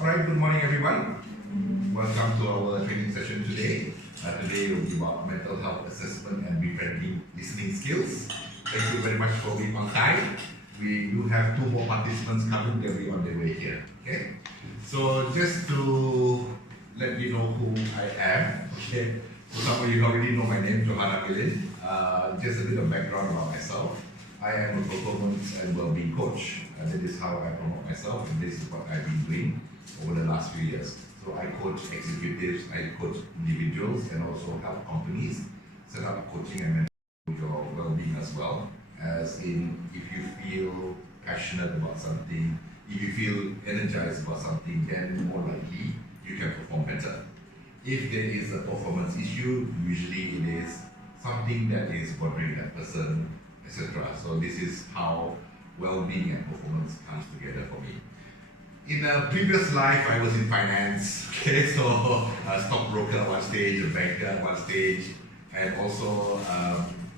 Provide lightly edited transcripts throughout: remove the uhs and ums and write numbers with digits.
Alright, good morning everyone. Welcome to our training session today. Today will be about mental health assessment and befriending listening skills. Thank you very much for being on time. We do have 2 more participants coming, they'll be on their way here. Okay? So just to let you know who I am, okay? So some of you already know my name, Johan Amilin. Just a bit of background about myself. I am a performance and well-being coach. That is how I promote myself, and this is what I've been doing over the last few years. So I coach executives, I coach individuals, and also help companies set up coaching and mental your well-being as well. As in, if you feel passionate about something, if you feel energized about something, then more likely you can perform better. If there is a performance issue, usually it is something that is bothering that person, etc. So this is how well-being and performance comes together for me. In a previous life, I was in finance, okay, so a stockbroker at one stage, a banker at one stage, and also,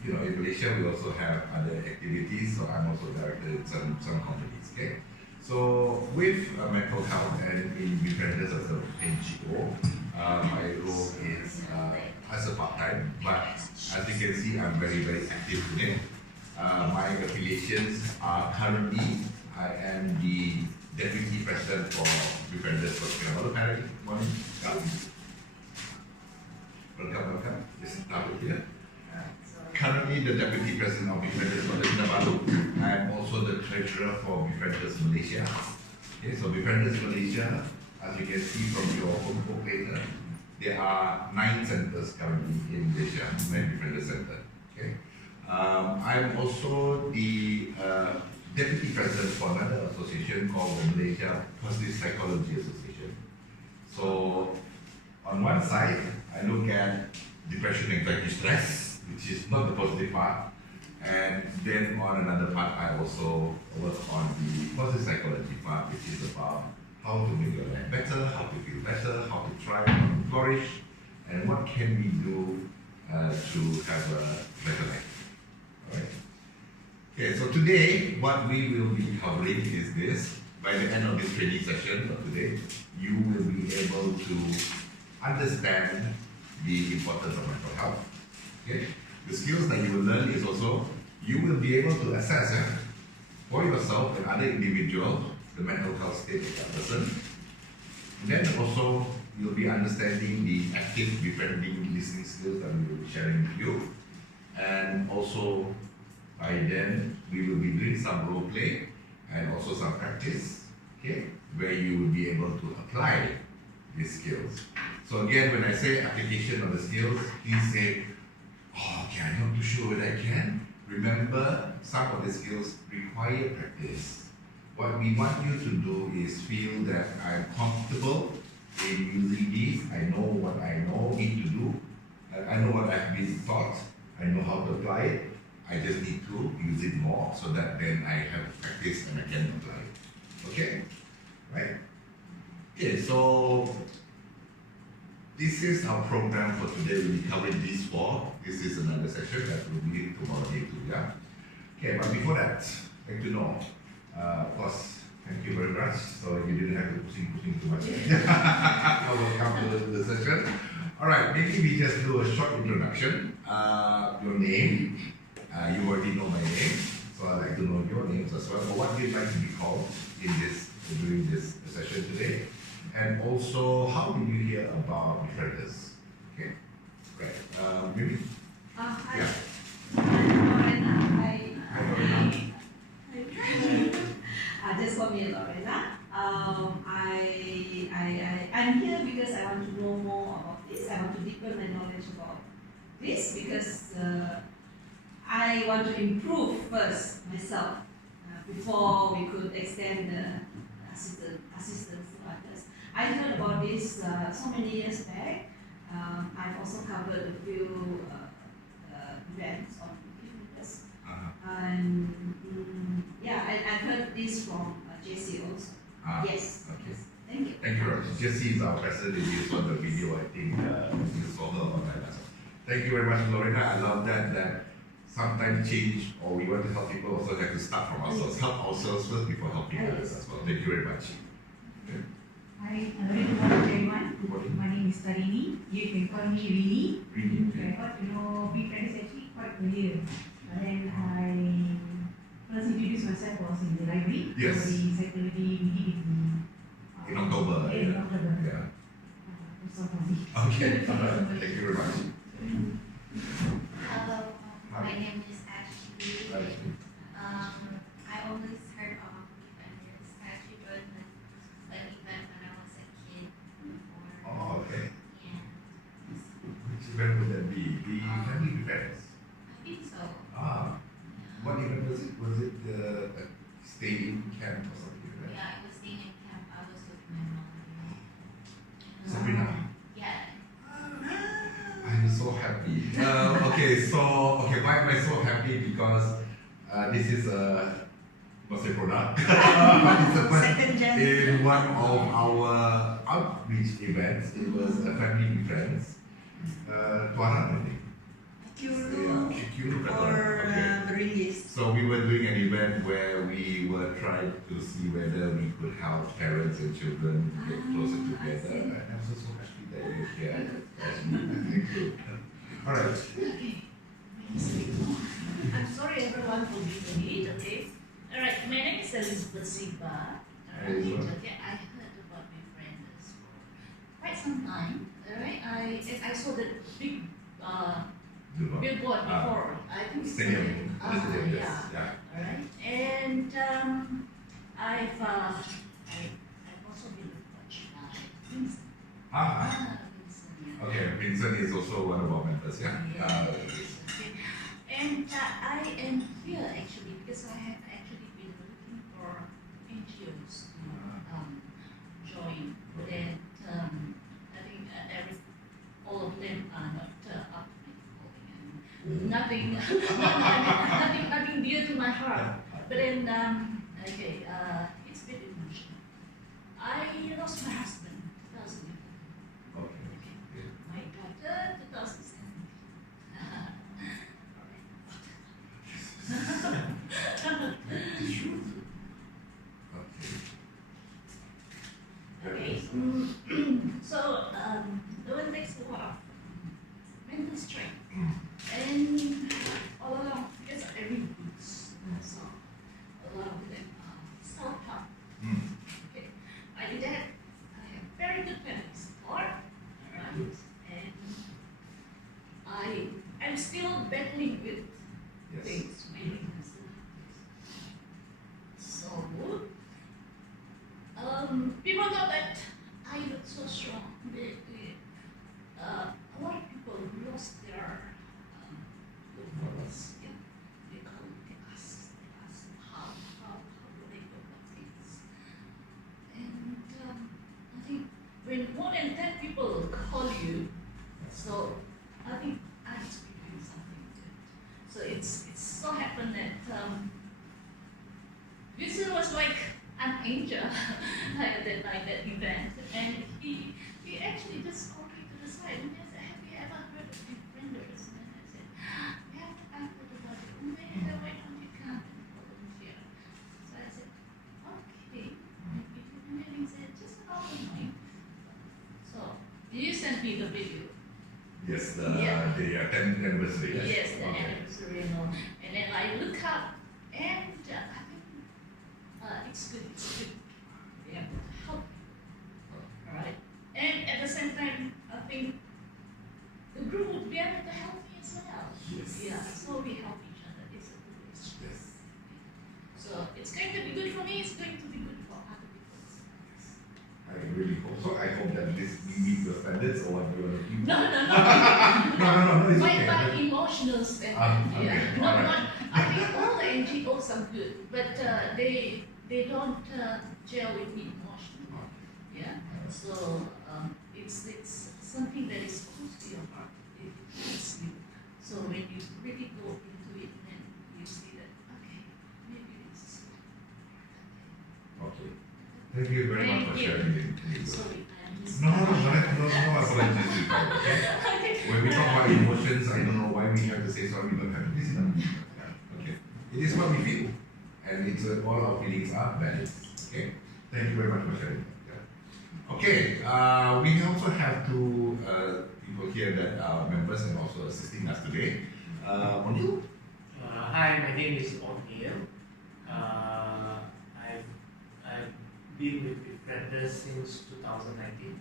in Malaysia, we also have other activities, so I'm also director in some companies, okay. So with mental health and in Befrienders as an NGO, my role is as a part-time, but as you can see, I'm very, very active today. My affiliations are currently, I am the Deputy President for Befrienders for Kinabalu. Good morning. Welcome. Just start here. Currently the Deputy President of Befrienders for Kinabalu. I am also the Treasurer for Befrienders Malaysia. Okay, so Befrienders Malaysia, as you can see from your home later, there are 9 centers currently in Malaysia, 9 Befrienders Center. Okay. I'm also the Deputy President for another association called the Malaysia Positive Psychology Association. So, on one side, I look at depression, anxiety, stress, which is not the positive part, and then on another part, I also work on the positive psychology part, which is about how to make your life better, how to feel better, how to thrive, how to flourish, and what can we do to have a better life. Alright. Okay, so today, what we will be covering is this. By the end of this training session of today, you will be able to understand the importance of mental health. Okay? The skills that you will learn is also, you will be able to assess for yourself and other individual the mental health state of that person. And then also, you'll be understanding the active befriending listening skills that we will be sharing with you. And also, by then, we will be doing some role play and also some practice, okay, where you will be able to apply these skills. So again, when I say application of the skills, please say, oh, okay, I'm not too sure whether I can. Remember, some of the skills require practice. What we want you to do is feel that I'm comfortable in using these. I know what I need to do. I know what I've been taught. I know how to apply it. I just need to use it more so that then I have practice and I can apply it. Okay? Right? Okay, so this is our program for today. We'll be covering these 4. This is another session that will be tomorrow day 2. Yeah? Okay, but before that, I'd like to know, of course, thank you very much. So you didn't have to pushing too much. Welcome to the session. Alright, maybe we just do a short introduction. Your name, you already know my name, so I'd like to know your names as well, or what you'd like to be called during this session today. And also, how did you hear about Befrienders? Okay, right. Maybe? Hi. Yeah. I'm Lorena. Hi, Lorena. Just call me Lorena. I'm here because I want to know more about this. I want to deepen my knowledge about this because I want to improve first myself before we could extend the assistance to others. I heard about this so many years back. I've also covered a few events on Befrienders. And I've heard this from JC also. Yes. Okay. Thank you. Thank you very much. Jesse is our president. You saw the video, I think, you saw her on that. Thank you very much, Lorena. I love that sometimes change, or we want to help people, also have to start from ourselves. Help ourselves first before helping others as well. Thank you very much. Okay. Hi, You can call me Rini. Really? I got to know Befriending actually quite earlier. But then I first introduced myself was in the library. Yes. So the psychology we did it In October. in October. Yeah. So funny. Okay. Thank you very much. Hello, my name is Ashley. I always heard of Befrienders. I actually joined an event when I was a kid before. Oh, okay. Yeah. Which event would that be? The family events. I think so. Ah. What event was it? Was it the staying camp or something like that? Yeah, I was staying in camp. I was with my mom. Sabrina. Yeah. I'm so happy. Why am I so happy? Because this is a what's the product? Second gen. In one of our outreach events, it was a family friends. Tuaran, I think. Kuru Or Beringis. So we were doing an event where we were trying to see whether we could help parents and children to get closer together. And I'm so happy that you're here. Thank you. All right. I'm sorry everyone for being late, okay? Alright, my name is Elizabeth Siba. Alright, Elizabeth. okay, I heard about Befrienders for quite some time. Alright, I saw the big billboard before. I think it's Stadium. yeah. Alright, and I've also been approached by Vincent. Vincent, yeah. Okay, Vincent is also one of our members, yeah? Okay. And I am here actually because I have actually been looking for NGOs to join, and I think all of them are not up to my calling, and nothing dear to my heart. But then, it's a bit emotional. I lost my husband 2011. Okay. My daughter 2017. Okay. So the one takes a lot of mental strength, and all along because I read books, so a lot of them are self-help. Okay, I did that. I have very good family support, alright, and I'm still battling with Yes. things, many things. So, people know that I look so strong. A lot of people lost their loved ones. Yeah. They come, they ask how do they go about things. And I think when more than 10 people call you, so I think I must be doing something good. So it's so happened that Vincent was like an angel at that event, and he actually just called me to the side and he said, "Have you ever heard of Befrienders?" And I said, "Yeah, I've heard about it. Why don't you come and volunteer?" So I said, "Okay." And he said, "Just about the night." So you sent me the video. Yes, the 10th anniversary. Yes, the Okay. anniversary and all. And then I look up, and I think it's good. Yeah, to help people. Alright? And at the same time, I think the group would be able to help me as well. Yes. Yeah, so we help each other. It's a good relationship. Yes. So it's going to be good for me, it's going to be good for other people. I really hope so. I hope that this meets your standards or what you are looking for. No, No, it's my okay. emotional standard. Okay, Yeah. alright. I think all the NGOs are good, but they don't gel with me emotionally. Yeah. So it's something that is close to your heart. It hits you. So when you really go into it, then you see that maybe this is Okay. Thank you very much for sharing it. sorry. No apologies required, okay? When we talk about emotions, I don't know why we have to say sorry, we don't have to listen. Okay. It is what we feel. And it's all our feelings are valid. Okay? Thank you very much for sharing that. Yeah. Okay, we also have to people here that are members and also assisting us today. O'Neill? Hi, my name is O'Neill. I've been with Befrienders since 2019,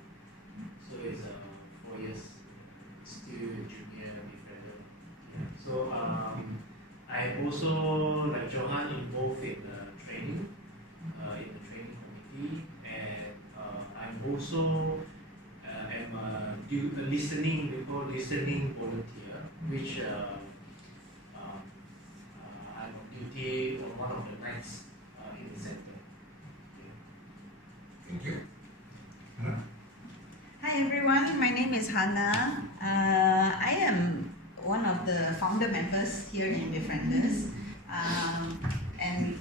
so it's 4 years, still junior Befriender. Yeah. So I'm also, like Johan, involved in the training, in the training committee, and I'm also am a listening, we call listening volunteer, which I'm on duty on one of the nights in the center. Thank you. Hannah? Hi everyone, my name is Hannah. I am one of the founder members here in Befrienders. And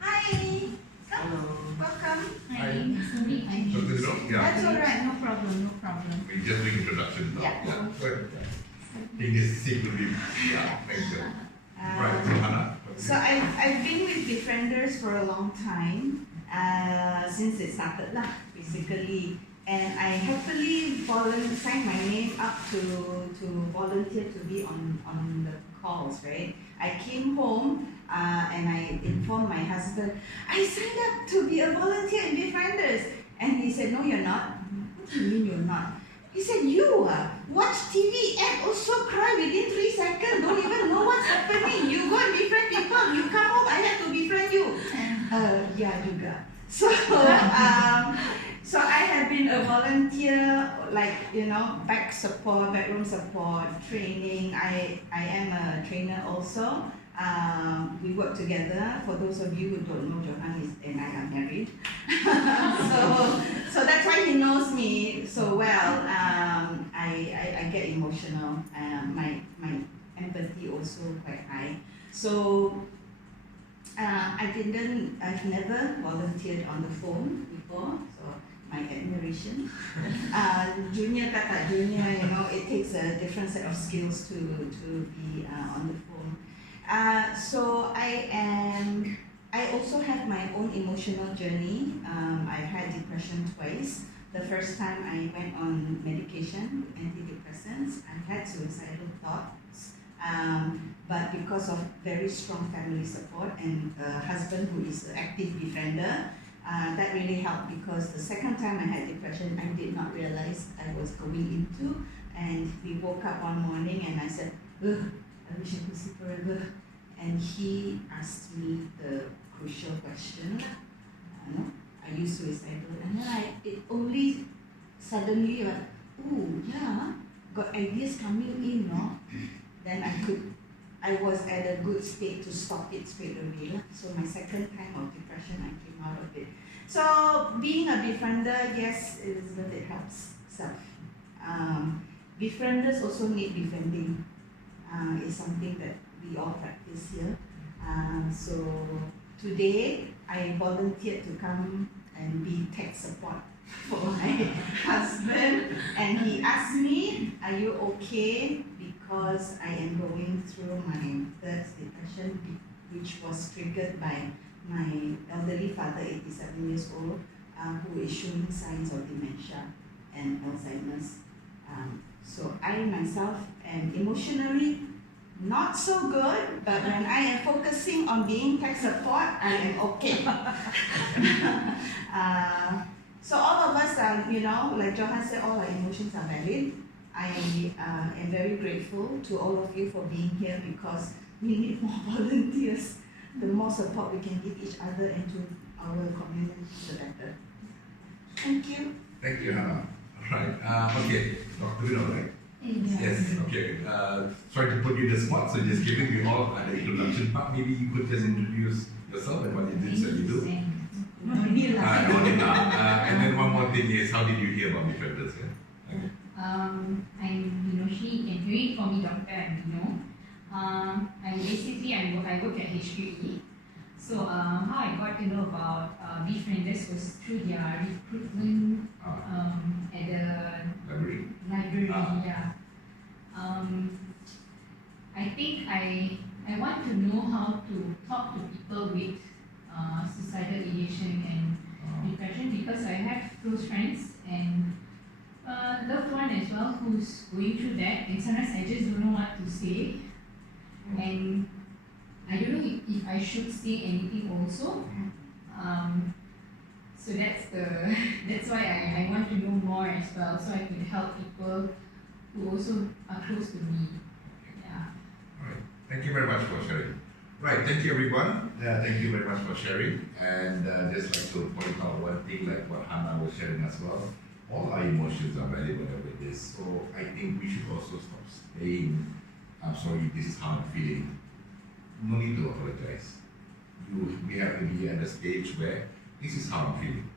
hi, come, welcome. Hi. Hi. Dr. Zero? Yeah. That's all right, no problem, no problem. We just doing introduction now. Yeah. Go ahead. In this seat will be, yeah, thank you. Right, so Hannah? So I've been with Befrienders for a long time, since it started lah, basically. And I happily signed my name up to volunteer to be on the calls, right? I came home and I informed my husband, I signed up to be a volunteer in Befrienders. And he said, no, you're not. What do you mean you're not? He said, you watch TV and also cry within 3 seconds, don't even know what's happening. You go and befriend people, you come home, I have to befriend you. Yeah, juga. So I have been a volunteer, like, back support, backroom support, training. I am a trainer also. We work together. For those of you who don't know, Johan and I are married. so that's why he knows me so well. I get emotional. My empathy also quite high. So I've never volunteered on the phone before. So my admiration. Junior, kata junior, it takes a different set of skills to be on the phone. So I also have my own emotional journey. I've had depression twice. The first time I went on medication, antidepressants, I had suicidal thoughts. But because of very strong family support and a husband who is an active befriender, that really helped, because the second time I had depression, I did not realize I was going into, and we woke up one morning and I said, ugh, I wish I could sleep forever. And he asked me the crucial question, are you suicidal? And then it only suddenly like, oh yeah, got ideas coming in, no? Then I was at a good state to stop it straight away. So my second time of depression, I came out of it. So being a befriender, yes, Elizabeth, it helps self. Befrienders also need befriending. It's something that we all practice here. So today, I volunteered to come and be tech support for my husband, and he asked me, are you okay? Because I am going through my third depression, which was triggered by my elderly father, 87 years old, who is showing signs of dementia and Alzheimer's. So I myself am emotionally not so good, but when I am focusing on being tech support, I am okay. So all of us are, like Johan said, all our emotions are valid. I am very grateful to all of you for being here, because we need more volunteers. The more support we can give each other and to our community, the better. Thank you. Thank you, Hannah. All right. Okay, Dr. Vino, right? Yes, okay. Sorry to put you in the spot, so just giving you all the introduction part. Maybe you could just introduce yourself and what it is that you do. And then one more thing is, how did you hear about Befrienders? Okay. I'm Minoshi, you can hear it for me, Doctor Ambino. I work at HQE. So how I got to know about Befrienders was through their recruitment at the library. Yeah. I think I want to know how to talk to people with suicidal ideation and depression, because I have close friends, and loved one as well who's going through that, and sometimes I just don't know what to say, and I don't know if I should say anything also. So that's why I want to know more as well, so I can help people who also are close to me. Yeah. All right. Thank you very much for sharing. Right. Thank you, everyone. Thank you very much for sharing. And just like to point out one thing, like what Hannah was sharing as well. All our emotions are valid, whatever it is. So I think we should also stop saying, "I'm sorry, this is how I'm feeling." No need to apologize. We have to be at a stage where this is how I'm feeling.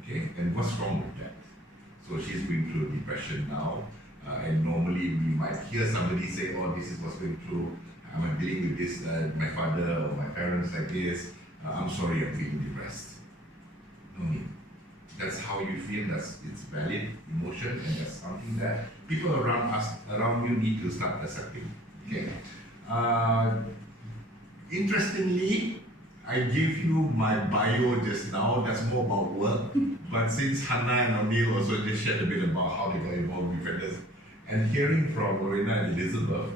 Okay? And what's wrong with that? So she's going through depression now. And normally we might hear somebody say, "Oh, this is what's going through. I'm dealing with this, my father or my parents like this. I'm sorry, I'm feeling depressed." No need. That's how you feel. It's valid emotion, and that's something that people around you need to start accepting. Okay. Interestingly, I give you my bio just now. That's more about work. But since Hannah and Amil also just shared a bit about how they got involved with Befrienders, and hearing from Lorena and Elizabeth,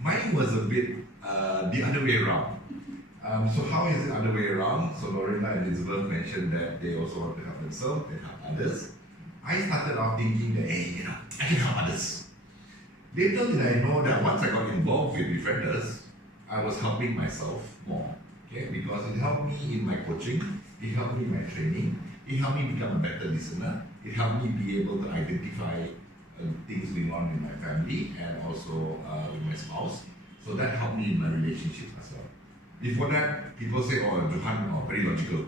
mine was a bit the other way around. So how is it the other way around? So Lorena and Elizabeth mentioned that they also want to help themselves and help others. I started off thinking that, hey, I can help others. Little did I know that once I got involved with Befrienders, I was helping myself more. Okay, because it helped me in my coaching, it helped me in my training, it helped me become a better listener, it helped me be able to identify things going on in my family and also with my spouse. So that helped me in my relationship as well. Before that, people say, "Oh, Johan, very logical.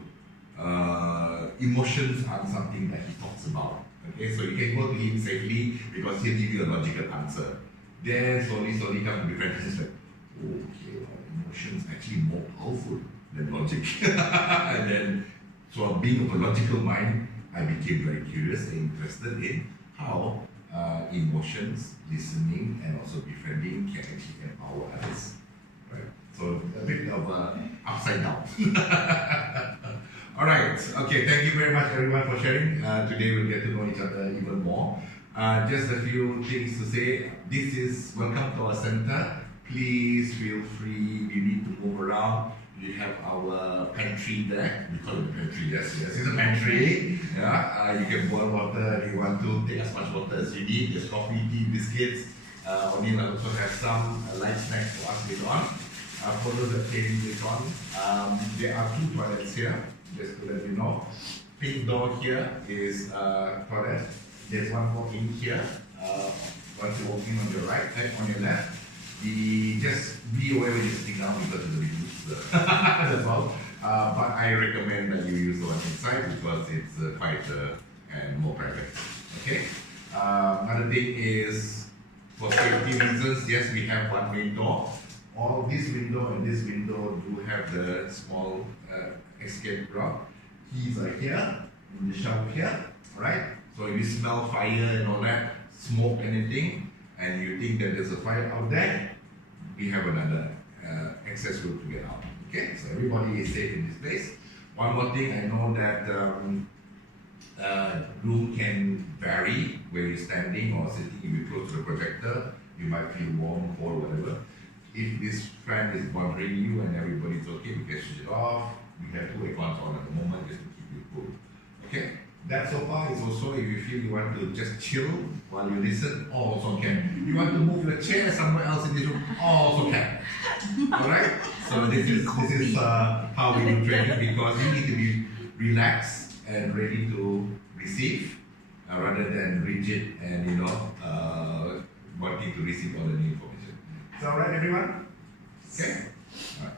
Emotions aren't something that he talks about." Okay, so you can go to him safely because he'll give you a logical answer. Then slowly come to Befrienders. It's like, oh, okay, well, emotions actually more powerful than logic. And then, so being of a logical mind, I became very curious and interested in how emotions, listening, and also befriending can actually empower others. Right? So a bit of upside down. All right. Okay. Thank you very much, everyone, for sharing. Today we'll get to know each other even more. Just a few things to say. This is welcome to our center. Please feel free. You need to move around. We have our pantry there. We call it the pantry. Yes, it's a pantry. Yeah, you can boil water if you want to. Take as much water as you need. There's coffee, tea, biscuits. Only will also have some light snacks for us later on. For those that came later on, there are 2 toilets here. Just to let you know. Pink door here is toilet. There's one more in here. Once you walk in on your right, on your left. Just be aware when you're sitting down because it's a bit loose. That's all. But I recommend that you use the one inside because it's quieter and more private. Okay. Another thing is for safety reasons. Yes, we have one main door. All this window and this window do have the small escape route. Keys are here in the shelf here, right? So if you smell fire and all that, smoke, anything, and you think that there's a fire out there, we have another access route to get out. Okay, so everybody is safe in this place. One more thing, I know that room can vary where you're standing or sitting. If you're close to the projector, you might feel warm, cold, whatever. If this fan is bothering you and everybody's okay, we can switch it off. We have 2 aircons on at the moment just to keep you cool. Okay? That so far is also if you feel you want to just chill while you listen, also can. You want to move your chair somewhere else in this room, also can. Alright? So this is how we do training because you need to be relaxed and ready to receive rather than rigid and wanting to receive all the new information. Is that alright, everyone? Okay? All right.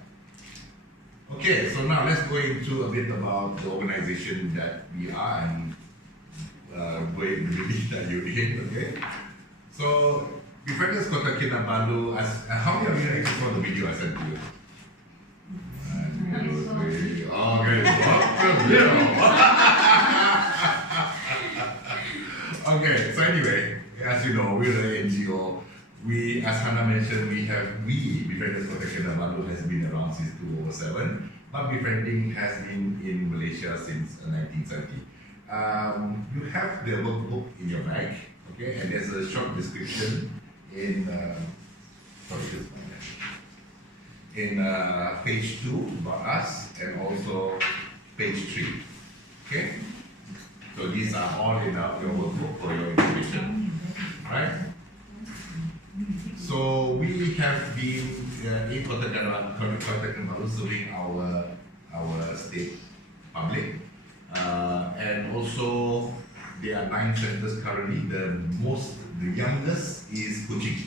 Okay, so now let's go into a bit about the organization that we are and where we believe that you're in, okay? So, Befrienders Kota Kinabalu, how many of you actually saw the video I sent to you? 1, 2, 3. Okay, okay, so anyway, as you know, we're an NGO. We, as Hannah mentioned, Befrienders Kota Kinabalu has been around since 2007, but befriending has been in Malaysia since 1970. you have the workbook in your bag, okay, and there's a short description in, page 2 about us, and also page 3, okay? So these are all in your workbook for your information, right? So we have been in Kota Kinabalu serving our state public, and also there are 9 centers currently. The youngest is Kuching.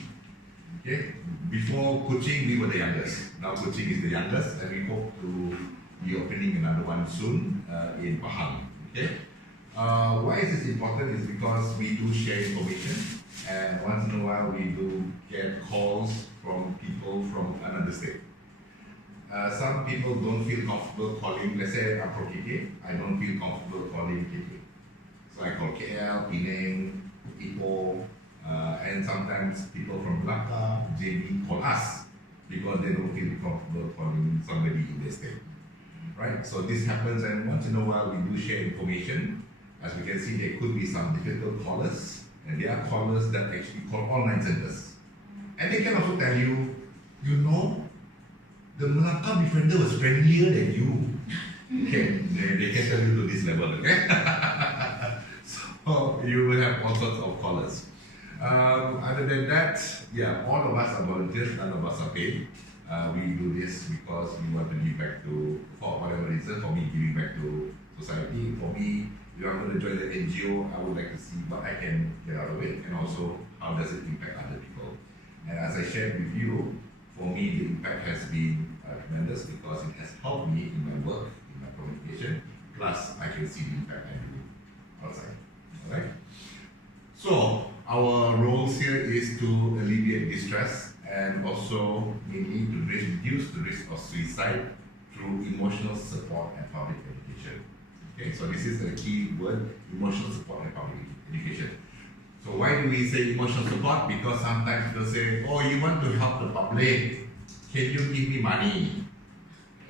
Okay, before Kuching we were the youngest. Now Kuching is the youngest, and we hope to be opening another one soon in Pahang. Okay. Why is this important? Is because we do share information, and once in a while we do get calls from people from another state. Some people don't feel comfortable calling, let's say I'm from KK, I don't feel comfortable calling KK. So I call KL, Penang, Ipoh, and sometimes people from Melaka, JB call us because they don't feel comfortable calling somebody in their state. Right? So this happens, and once in a while we do share information. As we can see, there could be some difficult callers, and there are callers that actually call all 9 centers. And they can also tell you, you know, the Melaka befriender was friendlier than you. Okay, they can tell you to this level, okay? So you will have all sorts of callers. Other than that, yeah, all of us are volunteers, none of us are paid. We do this because we want to give back to, for whatever reason, for me giving back to society. For me, if I'm going to join the NGO, I would like to see what I can get out of it, and also how does it impact other people. And as I shared with you, for me the impact has been tremendous because it has helped me in my work, in my communication, plus I can see the impact I do outside. Alright? So, our roles here is to alleviate distress and also mainly to reduce the risk of suicide through emotional support and public education. Okay, so this is the key word, emotional support and public education. So why do we say emotional support? Because sometimes people say, oh, you want to help the public, can you give me money?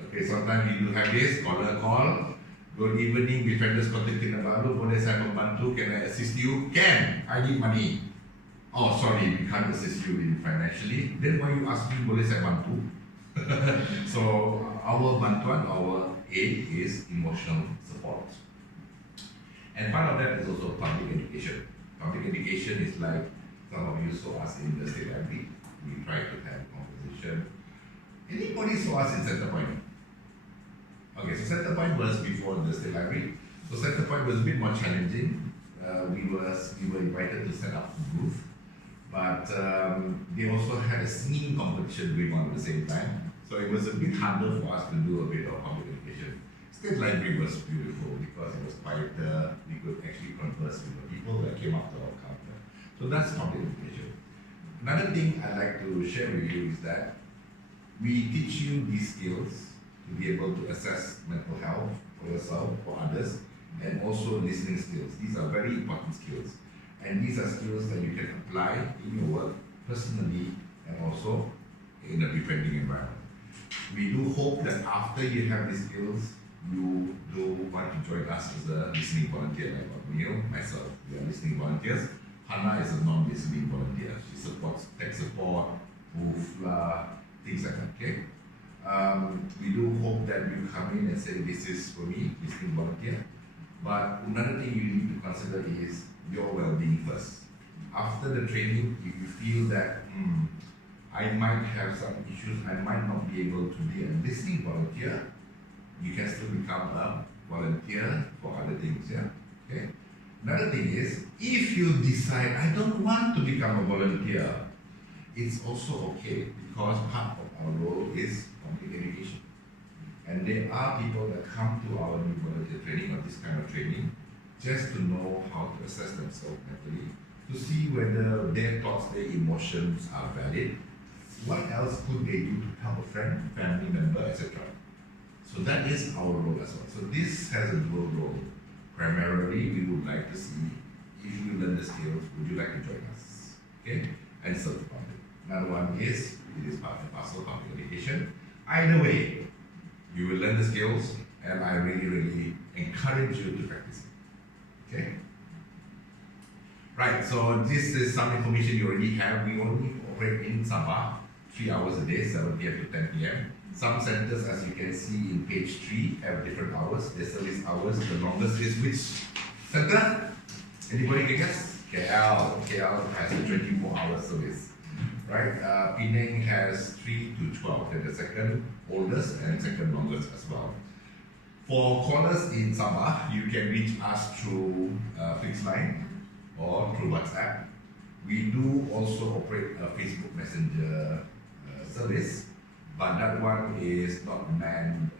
Okay, sometimes we do have this, caller call, good evening, Befrienders Kota Kinabalu, boleh saya membantu, can I assist you? Can, I need money. Oh, sorry, we can't assist you in financially. Then why you ask me, boleh saya bantu? So our bantuan, our aid is emotional support. And part of that is also public education. Public education is like some of you saw us in the state library. We try to have conversation. Anybody saw us in Center Point? Okay, so Center Point was before the state library. So Center Point was a bit more challenging. We were invited to set up a booth, but they also had a singing competition going on at the same time. So it was a bit harder for us to do a bit of public education. State library was beautiful because it was quieter. We could actually converse with the people that came up to our counter. So that's public education. Another thing I'd like to share with you is that we teach you these skills to be able to assess mental health for yourself, for others, and also listening skills. These are very important skills. And these are skills that you can apply in your work personally and also in a befriending environment. We do hope that after you have these skills, you do want to join us as a listening volunteer like Amilin, myself. We are listening volunteers. Hannah is a non-listening volunteer. She supports tech support, UFLA, things like that, okay? We do hope that you come in and say, this is for me, listening volunteer. But another thing you need to consider is your well-being first. After the training, if you feel that, I might have some issues, I might not be able to be a listening volunteer, you can still become a volunteer for other things, yeah? Okay? Another thing is, if you decide, I don't want to become a volunteer, it's also okay because part of our role is public education. And there are people that come to our new volunteer training or this kind of training just to know how to assess themselves mentally, to see whether their thoughts, their emotions are valid. What else could they do to help a friend, family member, etc.? So that is our role as well. So this has a dual role. Primarily, we would like to see if you learn the skills, would you like to join us? Okay? And serve the public. Another one is, it is part and parcel of public education. Either way, you will learn the skills, and I really, really encourage you to practice it. Right, so this is some information you already have. We only operate in Sabah 3 hours a day, 7 p.m. to 10 p.m. Some centers, as you can see in page 3, have different hours. Their service hours, the longest is which center? Anybody can guess? KL. KL has a 24-hour service. Right? Penang has 3 to 12. They're the second oldest and second longest as well. For callers in Sabah, you can reach us through fixed line or through WhatsApp. We do also operate a Facebook Messenger service, but that one is not manned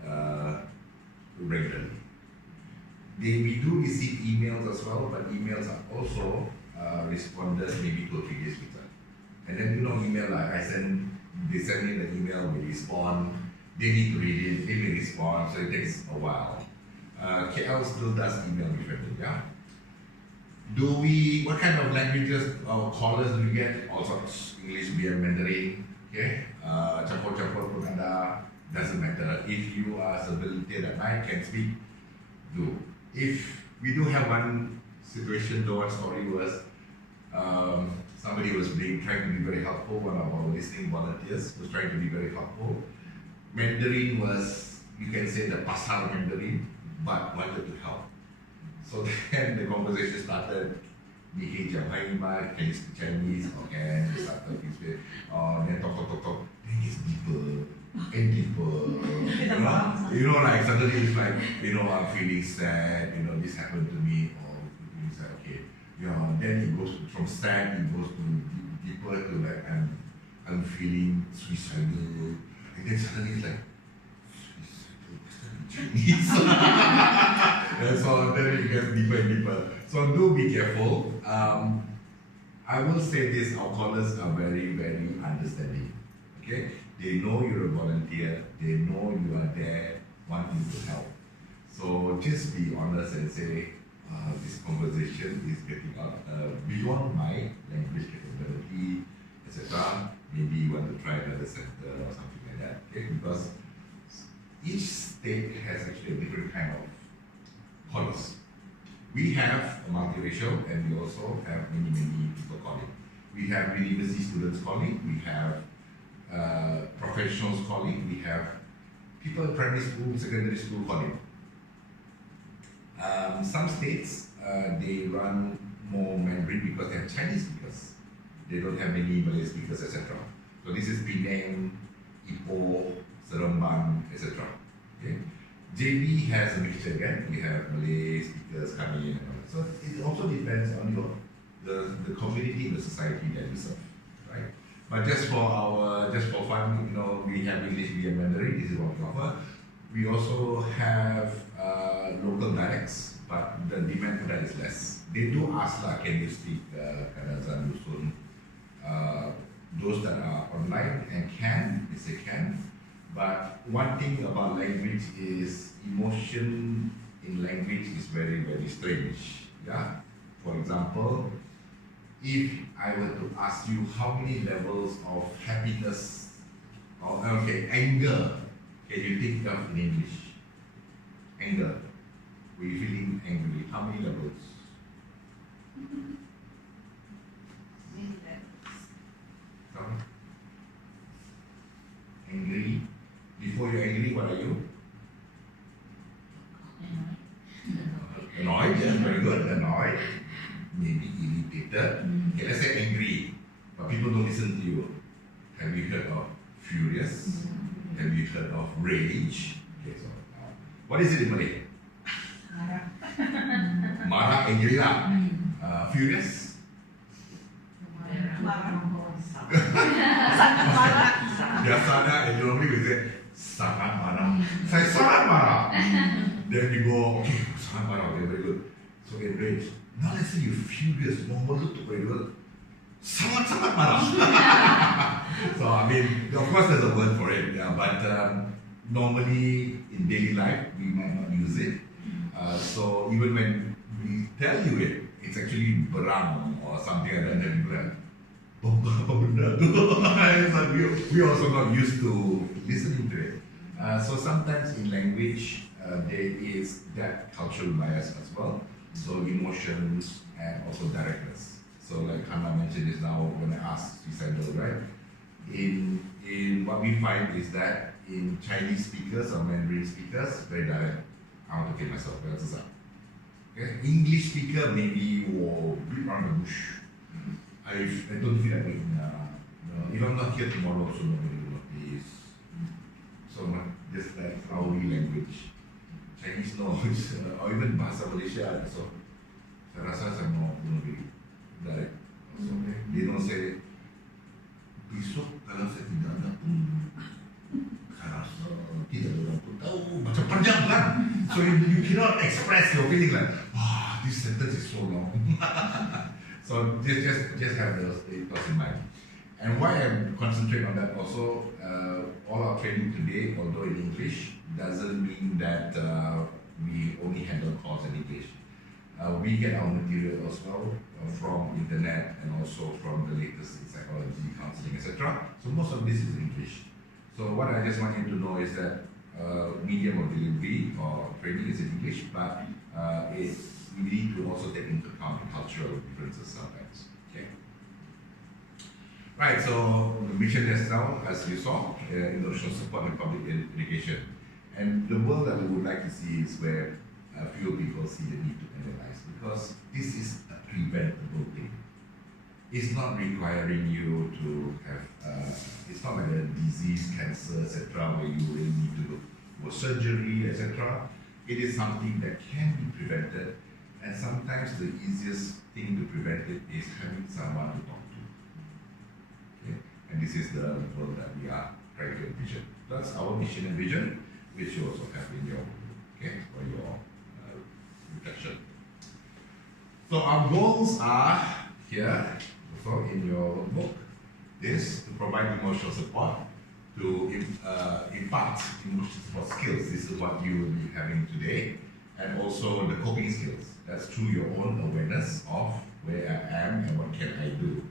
regularly. We do receive emails as well, but emails are also responded maybe 2 or 3 days later. And then email, like they send me the email, we respond, they need to read it, they may respond, so it takes a while. KL still does email befriending, yeah? What kind of languages or callers do we get? All sorts, English, BM, Mandarin, okay? Campur-campur pun ada, doesn't matter. If you are rehabilitated at night, can speak, do. If we do have one situation, though, one story was, somebody was trying to be very helpful, one of our listening volunteers was trying to be very helpful. Mandarin was, you can say, the pasar Mandarin, but wanted to help. So then the conversation started, can you speak Chinese? Or can you start talking Spanish? Then talk. Then it gets deeper and deeper. Like suddenly it's like, I'm feeling sad, this happened to me, or it's like, okay. Then it goes from sad, it goes to deeper to like, I'm feeling suicidal. And then suddenly it's like, Chinese. And so then it gets deeper and deeper. So do be careful. I will say this, our callers are very, very understanding. Okay? They know you're a volunteer, they know you are there wanting to help. So just be honest and say, this conversation is getting out beyond my language capability, etc. Maybe you want to try another center or something like that. Okay? Because each state has actually a different kind of callers. We have a multiracial, and we also have many people calling. We have university students calling, we have professionals calling, we have people in primary school, secondary school calling. Some states, they run more Mandarin because they have Chinese speakers. They don't have many Malay speakers, etc. So this is Penang, Ipoh, Seremban, etc. Okay? JB has a mixture again. We have Malay speakers coming in and all that. So it also depends on the community, the society that you serve, right? But just for fun, we have English via Mandarin. This is what we offer. We also have local dialects, but the demand for that is less. They do ask, can you speak Kadazan, Dusun? Those that are online and they say can. But one thing about language is emotion in language is very, very strange. Yeah. For example, if I were to ask you how many levels of happiness or anger can you think of in English? Anger. Were you feeling angry? How many levels? Many levels. Sorry? Angry. Before you're angry, what are you? Annoyed, yes, very good. Annoyed. Maybe irritated. Okay, let's say angry, but people don't listen to you. Have you heard of furious? Have you heard of rage? Okay, so what is it in Malay? Marah, angry lah. Furious? Biasanya, and normally we say, sangat marah. Saya sangat marah. Then you go, okay, sangat marah, okay, very good. So enraged. Now let's say you're furious, nombor tu very good. Sangat-sangat marah. So I mean, of course there's a word for it, yeah, but normally in daily life we might not use it. So even when we tell you it, it's actually berang or something like that, then people are we also not used to listening to it. So sometimes in language there is that cultural bias as well. So emotions and also directness. So like Hannah mentioned just now when I asked suicidal, right? In what we find is that in Chinese speakers or Mandarin speakers, very direct. I want to kill myself. That's up. Okay? English speaker maybe or beat around the bush. I don't feel that way. If I'm not here tomorrow, so nobody will notice. So just like our language, Chinese no, or even bahasa Malaysia. So saya rasa saya mau bunuh diri. Direct. So, they don't say besok kalau saya tidak datang, saya rasa tidak ada orang pun tahu. Macam panjang kan? So you cannot express your feeling like, this sentence is so long. So just have those thoughts in mind. And why I'm concentrating on that also, all our training today, although in English, doesn't mean that we only handle course in English. We get our material as well from internet and also from the latest in psychology, counseling, etc. So most of this is English. So what I just want you to know is that medium of delivery or training is in English, but we need to also take into account the cultural differences sometimes. Okay. Right. So the mission is now, as you saw, emotional support and public education, and the world that we would like to see is where few people see the need to analyze, because this is a preventable thing. It's not requiring you to have, it's not like a disease, cancer, etc., where you really need to go for surgery, etc. It is something that can be prevented, and sometimes the easiest thing to prevent it is having someone to talk to. Okay? And this is the world that we are trying to envision. That's our mission and vision, which you also have in your, okay, for your reflection. So our goals are here, also in your book, is to provide emotional support, to impart emotional support skills. This is what you will be having today, and also the coping skills. That's through your own awareness of where I am and what can I do.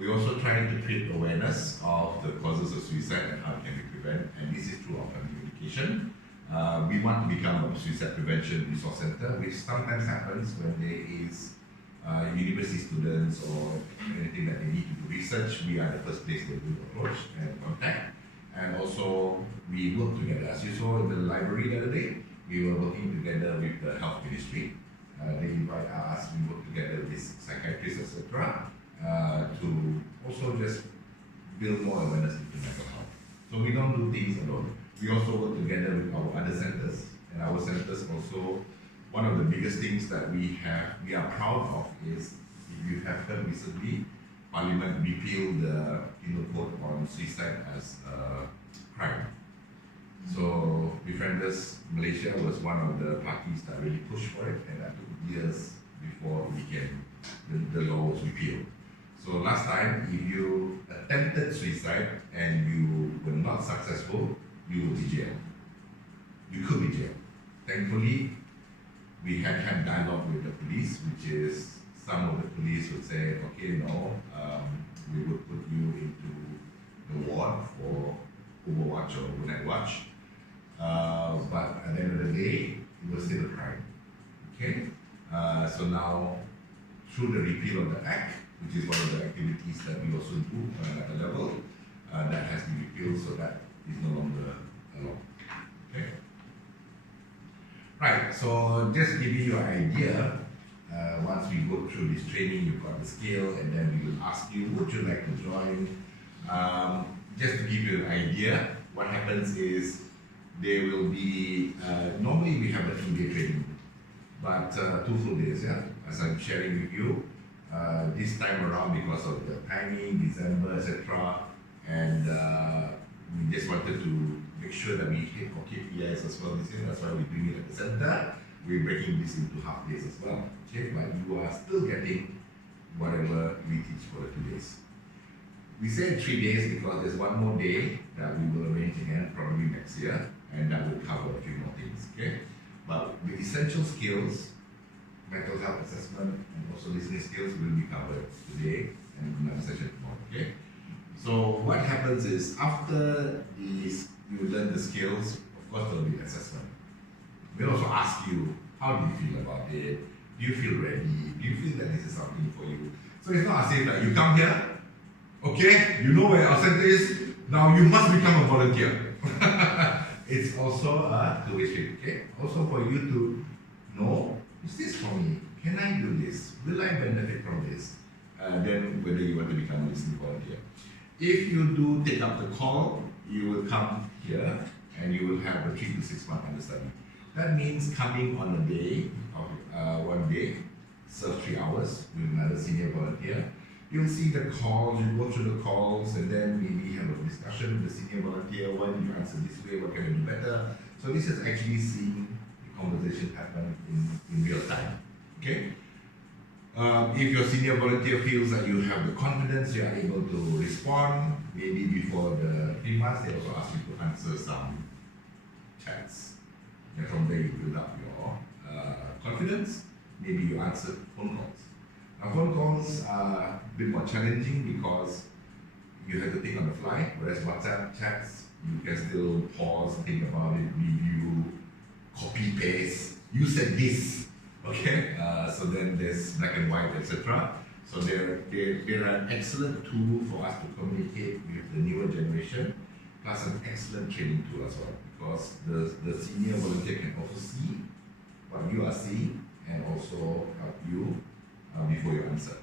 We also try to create awareness of the causes of suicide and how it can be prevented, and this is through our communication. We want to become a suicide prevention resource center, which sometimes happens when there is university students or anything that they need to do research. We are the first place they will approach and contact. And also, we work together. As you saw in the library the other day, we were working together with the health ministry. They invite us, we work together with psychiatrists, etc., to also just build more awareness into mental health. So we don't do things alone. We also work together with our other centers, and our centers also, one of the biggest things that we are proud of is, if you have heard recently, Parliament repealed the penal code on suicide as a crime. So Befrienders Malaysia was one of the parties that really pushed for it, and that took years before the law was repealed. So last time, if you attempted suicide and you were not successful, you will be jailed. You could be jailed. Thankfully, we had dialogue with the police, which is some of the police would say, okay, no, we would put you into the ward for overwatch or overnight watch. But at the end of the day, it was still a crime. Okay? So now, through the repeal of the act, which is one of the activities that we also do on another level, that has been repealed, so that is no longer allowed. Okay? Right, so just giving you an idea, once we go through this training, you've got the skill, and then we will ask you, would you like to join? Just to give you an idea, what happens is, there will be, normally we have a 2-day training, but 2 full days, yeah? As I'm sharing with you, this time around, because of the timing, December, etc., and we just wanted to make sure that we hit for KPIs as well this year. That's why we're doing it at the center. We're breaking this into half days as well. Okay, but you are still getting whatever we teach for the 2 days. We said 3 days because there's one more day that we will arrange again, probably next year, and that will cover a few more things. Okay, but the essential skills, mental health assessment, and also listening skills will be covered today and another session tomorrow. Okay. So what happens is, after these, you learn the skills, of course there will be assessment. We'll also ask you, how do you feel about it? Do you feel ready? Do you feel that this is something for you? So So it's not as if like you come here, okay, you know where our center is, now you must become a volunteer. It's also a two-way street, okay? Also for you to know, is this for me? Can I do this? Will I benefit from this? Then whether you want to become a listening volunteer. If you do take up the call, you will come here and you will have a 3 to 6 month understudy. That means coming on a day, one day, serve 3 hours with another senior volunteer. You'll see the calls, you go through the calls, and then maybe have a discussion with the senior volunteer. Why did you answer this way? What can I do better? So this is actually seeing the conversation happen in real time. Okay? If your senior volunteer feels that you have the confidence, you are able to respond. Maybe before the 3 months, they also ask you to answer some chats. And from there, you build up your confidence. Maybe you answer phone calls. Now, phone calls are a bit more challenging because you have to think on the fly, whereas WhatsApp chats, you can still pause, think about it, review, copy, paste. You said this, okay? So then there's black and white, etc. So they're an excellent tool for us to communicate with the newer generation, plus an excellent training tool as well, because the senior volunteer can also see what you are seeing and also help you before you answer.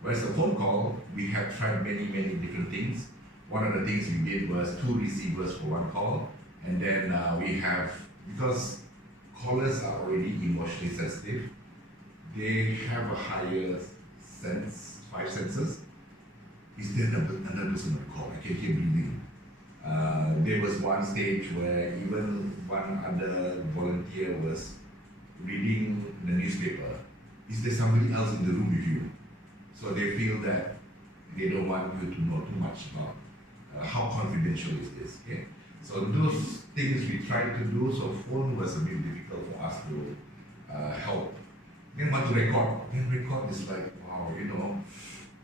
Whereas the phone call, we have tried many different things. One of the things we did was 2 receivers for 1 call, and then we have, because callers are already emotionally sensitive, they have a higher sense, 5 senses. Is there another person on the call? I can hear breathing. There was one stage where even one other volunteer was reading the newspaper. Is there somebody else in the room with you? So they feel that they don't want you to know too much about how confidential is this, okay? So those things we tried to do, so phone was a bit difficult for us to help. Then want to record. Then record is like, wow, you know,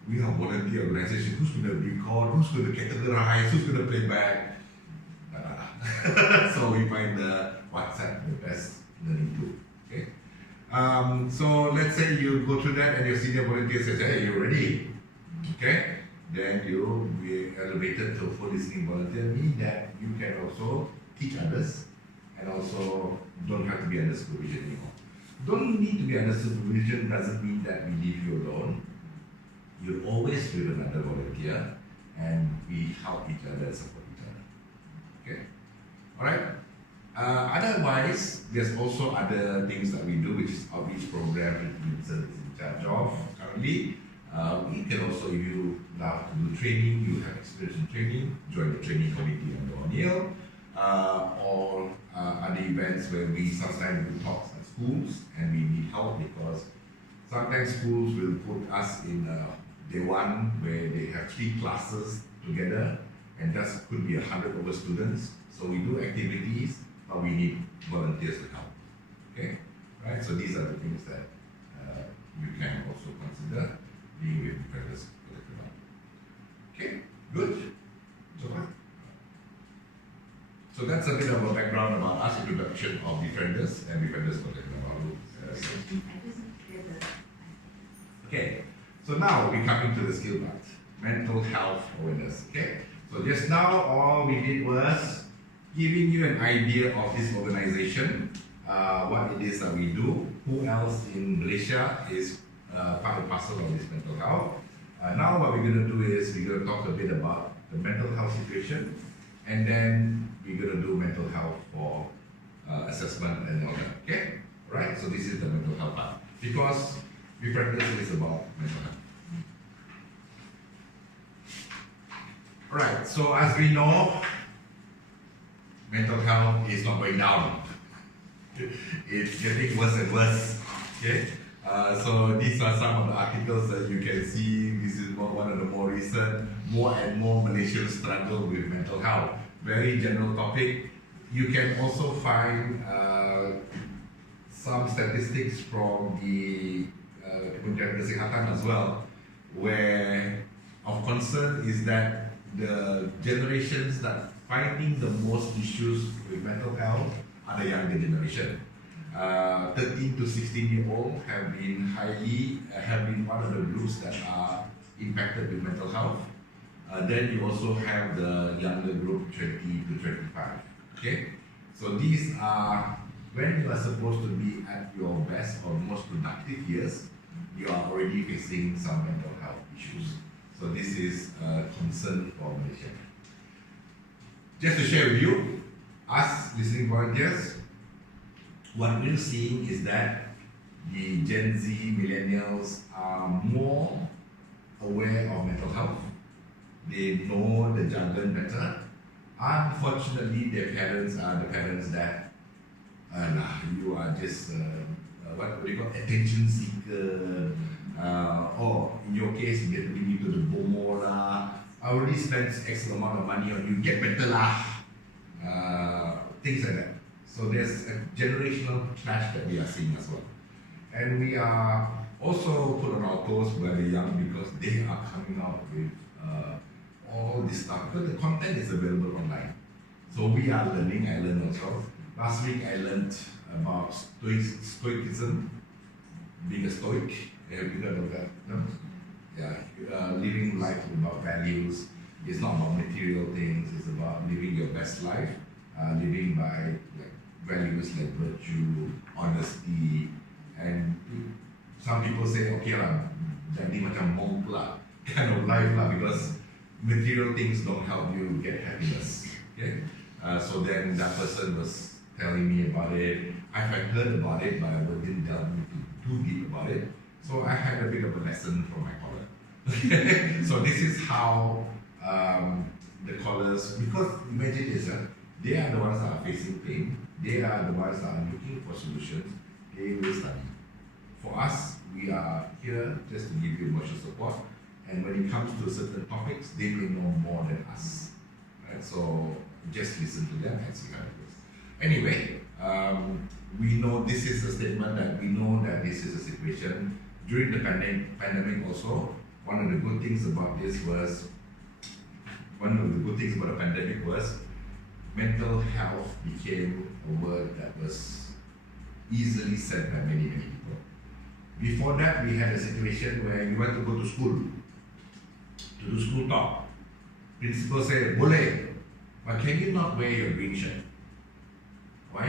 we are a volunteer organization. Who's going to record? Who's going to categorize? Who's going to play back? So we find the WhatsApp the best learning tool, okay? So let's say you go through that and your senior volunteer says, hey, you're ready, okay? Then you'll be elevated to full listening volunteer, meaning that you can also teach others and also don't have to be under supervision anymore. Don't need to be under supervision doesn't mean that we leave you alone. You're always with another volunteer and we help each other and support each other, okay? Alright? Otherwise, there's also other things that we do, which is outreach program that Vincent is in charge of currently. We can also, if you love to do training, you have experience in training, join the training committee under O'Neill, or other events where we sometimes do talks at schools and we need help because sometimes schools will put us in day one where they have 3 classes together and that could be 100 over students. So we do activities, but we need volunteers to help. Okay, right? So these are the things that you can also consider being with Befrienders Collective. Okay, good. So that's a bit of a background about us, introduction of Befrienders and Befrienders Collective. Okay, so now we're coming to the skill part, mental health awareness. Okay, so just now all we did was giving you an idea of this organization, what it is that we do, who else in Malaysia is part and parcel of this mental health. Now what we're going to do is we're going to talk a bit about the mental health situation, and then we're going to do mental health for assessment and all that. Okay, right? So this is the mental health part because Befrienders is about mental health. Right. So as we know, mental health is not going down. It's getting worse and worse. Okay. So these are some of the articles that you can see. This is one of the more recent. More and more Malaysians struggle with mental health. Very general topic. You can also find some statistics from the Kementerian Kesihatan as well, where of concern is that the generations that finding the most issues with mental health are the younger generation. 13 to 16-year-old have been one of the groups that are impacted with mental health. Then you also have the younger group, 20 to 25. Okay, so these are when you are supposed to be at your best or most productive years. You are already facing some mental health issues. So this is a concern for Malaysia. Just to share with you, us listening volunteers, what we're seeing is that the Gen Z millennials are more aware of mental health. They know the jargon better. Unfortunately, their parents are the parents that you are just what do you call attention seeker, or in your case, you get to leave to the bomo lah. I already spent X amount of money on you, get better lah. Things like that. So there's a generational clash that we are seeing as well. And we are also put on our toes by the young because they are coming out with all this stuff. Because the content is available online. So we are learning, I learned also. Last week I learned about stoicism, being a stoic. Have you heard of that? No? Yeah, living life about values. It's not about material things, it's about living your best life, living by like values like virtue, honesty, and some people say, okay lah, jadi macam monk lah, kind of life lah, because material things don't help you get happiness. Okay? So then that person was telling me about it. I had heard about it, but I didn't delve into too deep about it. So I had a bit of a lesson from my caller. So this is how the callers, because imagine this, they are the ones that are facing pain, they are the ones that are looking for solutions, they will study. For us, we are here just to give you emotional support, and when it comes to certain topics, they may know more than us. Right? So just listen to them and see how it goes. Anyway, we know this is a statement that we know that this is a situation. During the pandemic also, one of the good things about the pandemic was mental health became a word that was easily said by many people. Before that, we had a situation where we went to go to school, to do school talk. Principal said, "Boleh, but can you not wear your green shirt?" Why?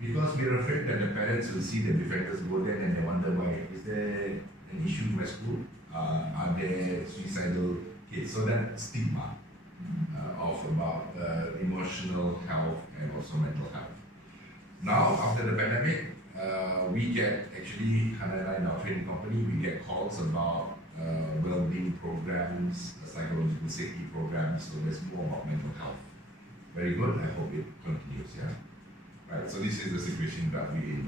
Because we're afraid that the parents will see the befrienders go there and they wonder why. Is there an issue in my school? Are there suicidal kids? So that stigma of about emotional health and also mental health. Now, after the pandemic, we get actually, Hannah and our training company, we get calls about well-being programs, psychological safety programs, so there's more about mental health. Very good, I hope it continues, yeah? Right, so this is the situation that we in.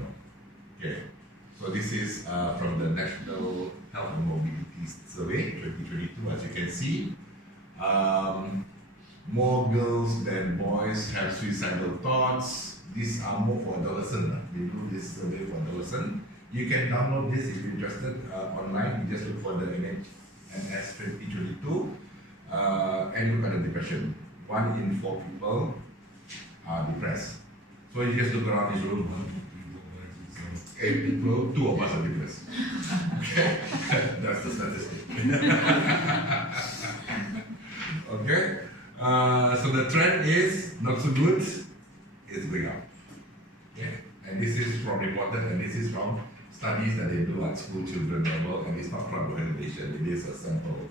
Okay, so this is from the National Health and Mobility Survey 2022, as you can see. More girls than boys have suicidal thoughts. These are more for adolescents. They do this survey for adolescents. You can download this if you're interested online. You just look for the NS 2022 and look at the depression. 1 in 4 people are depressed. So you just look around this room. 8 people, 2 of us are depressed. Okay, that's the statistic. Okay, so the trend is not so good. It's going up. Okay, and this is from reported, and this is from studies that they do at school children level, and it's not from Accreditation. It is a sample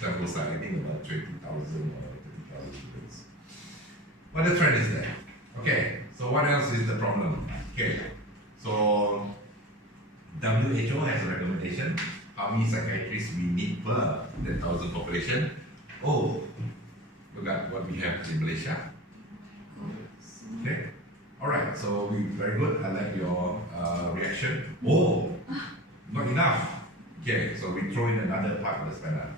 size. I think about 20,000 or 30,000 students. But the trend is there. Okay, so what else is the problem? Okay, so WHO has a recommendation how many psychiatrists we need per 10,000 population. Oh, look at what we have in Malaysia. Okay, alright, so very good. I like your reaction. Oh, not enough. Okay, so we throw in another part of the spanner.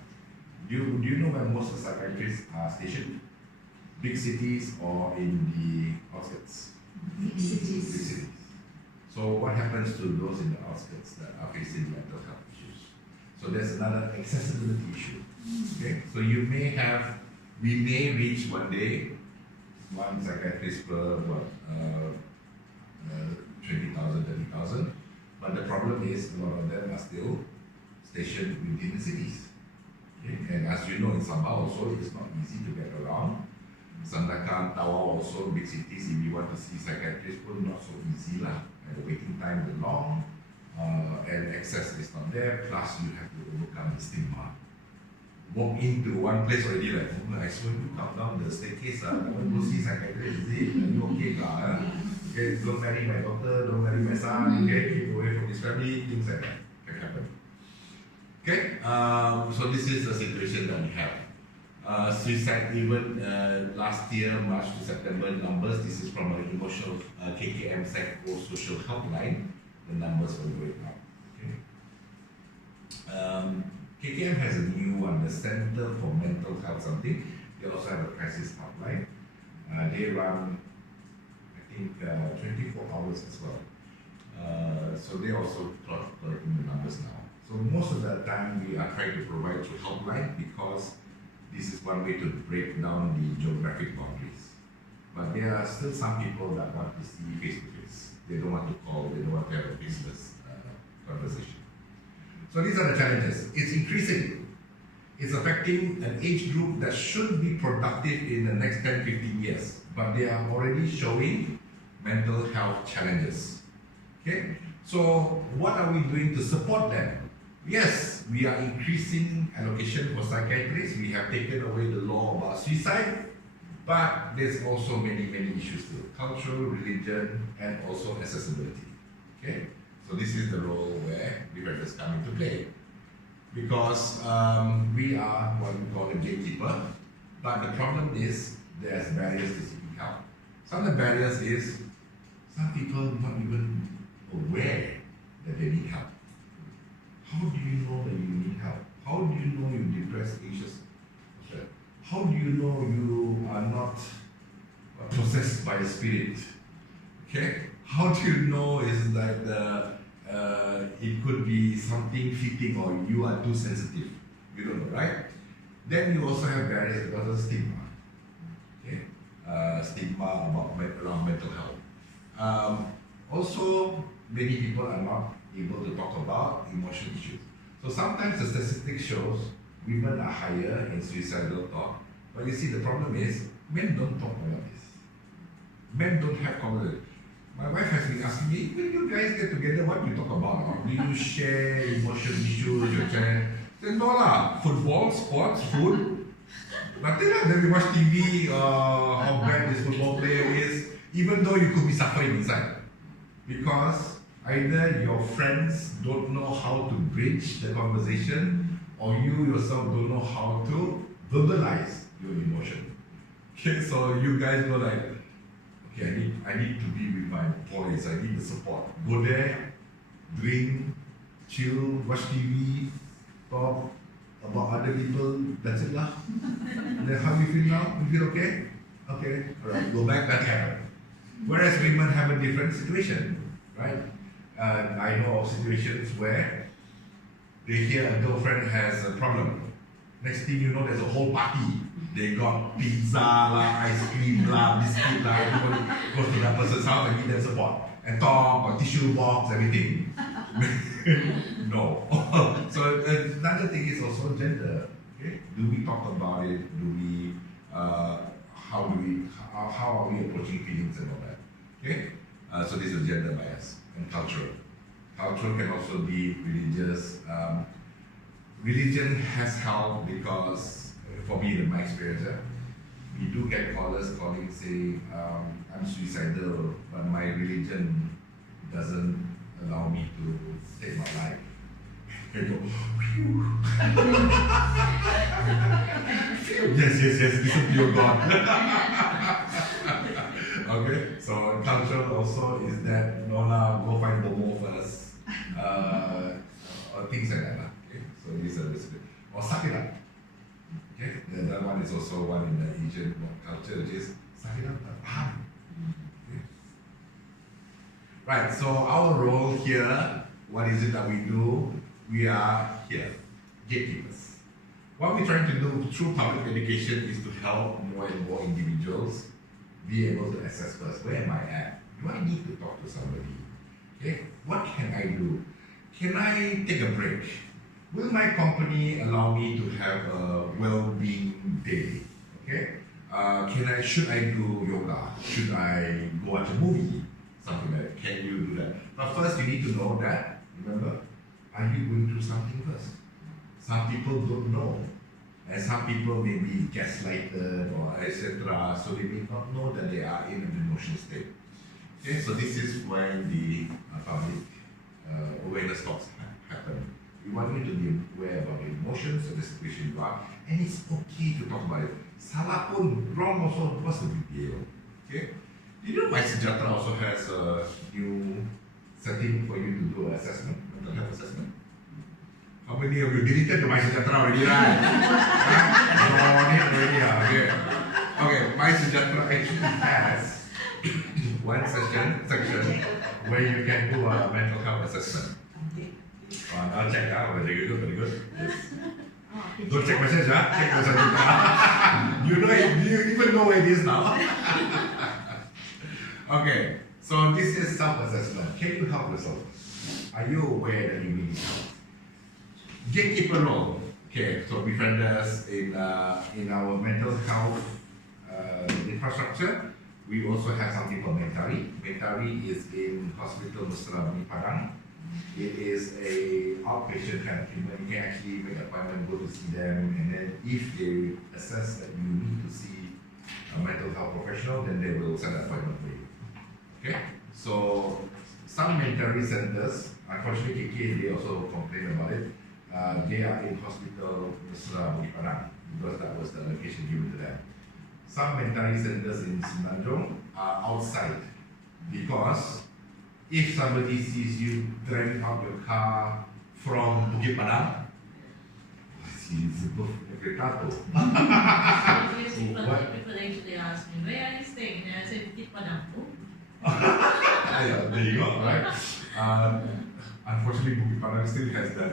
Do you know where most of the psychiatrists are stationed? Big cities or in the outskirts? Big cities. Big cities. So what happens to those in the outskirts that are facing mental health issues? So there's another accessibility issue. Okay, so we may reach one day 1 psychiatrist per 20,000, 30,000. But the problem is a lot of them are still stationed within the cities. Okay? And as you know, in Sabah also, it's not easy to get around. Sandakan, Tawau also, big cities, if you want to see psychiatrists, not so easy lah. And the waiting time is long, and access is not there, plus you have to overcome the stigma. Walk into one place already like, oh, I saw you come down the staircase, I want to go see psychiatrist, is it? Are you okay? Okay, don't marry my daughter, don't marry my son, okay, keep away from his family, things like that can happen. Okay, so this is the situation that we have. Suicide even last year, March to September numbers, this is from an emotional KKM Social Helpline, the numbers were going up. Okay. KKM has a new one, the Center for Mental Health something. They also have a crisis helpline. They run, I think, 24 hours as well. So they also collecting the numbers now. So most of the time we are trying to provide through helpline because this is one way to break down the geographic boundaries. But there are still some people that want to see face to face. They don't want to call, they don't want to have a business conversation. So these are the challenges. It's increasing. It's affecting an age group that should be productive in the next 10, 15 years. But they are already showing mental health challenges. Okay? So what are we doing to support them? Yes, we are increasing allocation for psychiatrists. We have taken away the law about suicide, but there's also many issues still. Cultural, religion, and also accessibility. Okay? So this is the role where befrienders come into play. Because we are what we call a gatekeeper, but the problem is there's barriers to seeking help. Some of the barriers is some people not even aware that they need help. How do you know that you need help? How do you know you're depressed, anxious? How do you know you are not possessed by a spirit? Okay? How do you know is like it could be something fitting or you are too sensitive? You don't know, right? Then you also have barriers because of stigma. Okay? Stigma around mental health. Also, many people are not able to talk about emotional issues. So sometimes the statistics shows women are higher in suicidal thought, but you see the problem is men don't talk about this. Men don't have conversation. My wife has been asking me, when you guys get together, what do you talk about? Do you share emotional issues? You share? Then no lah, football, sports, food. Nothing lah. Then we watch TV, how bad this football player is, even though you could be suffering inside. Because either your friends don't know how to bridge the conversation, or you yourself don't know how to verbalize your emotion. Okay, so you guys go like, okay, I need to be with my boys, I need the support. Go there, drink, chill, watch TV, talk about other people, that's it lah. And then how do you feel now? You feel okay? Okay, alright, go back, that happened. Whereas women have a different situation, right? I know of situations where they hear a girlfriend has a problem. Next thing you know, there's a whole party. They got pizza lah, ice cream lah, biscuit lah. Everybody goes to that person's house and give them support. And talk, or tissue box, everything. No. So another thing is also gender. Okay? Do we talk about it? Do we, how are we approaching feelings and all that? Okay? So this is gender bias and cultural. Cultural can also be religious. Religion has helped because, for me, in my experience, we do get callers calling saying, I'm suicidal, but my religion doesn't allow me to take my life. I go, phew. Yes, listen to your God. Okay, so cultural also is that, no, go find Bomo first, or things like that. Okay, so these are basically, or suck it up. Okay, the other one is also one in the Asian culture, which is suck it up. Okay. Right, so our role here, what is it that we do? We are here, gatekeepers. What we're trying to do through public education is to help more and more individuals be able to assess first, where am I at? Do I need to talk to somebody? Okay, what can I do? Can I take a break? Will my company allow me to have a well-being day? Okay, should I do yoga? Should I go watch a movie? Something like that. Can you do that? But first, you need to know that. Remember, are you going through something first? Some people don't know, and some people may be gaslighted or etc. So they may not know that they are in an emotional state. Okay, so this is when the public awareness talks happen. We want you to be aware about the emotions and the situation you are, and it's okay to talk about it. Salah pun, wrong also, what's the big deal? Okay? You know, My Sejahtera also has a new setting for you to do an assessment, mental health assessment. How many of you deleted the My Sejahtera already, right? You're on it already, okay. Okay, My Sejahtera actually has one section where you can do a mental health assessment. I'll check that. Very good. Yes. Don't check message, check the Sejahtera. You even know where it is now. Okay, so this is self-assessment. Can you help yourself? Are you aware that you need help? Gatekeeper role. Okay, so befrienders in our mental health infrastructure. We also have something called Mentari. Mentari is in Hospital Mesra Bumi Padang. It is a outpatient kind of treatment. You can actually make an appointment, go to see them, and then if they assess that you need to see a mental health professional, then they will set an appointment for you. Okay? So some Mentari centers, unfortunately KK, they also complain about it. They are in Hospital Mesra Bumi Padang because that was the location given to them. Some Mentari centers in Semenanjung are outside because if somebody sees you driving out your car from Bukit Padang, it's a Accreditation. People actually ask me, where are you staying? And I said, Bukit Padang. Yeah, there you go, right? Unfortunately, Bukit Padang still has that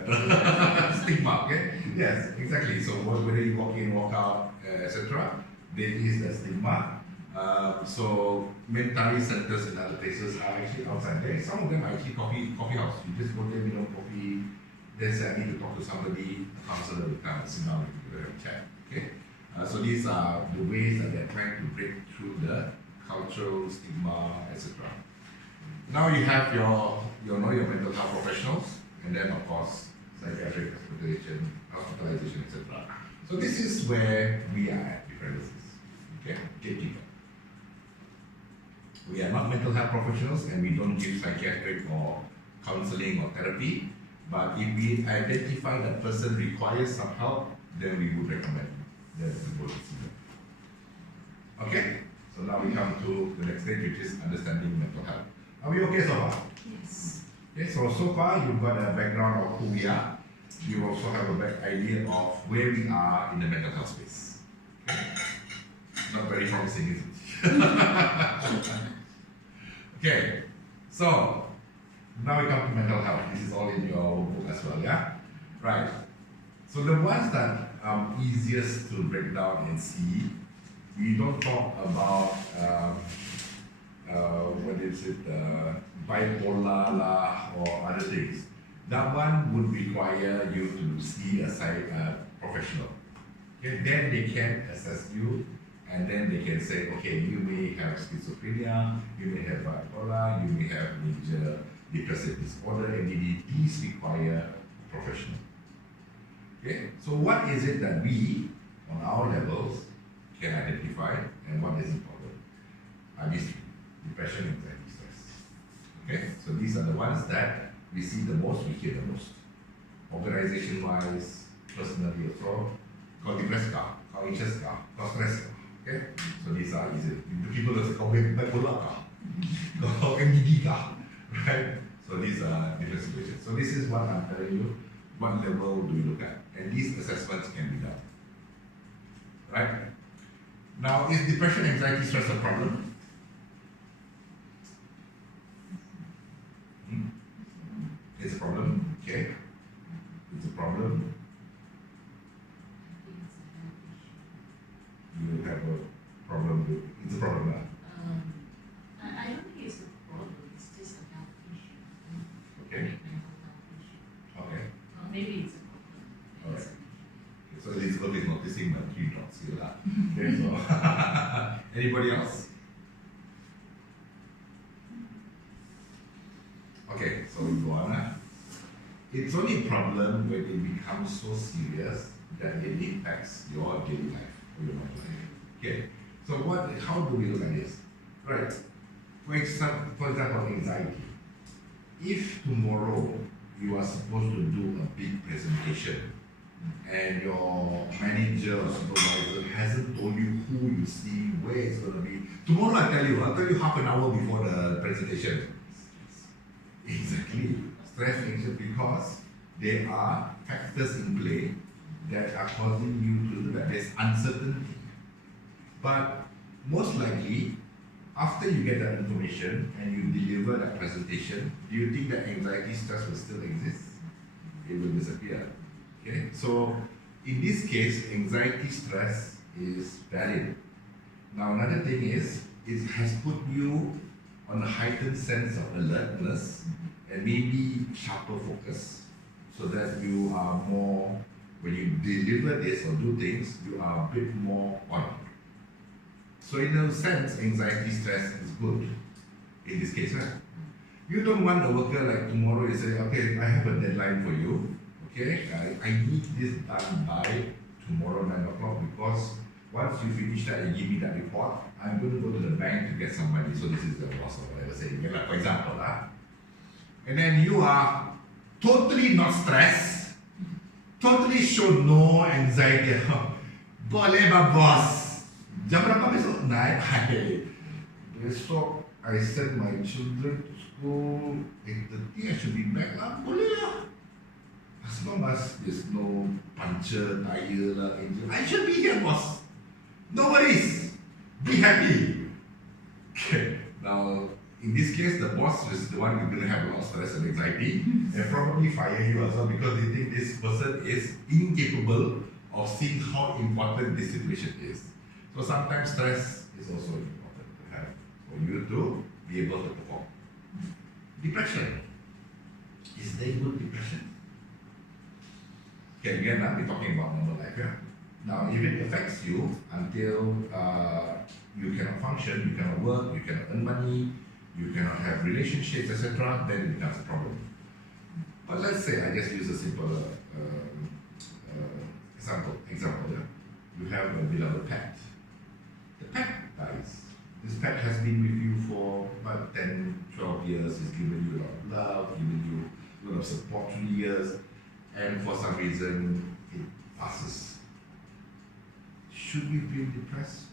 stigma, okay? Yes, exactly. So whether you walk in, walk out, etc., there is that stigma. So Mentari centers in other places are actually outside there. Some of them are actually coffee house. You just go there, coffee. Then say, I need to talk to somebody, a counselor will come and sit down and you have a chat. Okay? So these are the ways that they're trying to break through the cultural stigma, etc. Now you have your mental health professionals, and then of course psychiatric hospitalization, etc. So this is where we are at Befriending. Okay, gatekeeper. We are not mental health professionals and we don't give psychiatric or counseling or therapy, but if we identify that person requires some help, then we would recommend that we go to see them. Okay, so now we come to the next stage, which is understanding mental health. Are we okay so far? Yes. Okay, so far you've got a background of who we are. You also have a back idea of where we are in the mental health space. Okay? Not very promising, is it? Okay, so now we come to mental health. This is all in your book as well, yeah? Right. So the ones that are easiest to break down and see, we don't talk about bipolar lah or other things. That one would require you to see a professional. Okay, then they can assess you, and then they can say, okay, you may have schizophrenia, you may have bipolar, you may have major depressive disorder, and these require a professional. Okay, so what is it that we, on our levels, can identify, and what is important? These depression, anxiety, stress. Okay, so these are the ones that we see the most, we hear the most. Organization-wise, personally also, kau depressed kah, kau anxious kah, kau stress kah. Okay, so these are easy. People that say kau bipolar kah, kau MDD kah, right? So these are different situations. So this is what I'm telling you. What level do we look at? And these assessments can be done. Right? Now, is depression, anxiety, stress a problem? It's a problem, okay? It's a problem. You have a problem with, it's a problem now. I don't think it's a problem, it's just a health issue. Elizabeth is noticing my 3 dots here. Okay, so anybody else? Okay, so we go on. It's only a problem when it becomes so serious that it impacts your daily life or your mental life. Okay, so how do we look at this? Right, for example, anxiety. If tomorrow you are supposed to do a big presentation and your manager or supervisor hasn't told you who you see, where it's going to be, tomorrow I'll tell you half an hour before the presentation. Exactly. Stress anxious because there are factors in play that are causing you to do that. There's uncertainty. But most likely, after you get that information and you deliver that presentation, do you think that anxiety, stress will still exist? It will disappear. Okay? So, in this case, anxiety, stress is valid. Now, another thing is, it has put you on a heightened sense of alertness and maybe sharper focus, so that you are more, when you deliver this or do things, you are a bit more on. So in a sense, anxiety, stress is good in this case, right? You don't want a worker like tomorrow, you say, okay, I have a deadline for you, okay, I need this done by tomorrow 9 o'clock, because once you finish that and give me that report, I'm going to go to the bank to get some money, so this is the boss or whatever saying, like for example, and then you are totally not stressed, totally show no anxiety. Boleh ba boss? Jam berapa besok? 9. Besok I send my children to school 8:30. I should be back lah. Boleh lah. As long as there's no puncture, tire lah, engine, I should be here, boss. No worries. Be happy. Okay. Now, in this case, the boss is the one who's going to have a lot of stress and anxiety and probably fire you as well, because they think this person is incapable of seeing how important this situation is. So sometimes stress is also important to have for you to be able to perform. Depression. Is there good depression? Okay, again, we're talking about normal life. Yeah? Now, if it affects you until you cannot function, you cannot work, you cannot earn money, you cannot have relationships, etc., then it becomes a problem. But let's say, I just use a simple example. Yeah? You have a beloved pet. The pet dies. This pet has been with you for about 10, 12 years. It's given you a lot of love, given you a lot of support through the years, and for some reason, it passes. Should we feel depressed?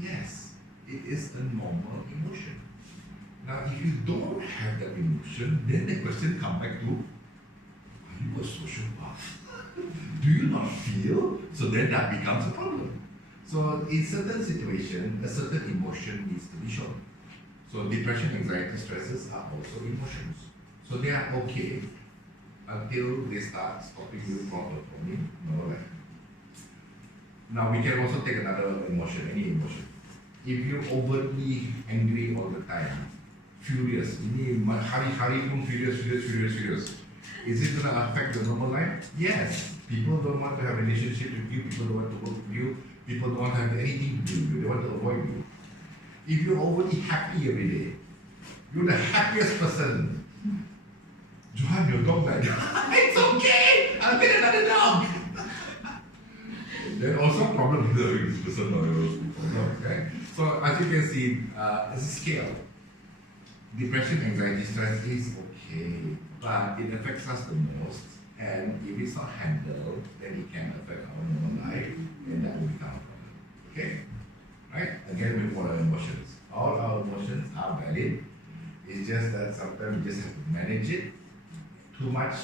Yes, it is a normal emotion. Now, if you don't have that emotion, then the question comes back to, are you a sociopath? Do you not feel? So then that becomes a problem. So in certain situations, a certain emotion needs to be shown. So depression, anxiety, stresses are also emotions. So they are okay until they start stopping you from performing normal life. Now we can also take another emotion, any emotion. If you're overtly angry all the time, furious, ini hari-hari pun furious. Is it going to affect your normal life? Yes. People don't want to have a relationship with you, people don't want to work with you, people don't want to have anything to do with you, they want to avoid you. If you're overly happy every day, you're the happiest person. Johan, your dog died. It's okay, I'll get another dog. There are also problems with this person or your okay? So as you can see, it's a scale. Depression, anxiety, stress is okay, but it affects us the most, and if it's not handled, then it can affect our normal life, and that will become a problem. Okay? Right? Again, with all our emotions. All our emotions are valid. It's just that sometimes we just have to manage it. Too much,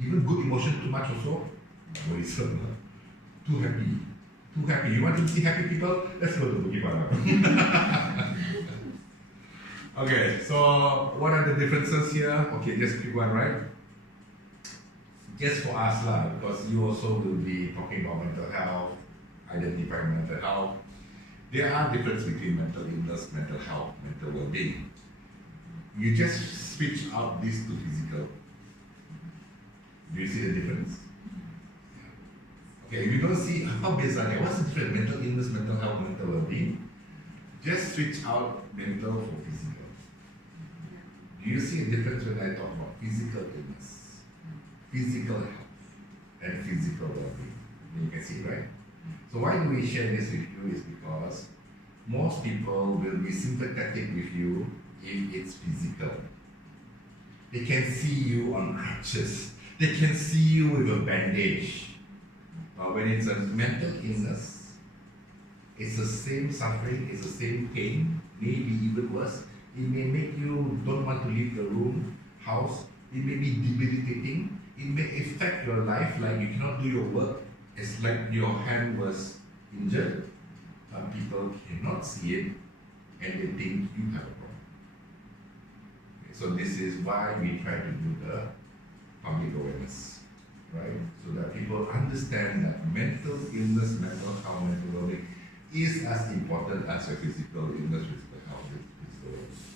even good emotion, too much also, worrisome. Too happy. Too happy. You want to see happy people? Let's go to Bukit Baram. Okay, so what are the differences here? Okay, just pick one, right? Just for us lah, because you also will be talking about mental health, identifying mental health. There are differences between mental illness, mental health, mental well-being. You just switch out these two physical. Do you see the difference? Okay, if you don't see how base are they, what's the difference? Mental illness, mental health, mental well-being. Just switch out mental for physical. Do you see a difference when I talk about physical illness, physical health, and physical well-being? You can see, right? So why do we share this with you is because most people will be sympathetic with you if it's physical. They can see you on crutches. They can see you with a bandage. But when it's a mental illness, it's the same suffering, it's the same pain, maybe even worse. It may make you don't want to leave the room, house. It may be debilitating. It may affect your life, like you cannot do your work. It's like your hand was injured, but people cannot see it and they think you have a problem. Okay, so this is why we try to do the public awareness, right? So that people understand that mental illness, mental health, mental well-being is as important as your physical illness, physical health, physical well-being.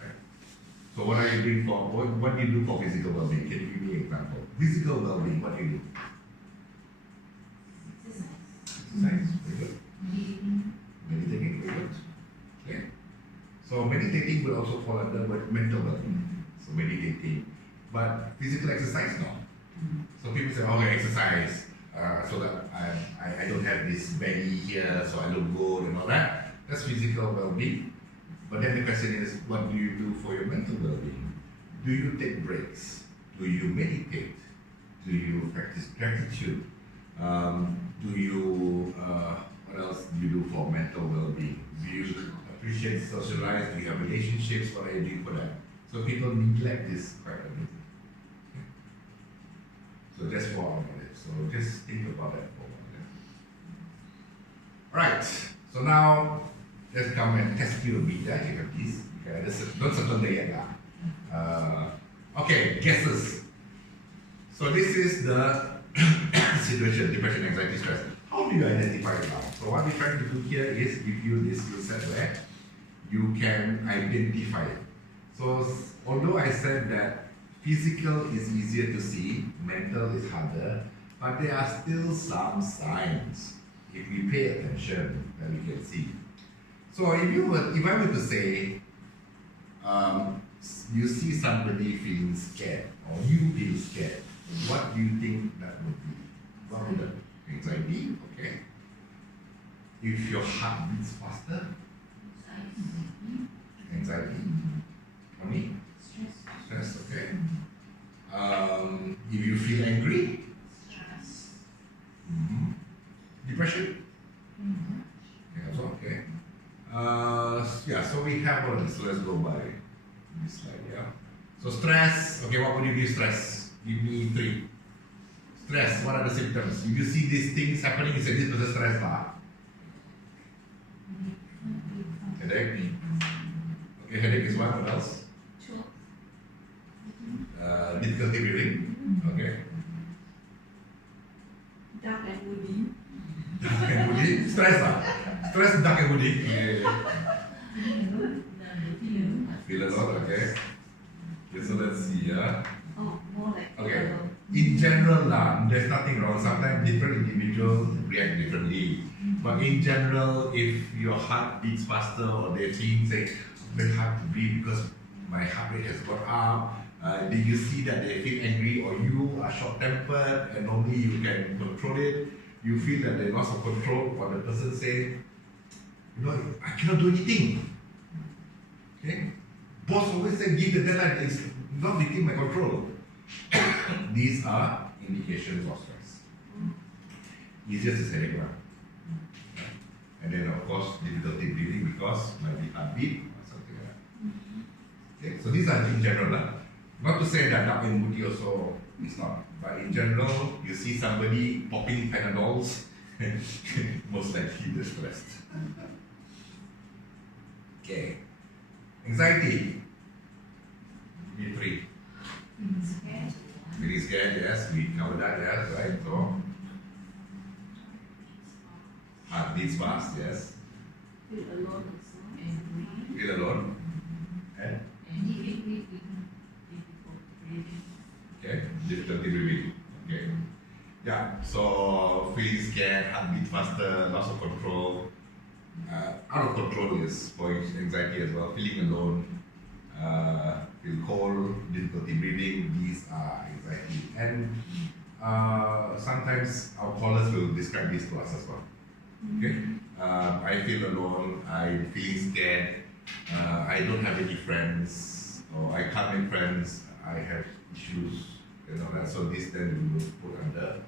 Right? So what are you doing for, what do you do for physical well-being? Can you give me an example? Physical well-being, what do you do? Exercise, very good. Meditating, very good. Okay. So meditating will also fall under mental well-being. So meditating. But physical exercise, no. So people say, okay, exercise, so that I don't have this belly here, so I look good and all that. That's physical well-being. But then the question is, what do you do for your mental well-being? Do you take breaks? Do you meditate? Do you practice gratitude? Do you, what else do you do for mental well-being? Do you appreciate, socialize? Do you have relationships? What are you doing for that? So people neglect this quite a bit. Okay. So that's for our knowledge. So just think about that for a while. Alright, so now let's come and test you a bit, please. Okay, don't settle there yet. Okay, guesses. So this is the situation, depression, anxiety, stress. How do you identify it now? So what we're trying to do here is give you this skill set where you can identify it. So although I said that physical is easier to see, mental is harder, but there are still some signs if we pay attention that we can see. So if I were to say, you see somebody feeling scared, or you feel scared, what do you think that would be? What would that be? Anxiety, okay. If your heart beats faster, anxiety. For me? Stress, okay. If you feel angry, Stress. Depression? Yeah, that's okay. Yeah, so we have all this. So let's go by this slide, yeah. So stress, okay, what would you give stress? Give me 3. Stress, what are the symptoms? If you see these things happening, you say this person stress lah. Headache. Okay, headache is one. What else? Difficulty breathing. Okay. Dark and moody. Dark and moody. Stress lah. Stress, dark and moody. Okay. Feel alone. Okay. Okay, so let's see. Yeah. Oh, more like Okay. In general, there's nothing wrong. Sometimes different individuals react differently. But in general, if your heart beats faster or they feel say very hard to breathe because my heart rate has gone up, did you see that they feel angry or you are short-tempered and normally you can control it? You feel that they lost of control, or the person say, you know, I cannot do anything. Okay? Boss always say give the deadline, it's not within my control. These are indications of stress. Easiest is headache. And then of course difficulty breathing because might be heartbeat or something like that. Okay, so these are in general. Not to say that dark and moody also is not, but in general, you see somebody popping Panadols, most likely they're stressed. Okay. Anxiety. Give me 3. Feeling scared, yes, we covered that, yes, right? So, heart beats fast, yes. Feel alone also. Feel alone. And? Okay, difficulty breathing. Okay. Yeah, So feeling scared, heartbeat faster, loss of control. Out of control is for anxiety as well. Feeling alone, feel cold, difficulty breathing. These are anxiety, and sometimes our callers will describe this to us as well. Okay, I feel alone. I'm feeling scared. I don't have any friends, or I can't make friends. I have issues, that. So this then we will put under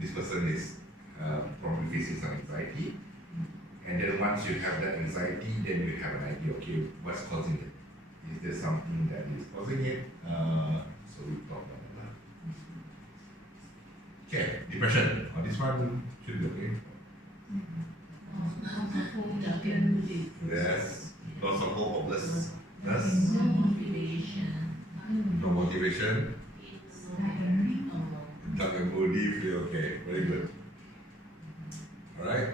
this person is probably facing some anxiety. And then once you have that anxiety, then you have an idea, okay, what's causing it? Is there something that is causing it? So we talk about that. Okay, depression. This one should be okay. Yes, lots of hope, hopeless. Yes. No motivation. No motivation. Dark and moody, feel okay. Very good. Alright.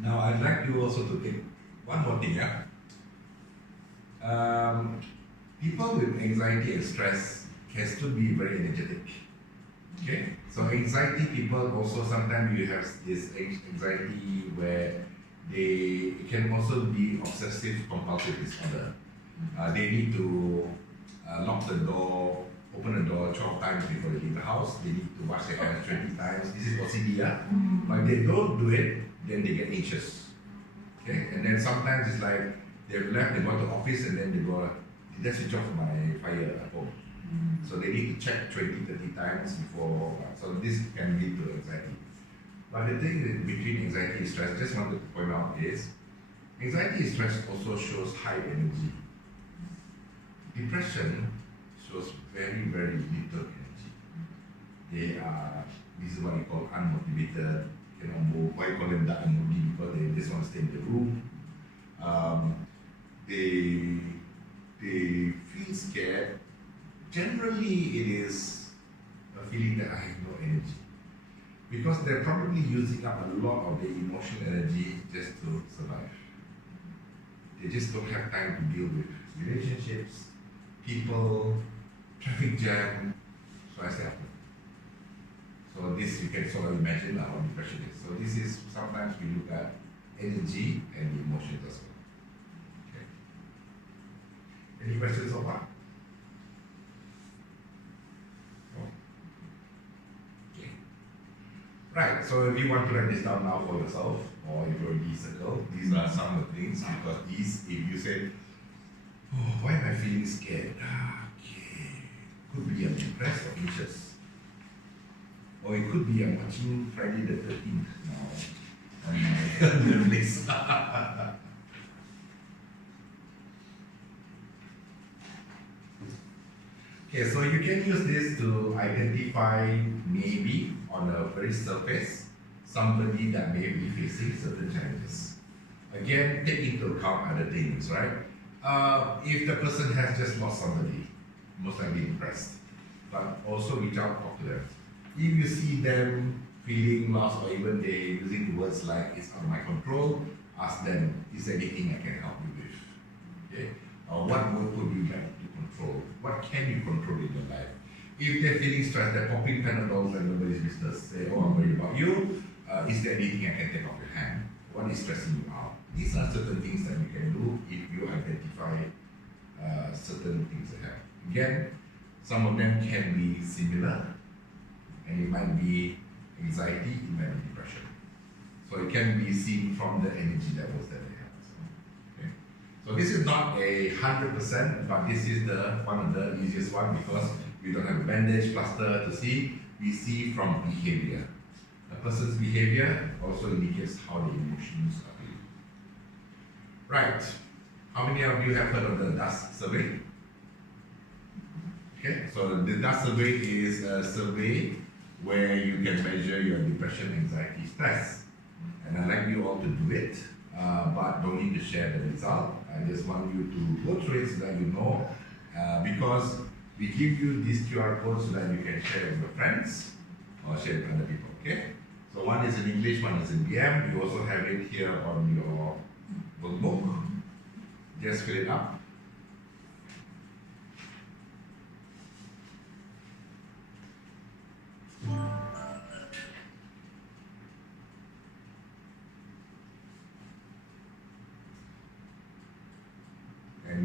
Now I'd like you also to take one more thing, yeah? People with anxiety and stress can still be very energetic. Okay? So anxiety people also sometimes you have this anxiety where it can also be obsessive compulsive disorder. They need to lock the door, open the door 12 times before they leave the house. They need to wash their hands 20 times. This is OCD, yeah? But if they don't do it, then they get anxious. Okay? And then sometimes it's like they've left, they go to the office and then they go, did I switch off my fire at home? So they need to check 20, 30 times before, so this can lead to anxiety. But the thing is between anxiety and stress, just wanted to point out is, anxiety and stress also shows high energy. Depression shows very, very little energy. This is what you call unmotivated, cannot move. Why you call them dark and moody? Because they just want to stay in the room. They feel scared. Generally, it is a feeling that I have no energy. Because they're probably using up a lot of their emotional energy just to survive. They just don't have time to deal with relationships, people, traffic jam, so I stay up. So this you can sort of imagine how depression is. So this is sometimes we look at energy and emotions as well. Okay. Any questions so far? No? Okay. Right, so if you want to write this down now for yourself, or if you already circle, these are some of the things, because these, if you say, oh, why am I feeling scared? Okay, could be I'm depressed or anxious. Or it could be I'm watching Friday the 13th now on my Netflix. Okay, so you can use this to identify maybe on a very surface somebody that may be facing certain challenges. Again, take into account other things, right? If the person has just lost somebody, most likely depressed, but also reach out, talk to them. If you see them feeling lost or even they using words like it's out of my control, ask them, is there anything I can help you with? Okay? Or what would you like to control? What can you control in your life? If they're feeling stressed, they're popping Panadols and nobody's business. Say, oh, I'm worried about you. Is there anything I can take off your hand? What is stressing you out? These are certain things that you can do if you identify certain things that happen. Again, some of them can be similar, and it might be anxiety, it might be depression. So it can be seen from the energy levels that they have. Okay? So this is not 100%, but this is one of the easiest one because we don't have a bandage, plaster to see. We see from behavior. A person's behavior also indicates how the emotions are feeling. Right. How many of you have heard of the DUS survey? Okay, so the DUS survey is a survey where you can measure your depression, anxiety, stress. And I'd like you all to do it, but don't need to share the result. I just want you to go through it so that you know, because we give you this QR code so that you can share with your friends or share with other people, okay? So one is in English, one is in BM. You also have it here on your workbook. Just fill it up.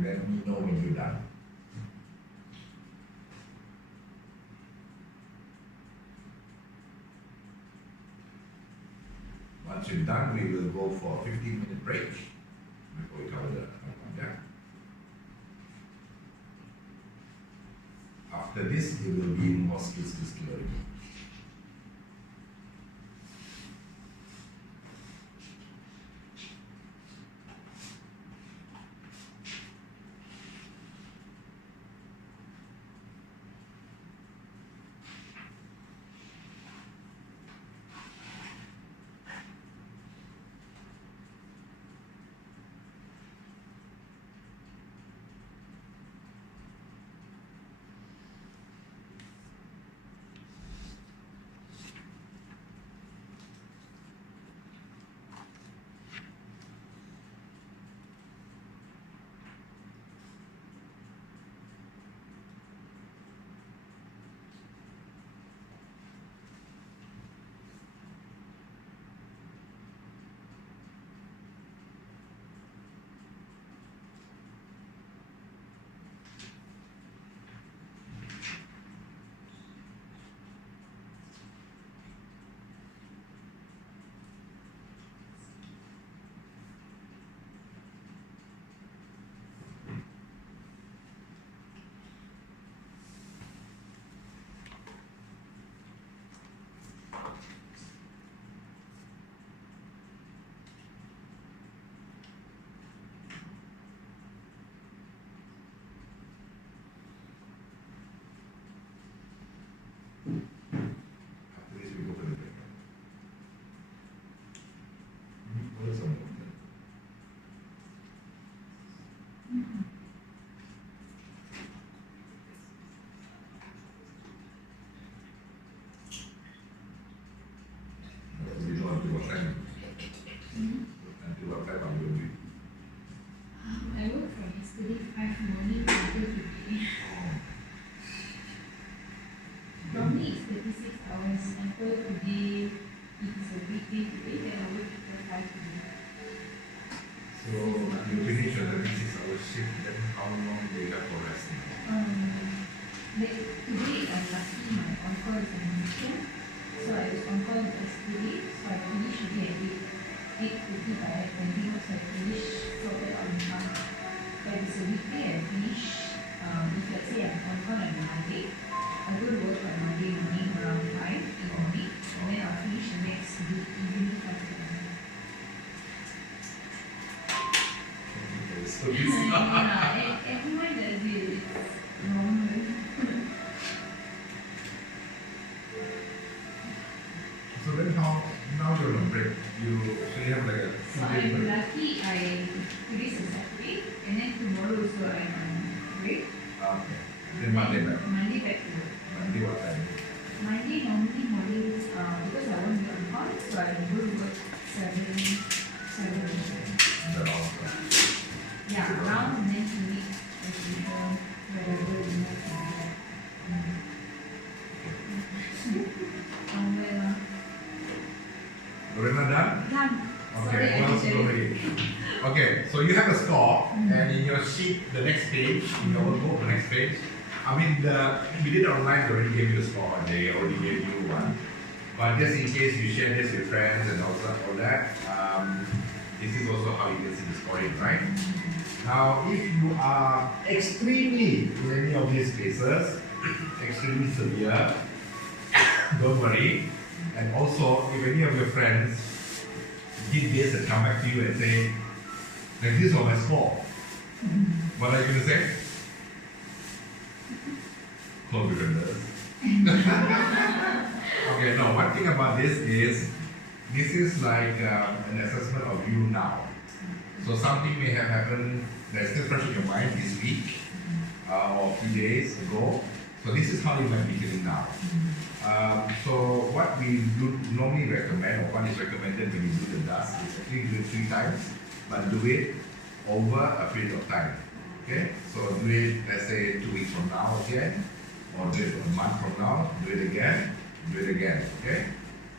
let me know when you're done. Once you're done, we will go for a 15-minute break before we cover the yeah. After this, it will be more skills to skill already. After this, we go for the break. What is on you know until what time? Until what time are you doing? I work from yesterday 5 morning until today. Normally it's 36 hours. Until today, it is a weekday today, then I work till 5 today. So you finish your 36-hour shift, then how long do you have for resting? Like today I'm lucky my on-call is on weekend. So I was on-call yesterday, so I finished today at 8:30 by ending, so I finish sorted on time. But if it's a weekday, I finish, if let's say I'm on-call on Monday, I go to work on Monday morning around 5 in the morning, and then I'll finish the next week evening 5 p.m. So this Everyone does it, it's normal. So then how, now you're on a break, so you have like a So 2 day I'm break. lucky today's a Saturday, and then tomorrow also I'm on break. Okay. Then Monday back. Monday back to work. Monday what time? Monday normally mornings, because I won't be on call, so I go to work 7. The round. Yeah, around and then to meet as usual, wherever you know to be at. Well, Lorena done? done. Okay, Sorry, what I else didn't tell you. already? Okay, so you have a score, and in your sheet, the next page, in your workbook, the next page, I mean, we did online, they already gave you the score, and they already gave you one. But just in case you share this with friends and also all that, this is also how you can see the scoring, right? Now, if you are extremely, in any of these cases, extremely severe, don't worry. And also, if any of your friends did this and come back to you and say, like, this was my score, what are you going to say? Call befrienders. Okay, no, one thing about this is like an assessment of you now. So something may have happened that's still fresh in your mind this week or a few days ago. So this is how you might be feeling now. So what we do normally recommend, or what is recommended when you do the dust, is actually do it 3 times, but do it over a period of time. Okay? So do it, let's say 2 weeks from now again, or do it a month from now, do it again, okay?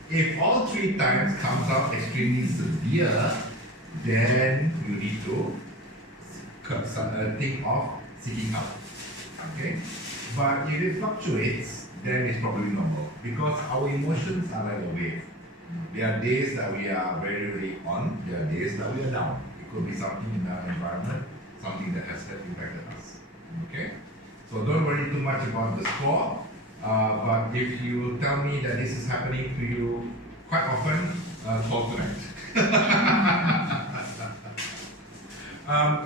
If all 3 times comes out extremely severe, then you need to think of seeking help. Okay? But if it fluctuates, then it's probably normal because our emotions are like a wave. There are days that we are very, very on, there are days that we are down. It could be something in our environment, something that has impacted us. Okay? So don't worry too much about the score, but if you tell me that this is happening to you quite often, call tonight.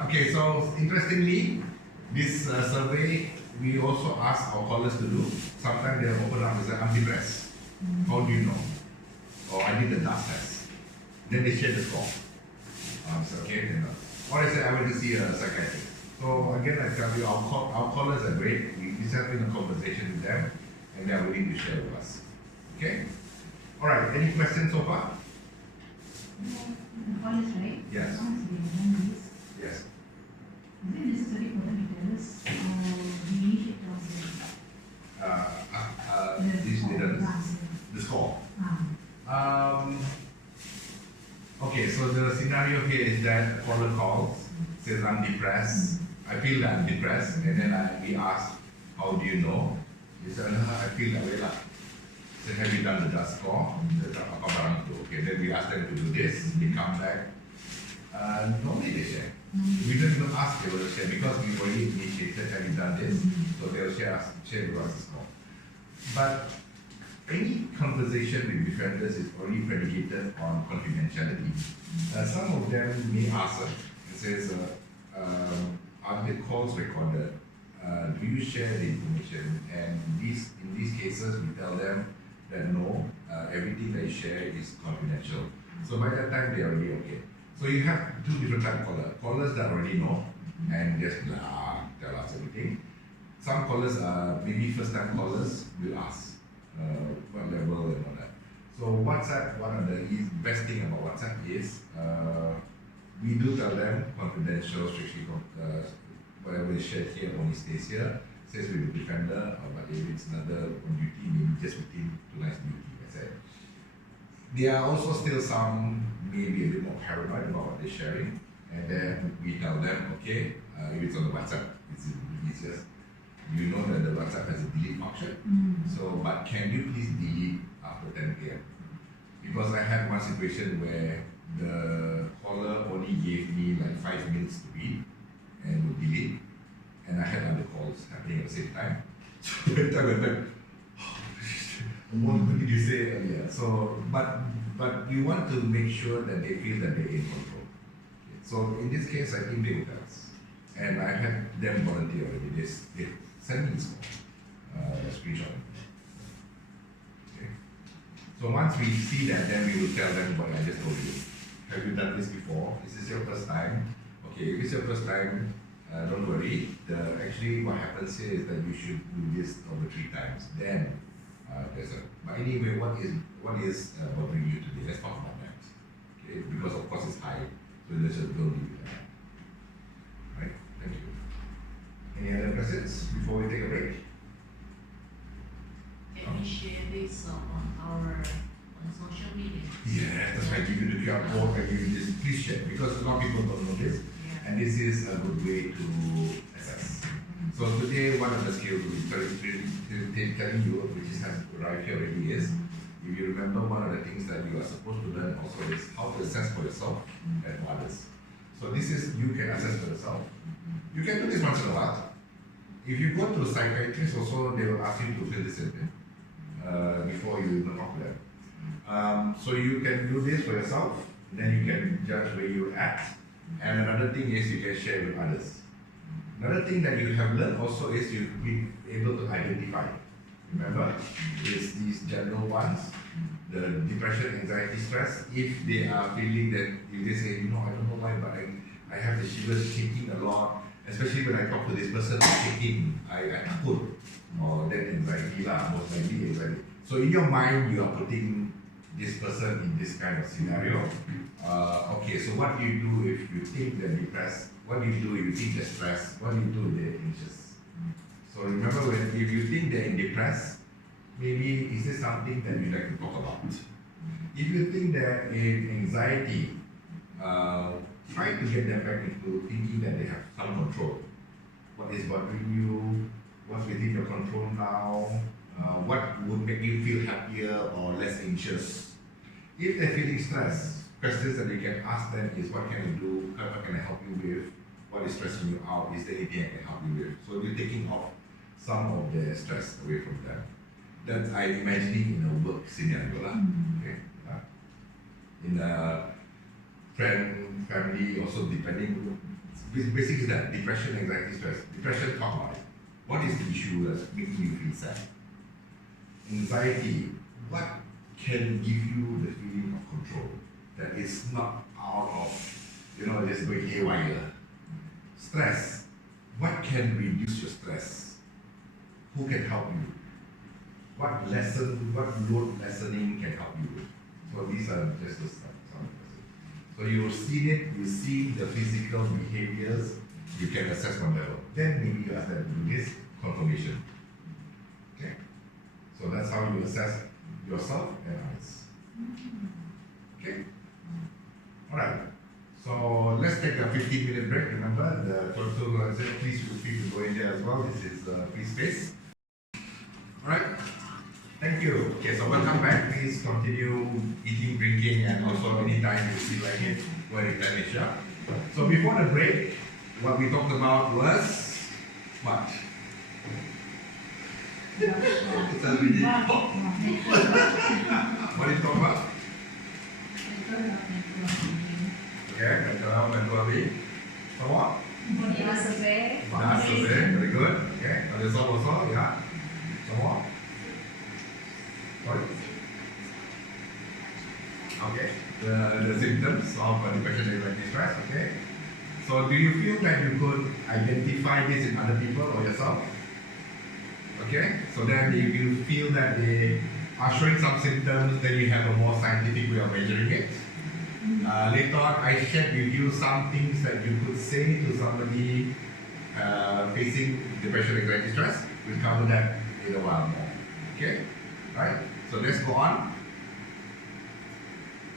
Okay, so interestingly, this survey we also ask our callers to do. Sometimes they open up and say, I'm depressed. How do you know? Or I did the dust test. Then they share the score. So, okay, or they say, I went to see a psychiatrist. So again, I tell you, our callers are great. We set in a conversation with them, and they are willing to share with us. Okay? All right. Any questions so far? The call is right. Yes. Once we have done this, Yes. is it necessary for them to tell us or we initiate This the score. Okay, so the scenario here is that a caller calls, says I'm depressed. I feel that I'm depressed, and then we ask, how do you know? He said, I feel that way lah. So have you done the dust score? Okay, then we ask them to do this. They come back. Normally they share. We don't even ask, they will share because we already initiated, have you done this? So they'll share with us the score. But any conversation with befrienders is already predicated on confidentiality. Some of them may ask us, it says, are the calls recorded? Do you share the information? And in these cases, we tell them that no, everything they share is confidential. So by that time, they're already okay. So you have two different types of callers. Callers that already know and just tell us everything. Some callers are maybe first-time callers will ask what level and all that. So WhatsApp, one of the best thing about WhatsApp is we do tell them confidential, strictly whatever is shared here only stays here. Says with the defender, but if it's another on duty, maybe just within tonight's duty. That's it. There are also still some maybe a bit more paranoid about what they're sharing, and then we tell them, okay, if it's on the WhatsApp, it's easiest. You know that the WhatsApp has a delete function. So, but can you please delete after 10 p.m.? Because I had one situation where the caller only gave me like 5 minutes to read and would delete, and I had other calls happening at the same time. So by the time I went back, what did you say earlier? So, but we want to make sure that they feel that they're in control. So in this case, I think they will tell us, and I had them volunteer already. They send me this screenshot. Okay. So once we see that, then we will tell them what I just told you. Have you done this before? Is this your first time? Okay, if it's your first time, don't worry. Actually, what happens here is that you should do this over 3 times. Then there's a. But anyway, what is bothering you today? Let's talk about that. Okay, because of course it's high, so let's just go leave it at that. Right? Thank you. Any other questions before we take a break? Can we share this on social media? Yeah, that's why I give you the QR code. I give you this. Please share because a lot of people don't know this, and this is a good way to assess. So today, one of the skills we're telling you, which has arrived here already, is if you remember, one of the things that you are supposed to learn also is how to assess for yourself and for others. So this is you can assess for yourself. You can do this once in a while. If you go to a psychiatrist, also they will ask you to fill this in before you even talk to them. So you can do this for yourself. Then you can judge where you're at. And another thing is you can share with others. Another thing that you have learned also is you've been able to identify. Remember, it's these general ones, the depression, anxiety, stress. If they are feeling that, if they say, I don't know why, but I have the shivers shaking a lot, especially when I talk to this person shaking, I takut, or then anxiety lah, most likely anxiety. So in your mind, you are putting this person in this kind of scenario. Okay, so what do you do if you think they're depressed? What do you do if you think they're stressed? What do you do if they're anxious? So remember, if you think they're depressed, maybe is this something that you'd like to talk about? If you think they're in anxiety, try to get them back into thinking that they have some control. What is bothering you? What's within your control now? What would make you feel happier or less anxious? If they're feeling stressed, questions that you can ask them is, what can I do? What can I help you with? What is stressing you out? Is there anything I can help you with? So you're taking off some of the stress away from them. That I'm imagining in a work scenario. Okay? In a friend, family, also depending, basically that, depression, anxiety, stress. Depression, talk about it. What is the issue that's making you feel sad? Anxiety, what can give you the feeling of control? That it's not out of, just going haywire. Stress, what can reduce your stress? Who can help you? What load lessening can help you? So these are just the stuff. So you've seen it, you see the physical behaviors, you can assess one level. Then maybe you ask them to do this confirmation. Okay? So that's how you assess yourself and others. Okay? Alright. So let's take a 15-minute break. Remember, the total, please feel free to go in there as well. This is free space. Alright? Thank you. Okay, so welcome back. Please continue eating, drinking, and also anytime you feel like it, go and replenish. Yeah? So before the break, what we talked about was what? It's a really what did you talk about? Okay, mental health, mental well-being. So what? Body survey. Body survey, very good. Okay, there's also, yeah. So what? Sorry? Okay, the symptoms of depression, anxiety, stress, okay. So do you feel that you could identify this in other people or yourself? Okay, so then if you feel that they are showing some symptoms, then you have a more scientific way of measuring it. Later on, I shared with you some things that you could say to somebody facing depression, anxiety, stress. We'll cover that in a while more. Okay, right? So let's go on.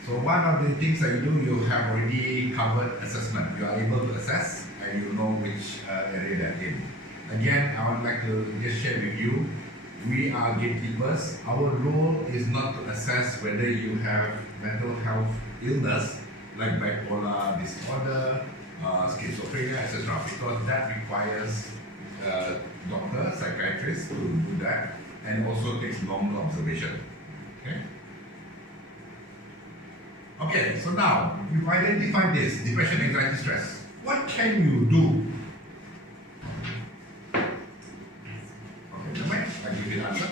So one of the things that you do, you have already covered assessment. You are able to assess and you know which area they're in. Again, I would like to just share with you, we are gatekeepers. Our role is not to assess whether you have mental health illness like bipolar disorder, schizophrenia, etc. Because that requires doctor, psychiatrists to do that, and also takes longer observation. Okay? Okay, so now we've identified this, depression, anxiety, stress. What can you do? Okay, never mind, I'll give you the answer.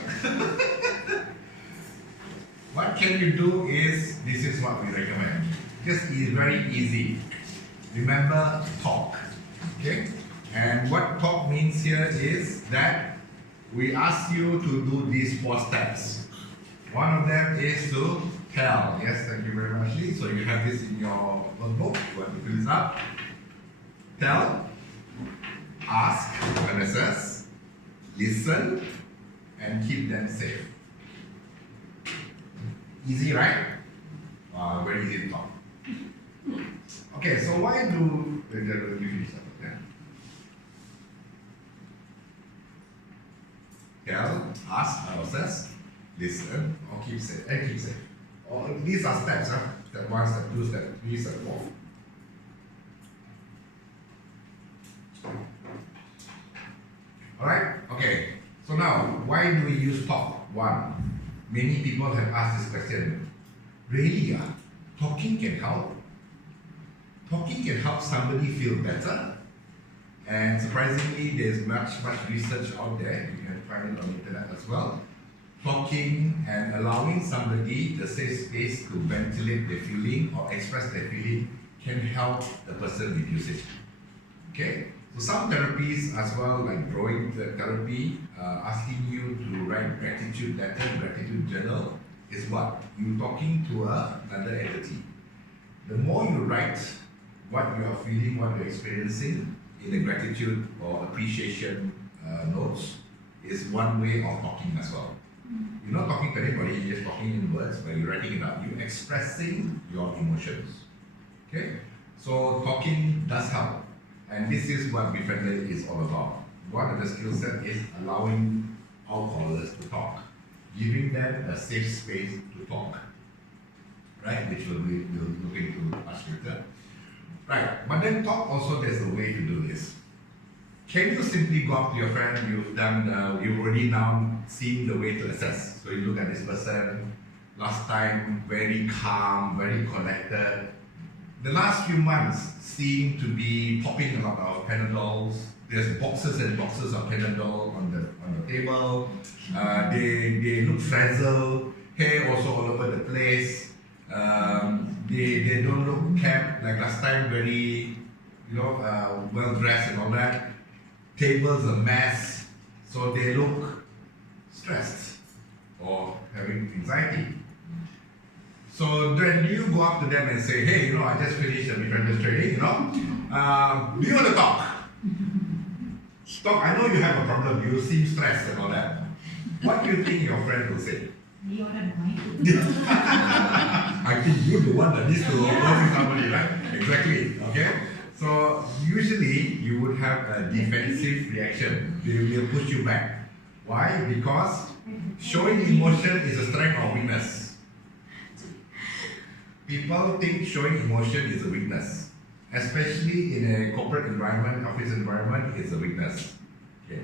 What can you do is, this is what we recommend. Just very easy. Remember, talk. Okay? And what talk means here is that we ask you to do these 4 steps. One of them is to tell. Yes, thank you very much, Lee. So you have this in your notebook. You want to fill this up. Tell, ask and assess, listen, and keep them safe. Easy, right? Very easy to talk. Okay, so why do we finish that? Tell, ask, assess, listen, or keep safe, and keep safe. These are steps, step 1, step 2, step 3, step 4. Alright? Okay. So now, why do we use talk? 1. Many people have asked this question. Really? Talking can help? Talking can help somebody feel better? And surprisingly, there's much research out there. You can find it on the internet as well. Talking and allowing somebody the safe space to ventilate their feeling or express their feeling can help the person reduce it. Okay? So some therapies as well, like drawing therapy, asking you to write gratitude letter, gratitude journal, is what? You talking to another entity. The more you write what you are feeling, what you're experiencing in the gratitude or appreciation notes, is one way of talking as well. You're not talking to anybody, you're just talking in words, but you're writing it up. You're expressing your emotions. Okay? So talking does help. And this is what Befriended is all about. One of the skill set is allowing our callers to talk, giving them a safe space to talk, right? Which we'll look into much later. Right, but then talk also, there's a way to do this. Can you simply go up to your friend, you've already now seen the way to assess. So you look at this person, last time very calm, very collected. The last few months seem to be popping a lot of Panadols. There's boxes and boxes of Panadol on the table. They look frazzled, hair also all over the place. They don't look kept like last time, very well dressed and all that. Table's a mess, so they look stressed or having anxiety. So then you go up to them and say, hey, I just finished a Befrienders training, do you want to talk? Talk, I know you have a problem, you seem stressed and all that. What do you think your friend will say? I think you're the one that needs to work with somebody, right? Exactly, okay? So usually you would have a defensive reaction. They will push you back. Why? Because showing emotion is a strength or weakness. People think showing emotion is a weakness. Especially in a corporate environment, office environment, it's a weakness. Okay.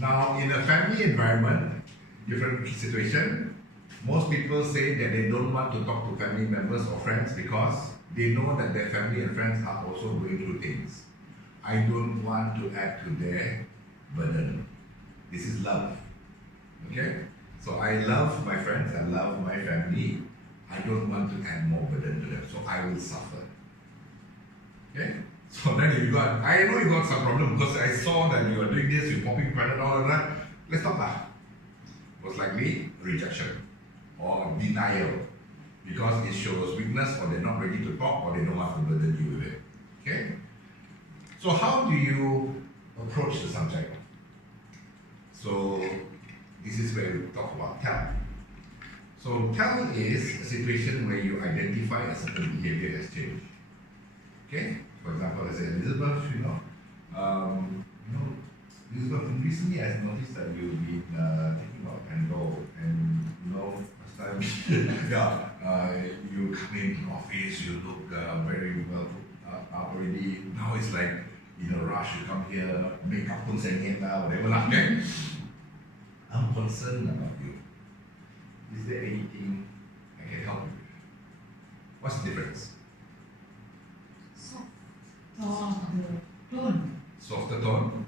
Now, in a family environment, different situation, most people say that they don't want to talk to family members or friends because they know that their family and friends are also going through things. I don't want to add to their burden. This is love. Okay? So I love my friends, I love my family. I don't want to add more burden to them, so I will suffer. Okay? So then if I know you got some problem because I saw that you are doing this, you're popping Panadol and that. Let's talk about. Most likely rejection or denial because it shows weakness or they're not ready to talk or they don't want to burden you with it. Okay? So how do you approach the subject? So this is where we talk about tell. So tell is a situation where you identify a certain behavior has changed. Okay? For example, I say, Elizabeth, Elizabeth, recently I've noticed that you've been taking out Panadol and last time, you come in the office, you look very well put up already. Now it's like in a rush, you come here, makeup pun sengit lah, whatever lah, okay? I'm concerned about you. Is there anything I can help you with? What's the difference? Softer tone.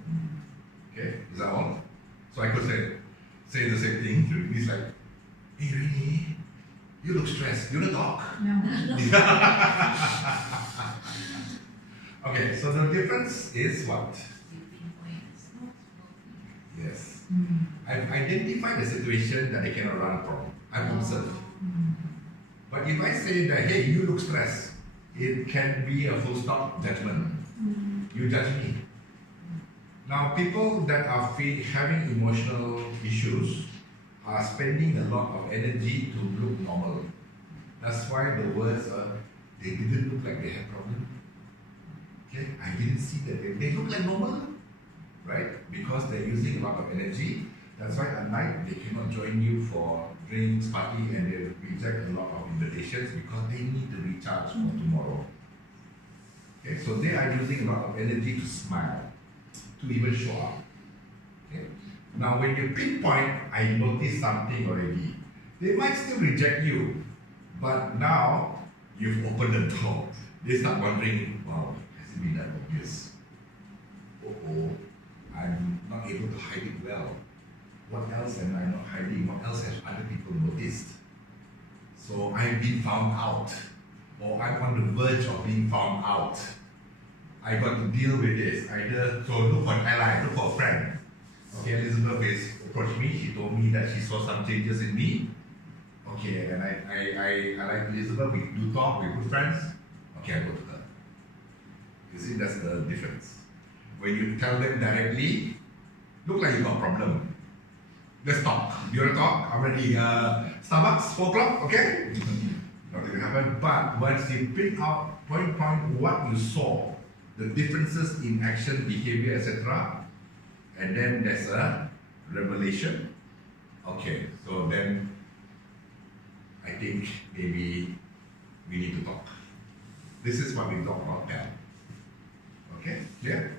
Okay, is that all? So I could say the same thing to me. It's like, hey, really? You look stressed. You want to talk? No. Okay, so the difference is what? Yes. I've identified the situation that I cannot run from. I've observed. But if I say that, hey, you look stressed, it can be a full stop judgment. You judge me. Now, people that are having emotional issues are spending a lot of energy to look normal. That's why the words are, they didn't look like they had problem. Okay, I didn't see that. They look like normal, right? Because they're using a lot of energy. That's why at night they cannot join you for drinks, party, and they reject a lot of invitations because they need to recharge for tomorrow. Okay, so they are using a lot of energy to smile, to even show up. Okay? Now when you pinpoint, I noticed something already. They might still reject you, but now you've opened the door. They start wondering, wow, has it been that obvious? Oh, I'm not able to hide it well. What else am I not hiding? What else have other people noticed? So I've been found out, or I'm on the verge of being found out. I got to deal with this. So look for an ally, look for a friend. Okay, Elizabeth is approached me. She told me that she saw some changes in me. Okay, and I like Elizabeth. We do talk. We're good friends. Okay, I go to her. You see, that's the difference. When you tell them directly, look like you got a problem. Let's talk. Do you want to talk? I'm ready. Starbucks, 4 o'clock, okay? nothing happened. But once you pick out point what you saw, the differences in action, behavior, etc., and then there's a revelation. Okay, so then I think maybe we need to talk. This is what we talk about tell. Okay, clear?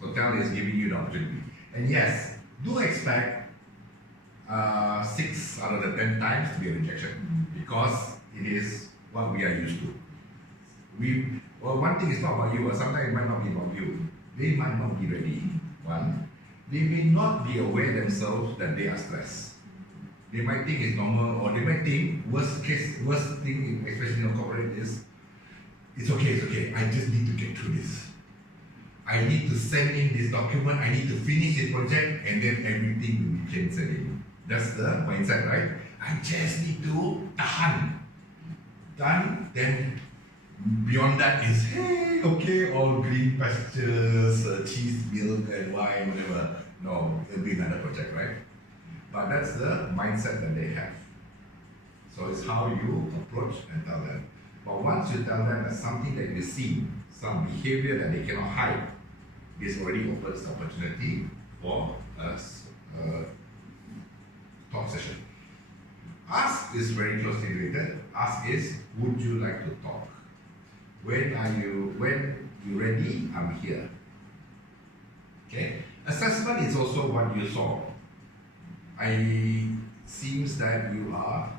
So tell is giving you the opportunity. And yes, do expect 6 out of the 10 times to be a rejection, because it is what we are used to. One thing is not about you, or sometimes it might not be about you. They might not be ready. One, they may not be aware themselves that they are stressed. They might think it's normal, or they might think worst thing, especially in a corporate, is it's okay, I just need to get through this. I need to send in this document, I need to finish this project, and then everything will be changed again. That's the mindset, right? I just need to tahan. Done, then beyond that is, hey, okay, all green pastures, cheese, milk, and wine, whatever. No, it'll be another project, right? But that's the mindset that they have. So it's how you approach and tell them. But once you tell them that something that you see, some behavior that they cannot hide, this already opens the opportunity for a talk session. Ask is very closely related. Ask is, would you like to talk? When you ready, I'm here. Okay? Assessment is also what you saw. Seems that you are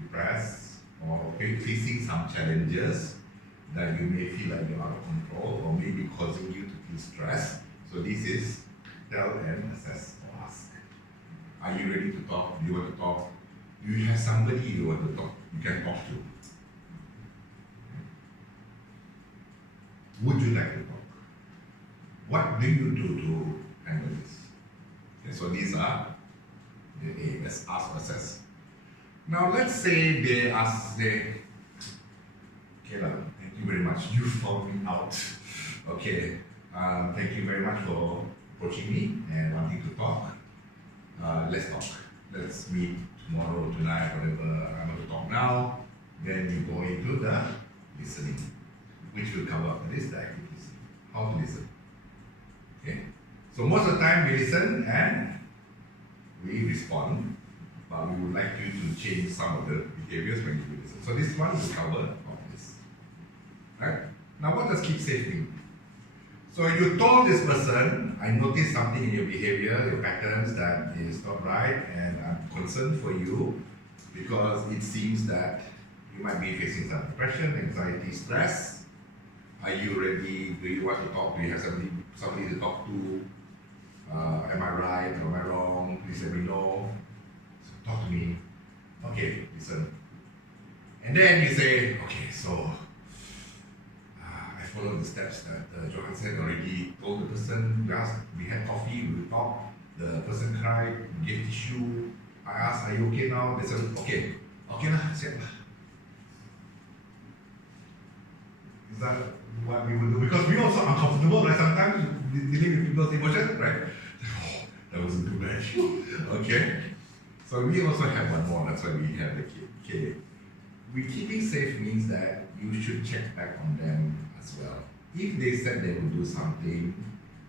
depressed or facing some challenges that you may feel like you're out of control or maybe causing you to feel stressed. So this is tell and assess or ask. Are you ready to talk? Do you want to talk? Do you have somebody you want to talk? You can talk to. Would you like to talk? What do you do to handle this? Okay, so these are the A. Let's ask or assess. Now let's say they ask, okay, thank you very much. You found me out. Okay, thank you very much for approaching me and wanting to talk. Let's talk. Let's meet tomorrow, tonight, whatever. I'm going to talk now. Then you go into the listening, which will cover after this, the active listening. How to listen. Okay? So most of the time we listen and we respond, but we would like you to change some of the behaviors when you listen. So this one will cover all this. Right? Now what does keep safe mean? So you told this person, I noticed something in your behavior, your patterns that is not right, and I'm concerned for you because it seems that you might be facing some depression, anxiety, stress. Are you ready? Do you want to talk? Do you have somebody to talk to? Am I right? Am I wrong? Please let me know. So talk to me. Okay, listen. And then you say, okay, so I followed the steps that Johan said already. Told the person, we had coffee, we talked. The person cried, gave tissue. I asked, are you okay now? They said, okay lah, siap lah. Is that what we will do? Because we also uncomfortable, right? Sometimes dealing with people's emotions, right? Oh, that wasn't too bad. Okay. So we also have one more. That's why we have the kid. Okay. Keeping safe means that you should check back on them as well. If they said they will do something,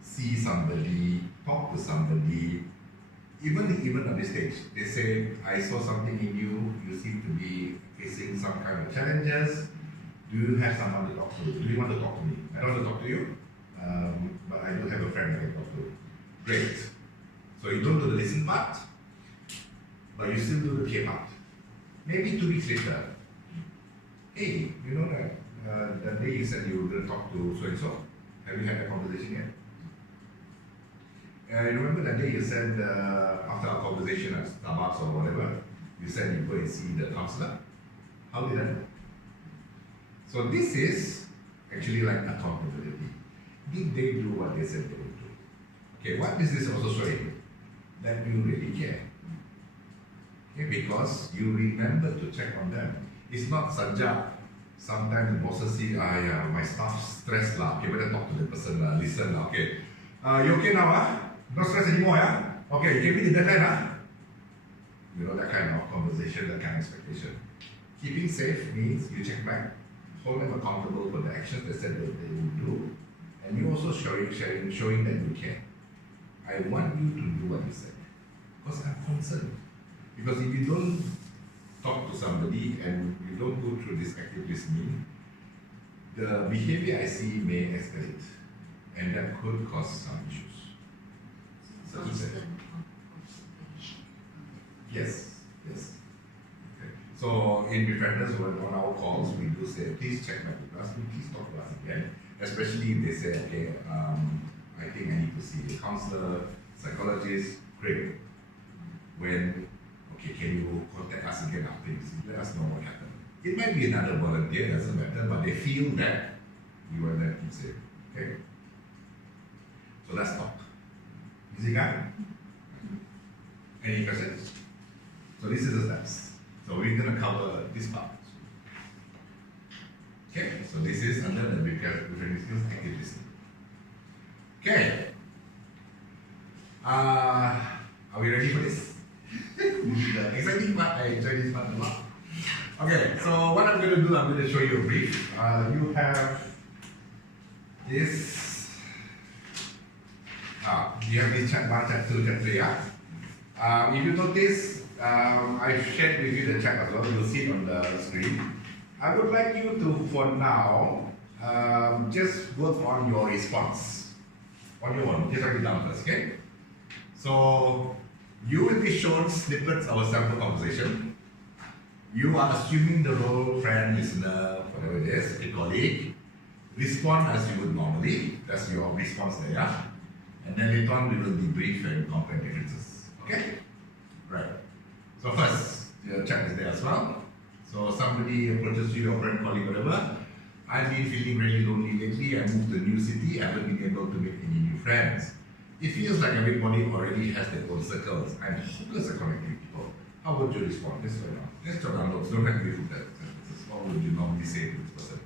see somebody, talk to somebody, even at this stage, they say, I saw something in you, you seem to be facing some kind of challenges. Do you have someone to talk to? Do you want to talk to me? I don't want to talk to you, but I do have a friend I can talk to. Great. So you don't do the listen part, but you still do the care part. Maybe 2 weeks later, hey, you know that day you said you were going to talk to so-and-so? Have you had that conversation yet? I remember that day you said, after our conversation at Starbucks or whatever, you said you go and see the counselor. How did that go? So this is actually like accountability. Did they do what they said they would do? Okay, what is this also showing? That you really care. Okay, because you remember to check on them. It's not sajak. Sometimes the bosses see, my staff stressed lah. Okay, better talk to the person lah. Listen lah. Okay, you okay now? Not stress anymore, yeah? Okay, you give me the deadline, You know, that kind of conversation, that kind of expectation. Keeping safe means you check back, hold them accountable for the actions they said that they will do, and you also showing that you care. I want you to do what you said, because I'm concerned. Because if you don't talk to somebody and you don't go through this active listening, the behavior I see may escalate, and that could cause some issues. So to say. Yes, yes. Okay. So in Befrienders, on our calls, we do say, please check back with us, please talk to us again. Especially if they say, okay, I think I need to see a counselor, psychologist, great. When, okay, can you contact us again after you see, let us know what happened. It might be another volunteer, doesn't matter, but they feel that you are there to say, okay? So let's talk. Easy guy? Any questions? So this is the steps. So we're gonna cover this part. Okay, so this is under the Befriending Skills active listening. Okay. Are we ready for this? The exciting part, I enjoy this part a lot. Okay, so what I'm going to do, I'm going to show you a brief. You have this. You have this chat 1, chat 2, chat 3. If you notice, I shared with you the chat as well. You'll see it on the screen. I would like you to, for now, just work on your response on your own. Just write it down first, okay? So you will be shown snippets of a sample conversation. You are assuming the role friend, listener, whatever it is, a colleague. Respond as you would normally. That's your response there, yeah? And then later on, we will debrief and compare differences. Okay? Right. So first, the chat is there as well. So somebody approaches you, your friend, colleague, whatever. I've been feeling really lonely lately. I moved to a new city. I haven't been able to make any new friends. It feels like everybody already has their own circles. I'm hopeless at connecting people. How would you respond? This way now. Just jot down notes. Don't have to be that. What would you normally say to this person?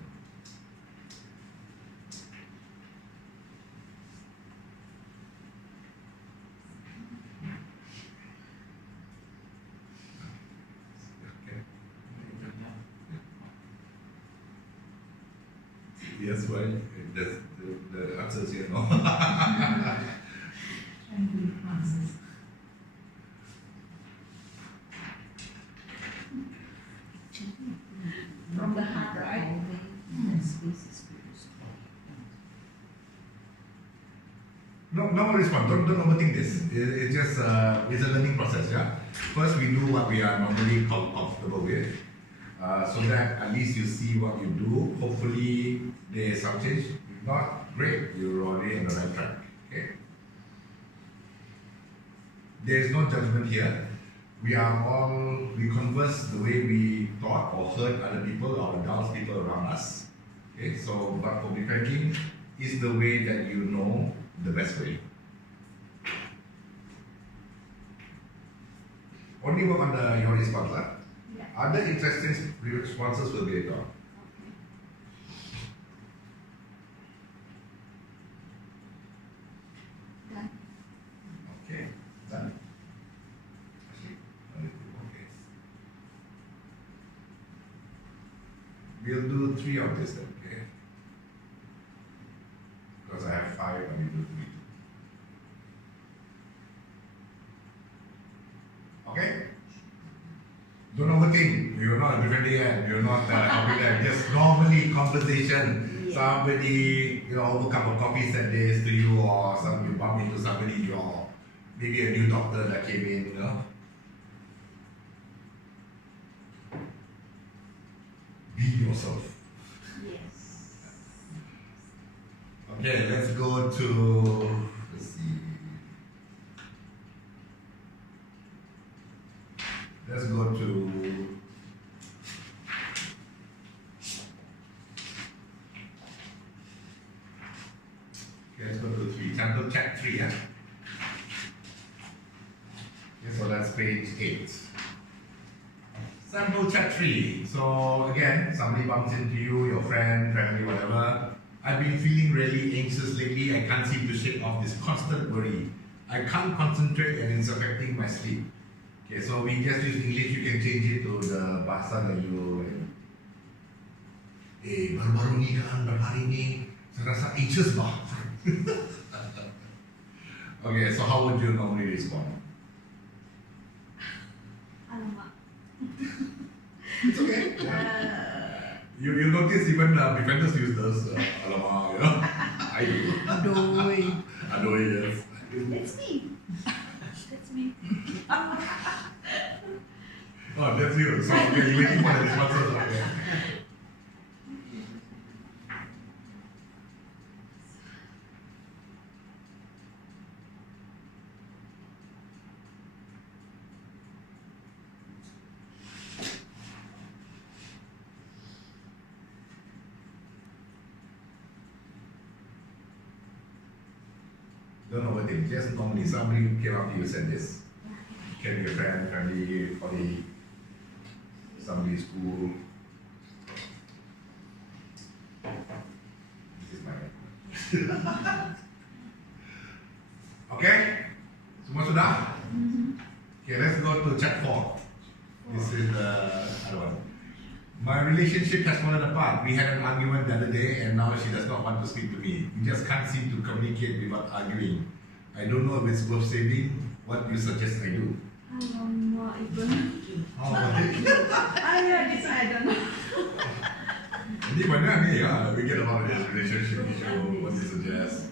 Yes, well, the answer is here, no? From the heart, right? No response. Don't overthink this. It's just it's a learning process. Yeah. First, we do what we are normally comfortable with, so that at least you see what you do. Hopefully, there is some change. If not, great. You're already on the right track. Okay. There is no judgment here. We converse the way we thought or heard other people or adults, people around us. Okay, so but for befriending is the way that you know the best way. Only work on your response. Yeah. Other interesting responses will be later on. Done. Okay, done. Okay. We'll do 3 of this then, okay? Because I have 5 and we do 3. Okay? Don't overthink. You're not befriending yet. You're not helping them. Just normally conversation. Yeah. Somebody, over a cup of coffee said this to you, or you bump into somebody, or maybe a new doctor that came in, Be yourself. Yes. Okay, let's go to, let's see. Let's go to, okay, let's go to 3, sample chat 3, yeah? Okay, so that's page 8. Sample chat 3. So again, somebody bumps into you, your friend, family, whatever. I've been feeling really anxious lately. I can't seem to shake off this constant worry. I can't concentrate and it's affecting my sleep. Okay, so we just use English, you can change it to the bahasa that you baru-baru ni kan, hari ni saya rasa anxious bah. Okay, so how would you normally respond? Alamak. It's okay. You notice even befrienders use those alamak, you know? I do. Adoy, yes. That's me. That's me. Oh, that's you. So okay, you're waiting for the responses. Okay. Don't overthink. Just normally somebody came up to you and said this. Can be a friend, family, colleague, somebody school. This is my Okay? Semua sudah? Okay, let's go to chat 4. This is the other one. My relationship has fallen apart. We had an argument the other day and now she does not want to speak to me. We just can't seem to communicate without arguing. I don't know if it's worth saving. What do you suggest I do? Alamak, Ibu. Oh, okay. This I don't know. Ini banyak ni ya. We get a lot of this relationship issue. What do you suggest?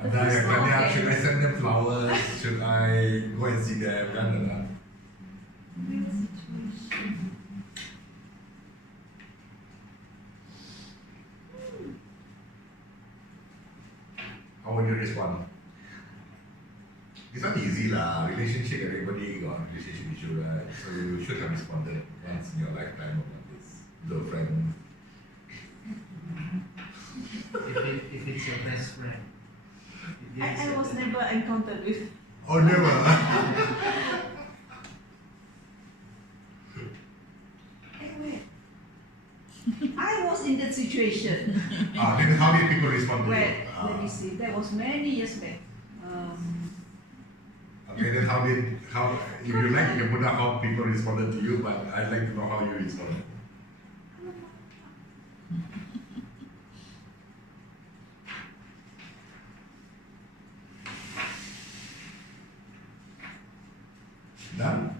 Ada yang tanya, should I send them flowers? Should I go and see them? Kan ada. How would you respond? It's not easy lah. Relationship, everybody got relationship issue, right? So you should have responded once in your lifetime about this girlfriend. If it's your best friend. I was never encountered with. Oh, never. Wait. I was in that situation. Then how did people respond to Wait, you? let me see. That was many years back. Okay, then if you like, you can put out how people responded to you, but I'd like to know how you responded. Done?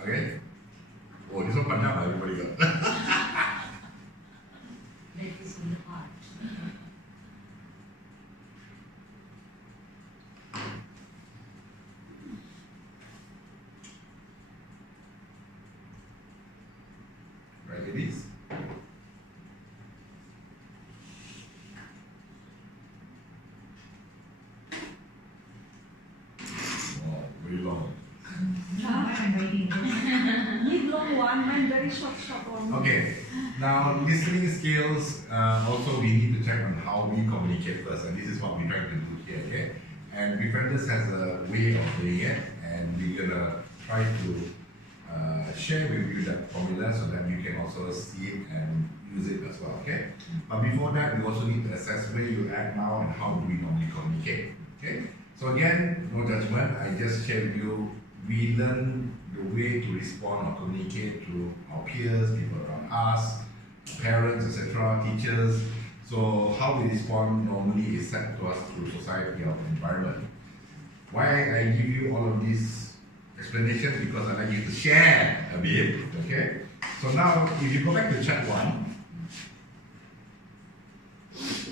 Okay? Oh, this one panjang lah, everybody got. That is in the heart. Right, ladies? Oh, very long. I'm waiting. Need long one, mine very short one. Okay, now listening skills, also we need to check on how we communicate first, and this is what we're trying to do here, okay? And Befrienders has a way of doing it, and we're gonna try to share with you that formula so that you can also see it and use it as well, okay? But before that, we also need to assess where you're at now and how do we normally communicate, okay? So again, no judgment, I just share with you, we learn the way to respond or communicate to our peers, people around us, parents, etc., teachers. So how we respond normally is set to us through society or environment. Why I give you all of these explanations? Because I like you to share a bit, okay? So now, if you go back to chat 1,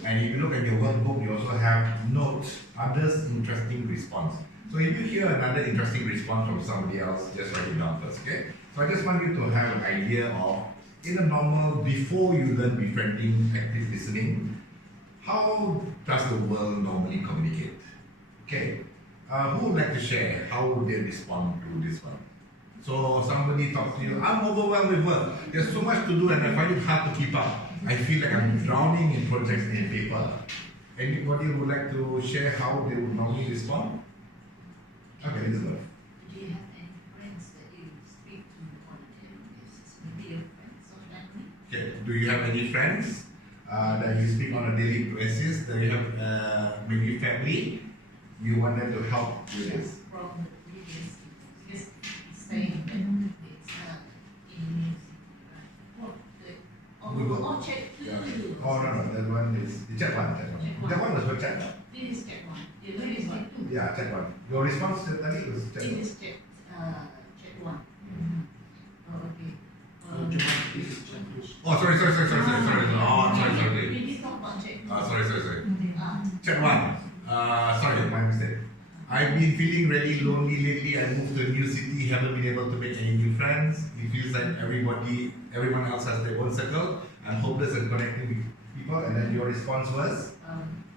and if you look at your workbook, you also have notes, others interesting response. So if you hear another interesting response from somebody else, just write it down first, okay? So I just want you to have an idea of, in a normal, before you learn befriending, active listening, how does the world normally communicate? Okay, Who would like to share? How would they respond to this one? So somebody talks to you, I'm overwhelmed with work. There's so much to do and I find it hard to keep up. I feel like I'm drowning in projects and paper. Anybody would like to share how they would normally respond? Okay, Elizabeth. Do you have any friends that you speak to on a daily basis? Maybe your friends or family? Okay, do you have any friends that you speak on a daily basis? Do you have maybe family? You want them to help with this? From the previous because saying that it's in music, right? We will- Or check Yeah. two. Oh no, that one is chat one. That one was for chat. This is check one. The other is check two. Yeah, chat one. Your response to that was chat This one. is check one. Oh, okay. Johan, this is check two. Oh, sorry. Oh, sorry. We did talk about check two. Sorry. Uh, Chat one. Sorry, my mistake. I've been feeling really lonely lately. I moved to a new city, haven't been able to make any new friends. It feels like everyone else has their own circle. I'm hopeless at connecting with people. And then your response was?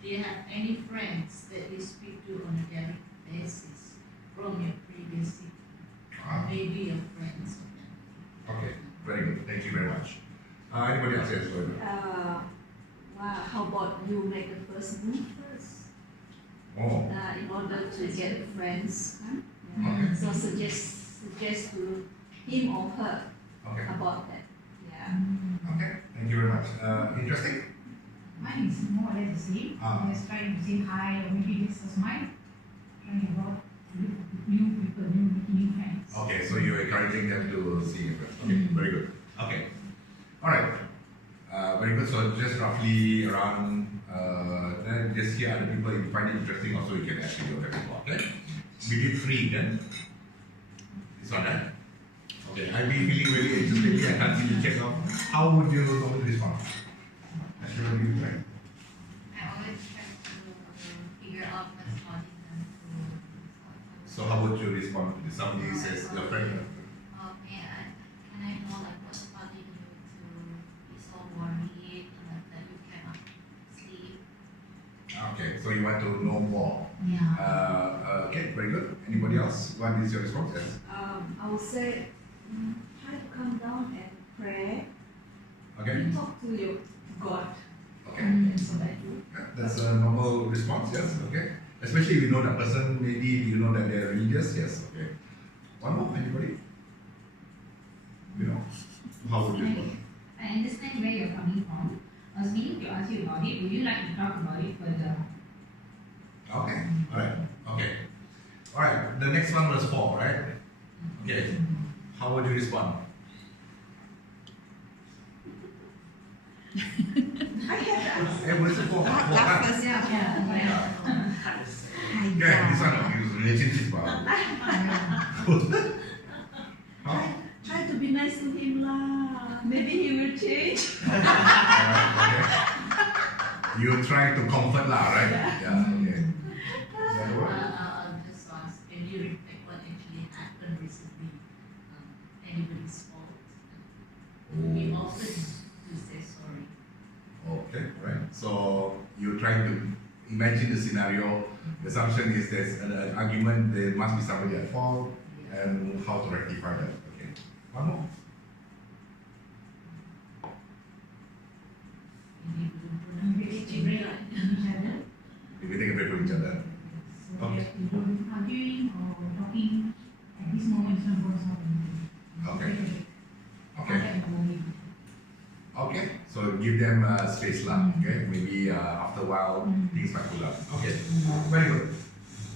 Do you have any friends that you speak to on a daily basis from your previous city? Ah. Maybe your friends. Okay, very good. Thank you very much. Anybody else? Yes, go ahead. How about you make the first move first? Oh, In order to get friends. okay. So suggest to him or her Okay. about that. Yeah. Okay. Thank you very much. Interesting. Mine is more or less the same. Ah. Just trying to say hi, or maybe this is mine. Trying to go out to look for new people, new friends. Okay, so you're encouraging them to see your friends. Okay, very good. Okay. All right. Very good. So just roughly around, then just hear other people. If you find it interesting, also you can actually go back and forth. Okay. We did 3 then. It's not that. Okay. I've been feeling really anxious lately. I can't seem to check out. How would you normally respond? Actually, what do you try? I always try to figure out what's causing them to. So how would you respond to this? Somebody says your friend. Okay, can I know like what's causing you to be so worried that you cannot sleep? Okay, so you want to know more. Yeah. Okay, very good. Anybody else? What is your response? Yes. I would say try to calm down and pray. Okay. You talk to your God. Okay. That's what I do. Yeah, that's a normal response. Yes. Okay. Especially if you know that person, maybe you know that they're religious. Yes. Okay. One more. Anybody? You know, how would you respond? I understand where you're coming from. I was meaning to ask you about it. Would you like to talk about it further? Okay. All right. Okay. All right. The next one was 4, right? Okay. How would you respond? I have Hey, what is it for? laugh first. Yeah. Yeah, this one is relationship. Huh? Try to be nice to him lah. Maybe he will change. Okay. You try to comfort lah, right? Yeah. Okay. The other one? Just ask, can you reflect what actually happened recently? Anybody's fault? We often to say sorry. Okay, right. So you try to imagine the scenario. The assumption is there's an argument, there must be somebody at fault, and how to rectify that. Okay. One more. Maybe take a break from each other. We take a break from each other. So Okay. that you don't arguing or talking at this moment is not going to happen. Okay. Take a break. Okay. Come back in the morning. Okay. So give them space lah. Okay. Maybe after a while things might cool up. Okay. Very good.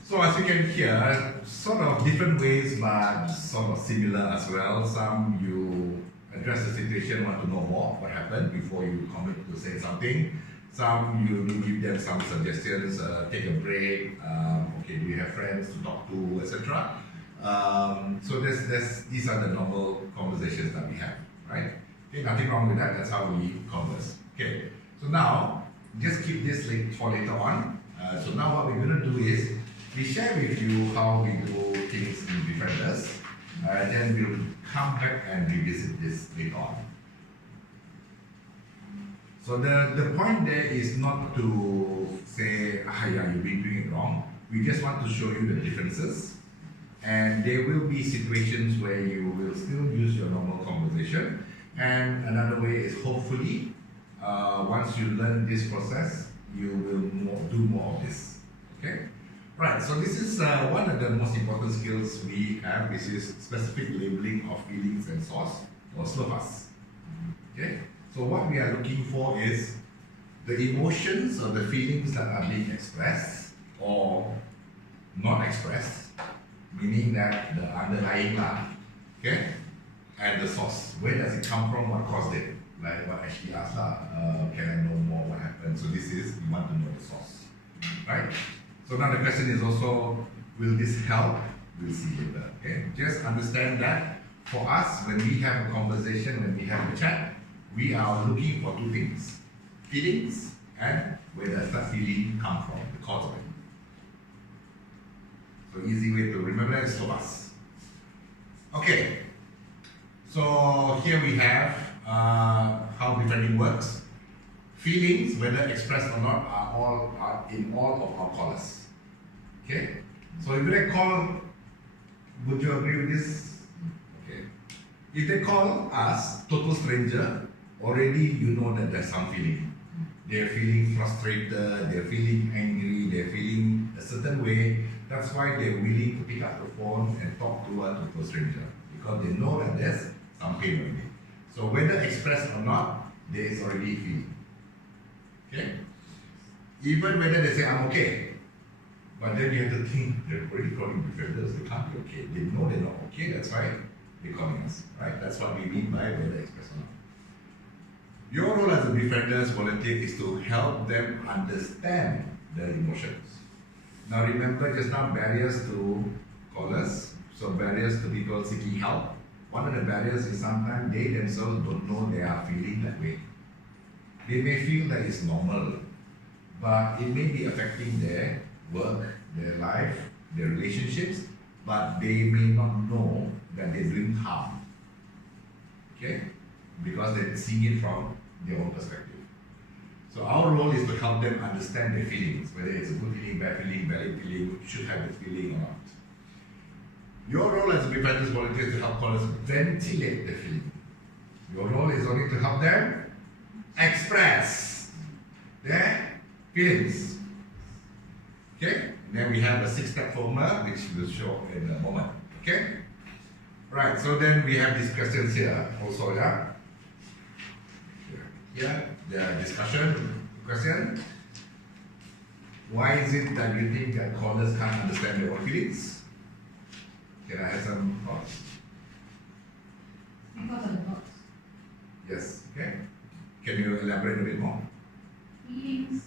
So as you can hear, sort of different ways, but sort of similar as well. Some you address the situation, want to know more what happened before you commit to say something. Some you give them some suggestions, take a break. Okay, do you have friends to talk to, etc. So these are the normal conversations that we have, right? Okay, nothing wrong with that. That's how we converse. Okay. So now just keep this for later on. So now what we're gonna do is we share with you how we do things in Befrienders. Then we'll come back and revisit this later on. So the point there is not to say, yeah, you've been doing it wrong. We just want to show you the differences, and there will be situations where you will still use your normal conversation, and another way is hopefully once you learn this process, you will do more of this. Okay? Right, so this is one of the most important skills we have, which is specific labeling of feelings and source, or SLOFAS. Okay? So what we are looking for is the emotions or the feelings that are being expressed or not expressed, meaning that the underlying lah, okay, and the source. Where does it come from? What caused it? Like what Ashley asked, can I know more what happened? So this is, you want to know the source, right? So now the question is also, will this help? We'll see later, okay? Just understand that for us, when we have a conversation, when we have a chat, we are looking for two things: feelings and where does that feeling come from, the cause of it. So easy way to remember is SLOFAS. Okay, so here we have how befriending works. Feelings, whether expressed or not, are in all of our callers. Okay, so if they call, would you agree with this? Okay, if they call us total stranger, already you know that there's some feeling. They're feeling frustrated, they're feeling angry, they're feeling a certain way. That's why they're willing to pick up the phone and talk to a total stranger, because they know that there's some pain already. So whether expressed or not, there is already feeling. Okay? Even whether they say, I'm okay, but then you have to think, they're already calling befrienders, they can't be okay. They know they're not okay, that's why they're calling us, right? That's what we mean by whether expressed or not. Your role as a befrienders volunteer is to help them understand their emotions. Now remember just now, barriers to callers, so barriers to people seeking help. One of the barriers is sometimes they themselves don't know they are feeling that way. They may feel that it's normal, but it may be affecting their work, their life, their relationships, but they may not know that they're doing harm. Okay? Because they're seeing it from their own perspective. So our role is to help them understand their feelings, whether it's a good feeling, bad feeling, valid feeling, should have this feeling or not. Your role as a befrienders volunteer is to help callers ventilate their feeling. Your role is only to help them express their feelings. Okay? And then we have a 6-step formula, which we'll show in a moment. Okay? Right, so then we have these questions here also, yeah? Here, the discussion question. Why is it that you think that callers can't understand their own feelings? Can I have some thoughts? Because of the thoughts. Yes, okay. Can you elaborate a bit more? Feelings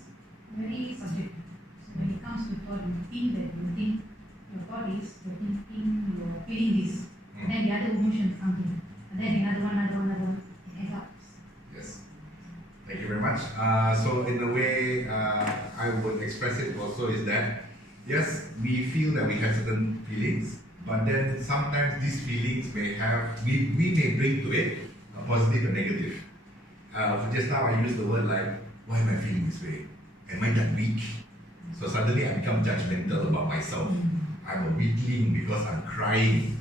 very subjective. So when it comes to thought, you think that you think your thought is, you're thinking, you're feeling this. And then the other emotions come in. And then another one, it ends up. Yes. Thank you very much. So in the way I would express it also is that, yes, we feel that we have certain feelings, but then sometimes these feelings may have, we may bring to it a positive and negative. Just now I used the word like, why am I feeling this way? Am I that weak? So suddenly I become judgmental about myself. I'm a weakling because I'm crying.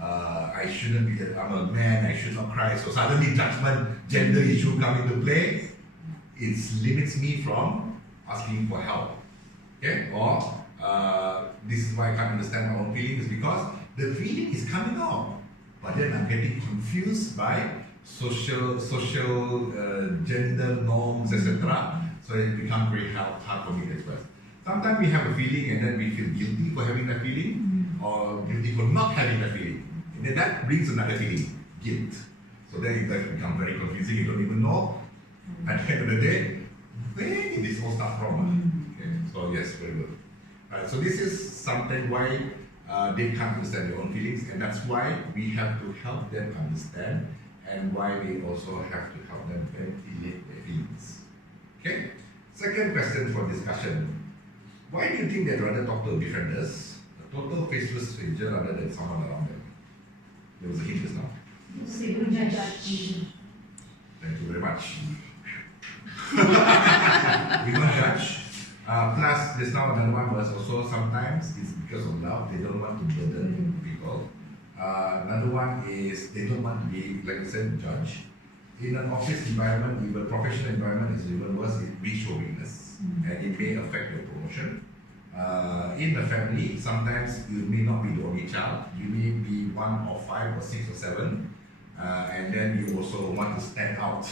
I shouldn't be that, I'm a man, I should not cry. So suddenly judgment, gender issue come into play. It limits me from asking for help. Okay? Or this is why I can't understand my own feelings, because the feeling is coming out. But then I'm getting confused by social gender norms, etc. So it becomes very hard for me to express. Sometimes we have a feeling and then we feel guilty for having that feeling, or guilty for not having that feeling. And then that brings another feeling, guilt. So then it does become very confusing. You don't even know at the end of the day, where did this all start from? Okay. So yes, very good. So this is something why they can't understand their own feelings, and that's why we have to help them understand, and why we also have to help them ventilate their feelings. Okay? Second question for discussion. Why do you think they'd rather talk to a befrienders, a total faceless stranger, rather than someone around them? There was a hint just now. They don't judge. Thank you very much. We don't judge. Plus, there's now another one was also sometimes it's because of love, they don't want to burden people. Another one is they don't want to be, like I said, judged. In an office environment, even professional environment is even worse, it may show weakness and it may affect your promotion. In the family, sometimes you may not be the only child, you may be one of 5 or 6 or 7, and then you also want to stand out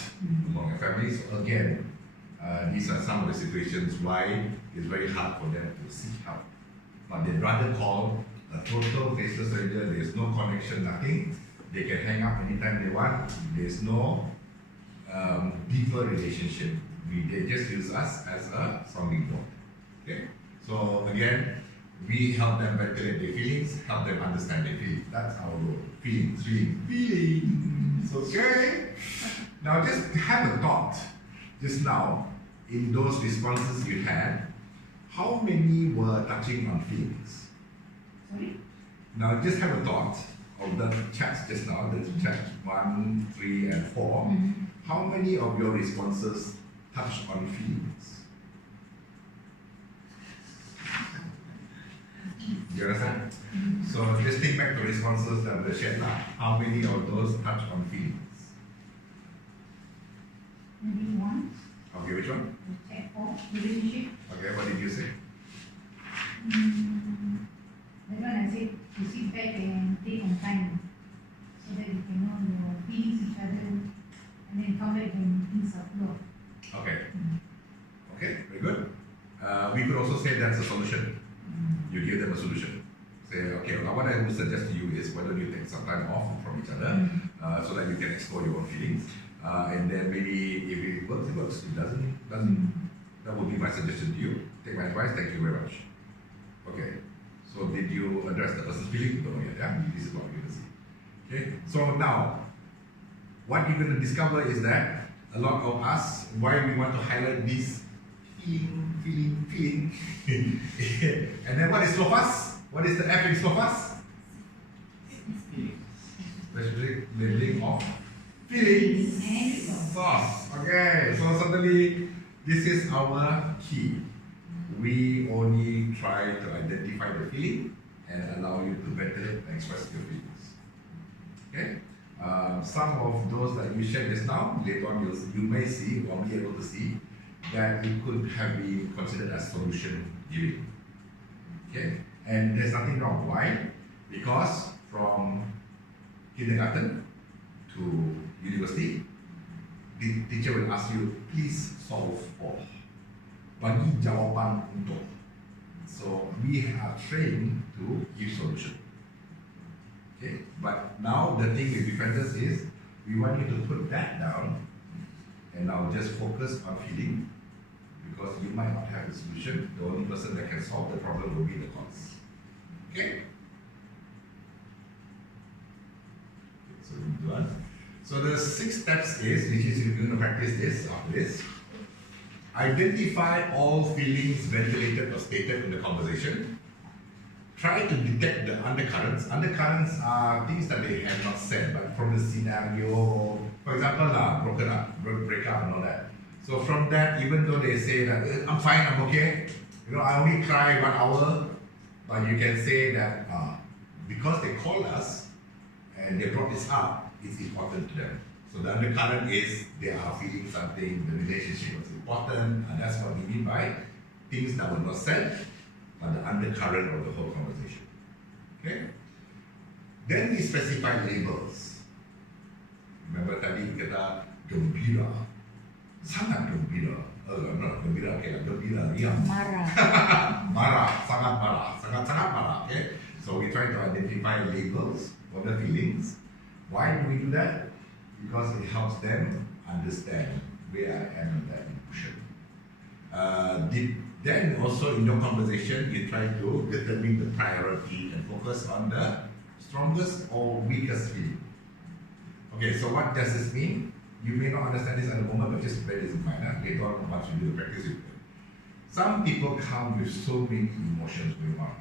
among your family. So again, these are some of the situations why it's very hard for them to seek help. But they'd rather call a total faceless stranger, there's no connection, nothing. They can hang up anytime they want, there's no deeper relationship. They just use us as a sounding board. Okay? So again, we help them ventilate their feelings, help them understand their feelings. That's our role. Feelings. Okay? Now just have a thought just now in those responses you had. How many were touching on feelings? Sorry? Now just have a thought of the chats just now, the chat 1, 3, and 4. How many of your responses touched on feelings? You understand? So just think back to responses that were shared now. How many of those touch on feelings? Maybe one. Okay, which one? Check for relationship. Okay, what did you say? That one I said to sit back and take on time so that you can know your feelings each other and then come back when things are flow. Okay. Okay, very good. We could also say that's a solution. You give them a solution. Say, okay, well, what I would suggest to you is why don't you take some time off from each other so that you can explore your own feelings. And then maybe if it works, it works. If it doesn't, that would be my suggestion to you. Take my advice, thank you very much. Okay. So did you address the person's feeling? No, yet, yeah? This is what we're going to see. Okay. So now, what you're going to discover is that a lot of us, why we want to highlight this feeling. And then what is slow fast? What is the F in slow fast? Especially labeling of feelings. Sauce. Okay, so suddenly this is our key. We only try to identify the feeling and allow you to ventilate and express your feelings. Okay? Some of those that you shared just now, later on you may see or be able to see that it could have been considered as solution giving. Okay? And there's nothing wrong. Why? Because from kindergarten to university, the teacher will ask you, please solve for. Bagi jawapan untuk. So we are trained to give solution. Okay? But now the thing with Befrienders is, we want you to put that down and now just focus on feeling, because you might not have the solution. The only person that can solve the problem will be the cause. Okay? So we do that. So the 6 steps is, which is you're going to practice this after this. Identify all feelings ventilated or stated in the conversation. Try to detect the undercurrents. Undercurrents are things that they have not said, but from the scenario, for example, broken up, break up and all that. So from that, even though they say that, I'm fine, I'm okay, I only cry 1 hour, but you can say that because they called us and they brought this up, it's important to them. So the undercurrent is they are feeling something, the relationship was important, and that's what we mean by things that were not said, but the undercurrent of the whole conversation. Okay? Then we specify labels. Remember tadi kita gembira, sangat gembira. Not gembira, okay, gembira, riang. Marah, sangat marah, sangat marah. Okay? So we try to identify labels for the feelings. Why do we do that? Because it helps them understand where I am in that emotion. Then also in your conversation, you try to determine the priority and focus on the strongest or weakest feeling. Okay, so what does this mean? You may not understand this at the moment, but just bear this in mind. Later on, once you do the practice, some people come with so many emotions going on.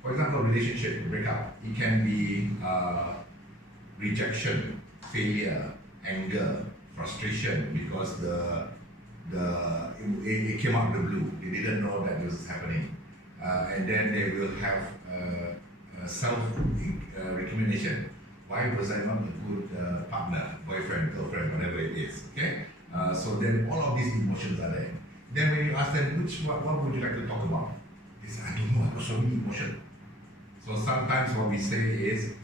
For example, relationship, breakup. It can be rejection, failure, anger, frustration because the it came out of the blue. They didn't know that this was happening. And then they will have self-recrimination. Why was I not a good partner, boyfriend, girlfriend, whatever it is, okay? So then all of these emotions are there. Then when you ask them, what would you like to talk about? They say, I don't know, I've got so many emotions. So sometimes what we say is,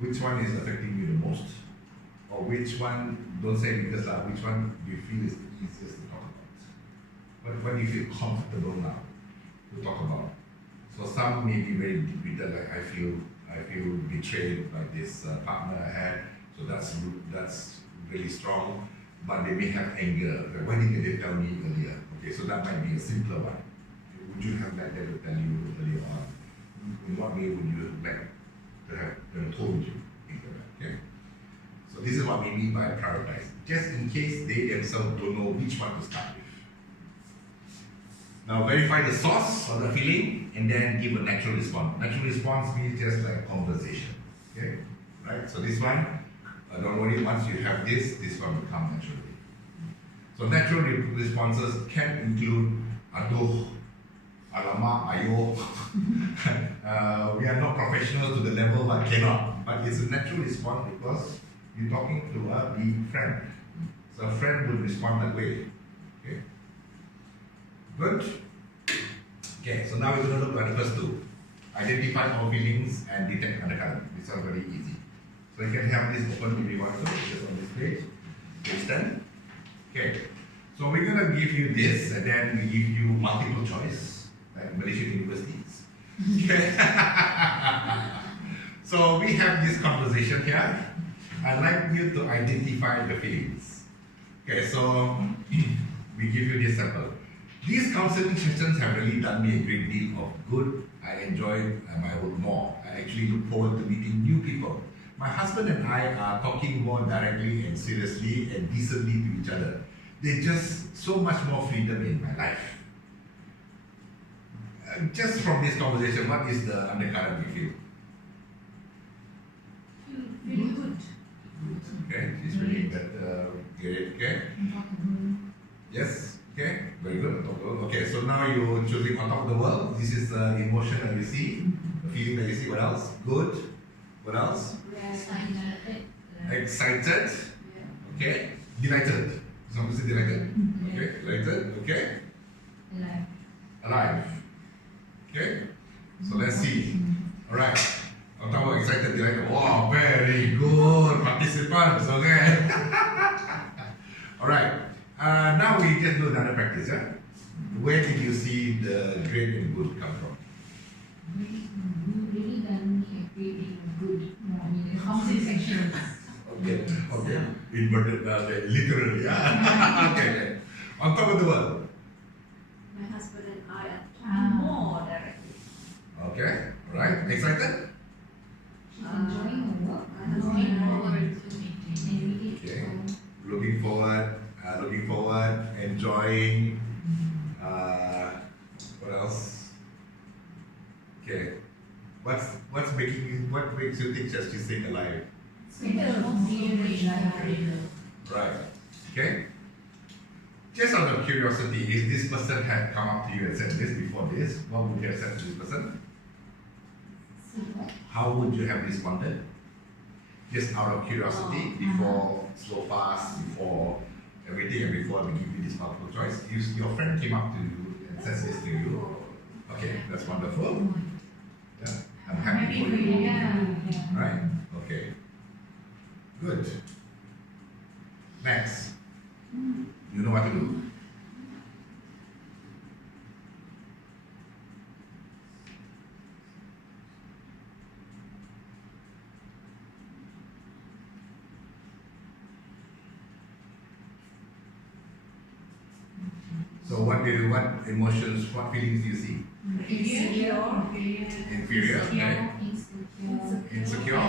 which one is affecting you the most? Or which one, don't say because which one do you feel is the easiest to talk about? What do you feel comfortable now to talk about? So some may be very deep-rooted, like I feel betrayed by this partner I had, so that's really strong. But they may have anger. Like, why didn't they tell me earlier? Okay, so that might be a simpler one. Would you have liked them to tell you earlier on? In what way would you like to have them told you? Things like that, okay? So this is what we mean by prioritize. Just in case they themselves don't know which one to start with. Now verify the source of the feeling and then give a natural response. Natural response means just like conversation. Okay? Right? So this one, don't worry, once you have this one will come naturally. So natural responses can include aduh, alamak, ayo. We are not professional to the level but cannot. But it's a natural response because you're talking to a friend. So a friend would respond that way. Okay? Good? Okay, so now we're going to look at the first two. Identify our feelings and detect undercurrent. These are very easy. So you can have this open if you want to, just on this page. Page 10. Okay, so we're going to give you this and then we give you multiple choice, like Malaysian universities. Okay. So we have this conversation here. I'd like you to identify the feelings. Okay, so we give you this sample. These counseling sessions have really done me a great deal of good. I enjoy my work more. I actually look forward to meeting new people. My husband and I are talking more directly and seriously and decently to each other. There's just so much more freedom in my life. Just from this conversation, what is the undercurrent you feel? Really good. Okay, she's really better. Great, okay? Yes, okay, very good. Okay, so now you're choosing on top of the world. This is the emotion that you see, the feeling that you see. What else? Good. What else? Excited. Okay. Delighted. Some say delighted. Okay. Delighted. Okay. Alive. Okay. So let's see. All right. On top of excited, delighted. Wow, very good participants. Okay. All right. Now we just do another practice. Yeah? Where did you see the great and good come from? Really done me a great and good morning. The conversation. Okay. Inverted, literally. Yeah. Okay. On top of the world. My husband and I are talking more directly. Okay. All right. Excited? She's enjoying her work. Looking forward to meeting. Okay. Looking forward, enjoying. What else? Okay. What makes you think that she's staying alive? Right. Okay. Just out of curiosity, if this person had come up to you and said this before this, what would you have said to this person? How would you have responded? Just out of curiosity, before slow fast, before everything, and before we give you this multiple choice, if your friend came up to you and says this to you, okay, that's wonderful. Yeah, I'm happy for you. Right? Okay. Good. Next. You know what to do. So what emotions, what feelings do you see? Inferior, okay. Insecure.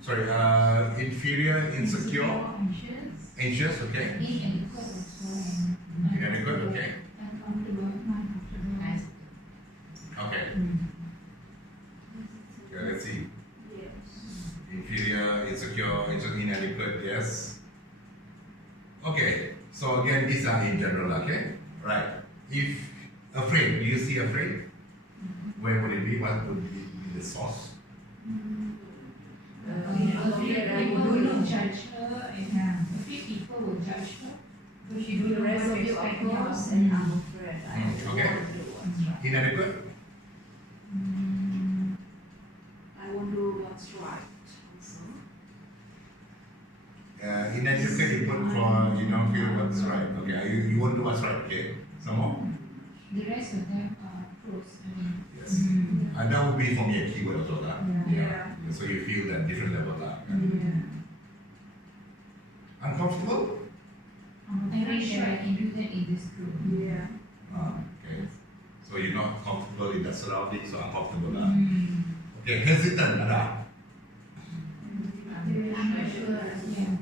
Sorry, inferior, insecure, anxious, okay. Inadequate, okay. Okay. Okay, let's see. Inferior, insecure, these are in general, okay? Right. If afraid, do you see afraid? Where would it be? What would be the source? People will judge her, and afraid people will judge her. So she don't The know rest what of to you, expect of now. course, and I'm afraid. I don't Okay. want to do what's right. Inadequate? I won't do what's right also. Inadequate you put for you don't feel what's right. Okay, you won't do what's right. Okay, some more? The rest of them are pros. I mean, Yes. And that would be for me a keyword also. Lah. Yeah. So you feel that different level. Lah. Uncomfortable? I'm not sure I can do that in this group. Yeah. Okay. So you're not comfortable in the surroundings, so uncomfortable. Lah. Mm. Okay, hesitant. Ada? I'm not sure. Yeah.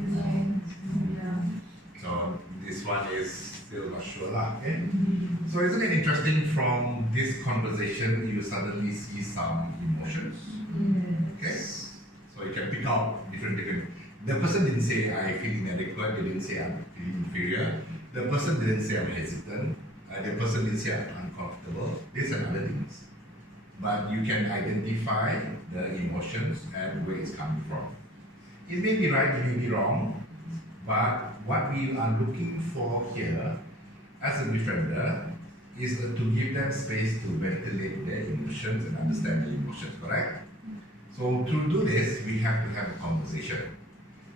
So this one is still not sure. Lah. Okay. So isn't it interesting from this conversation you suddenly see some emotions? Okay? So you can pick out different. The person didn't say I feel inadequate, they didn't say I'm feeling inferior. The person didn't say I'm hesitant. The person didn't say I'm uncomfortable. These are other things. But you can identify the emotions and where it's coming from. It may be right, it may be wrong, but what we are looking for here as a befriender is to give them space to ventilate their emotions and understand their emotions, correct? So to do this, we have to have a conversation.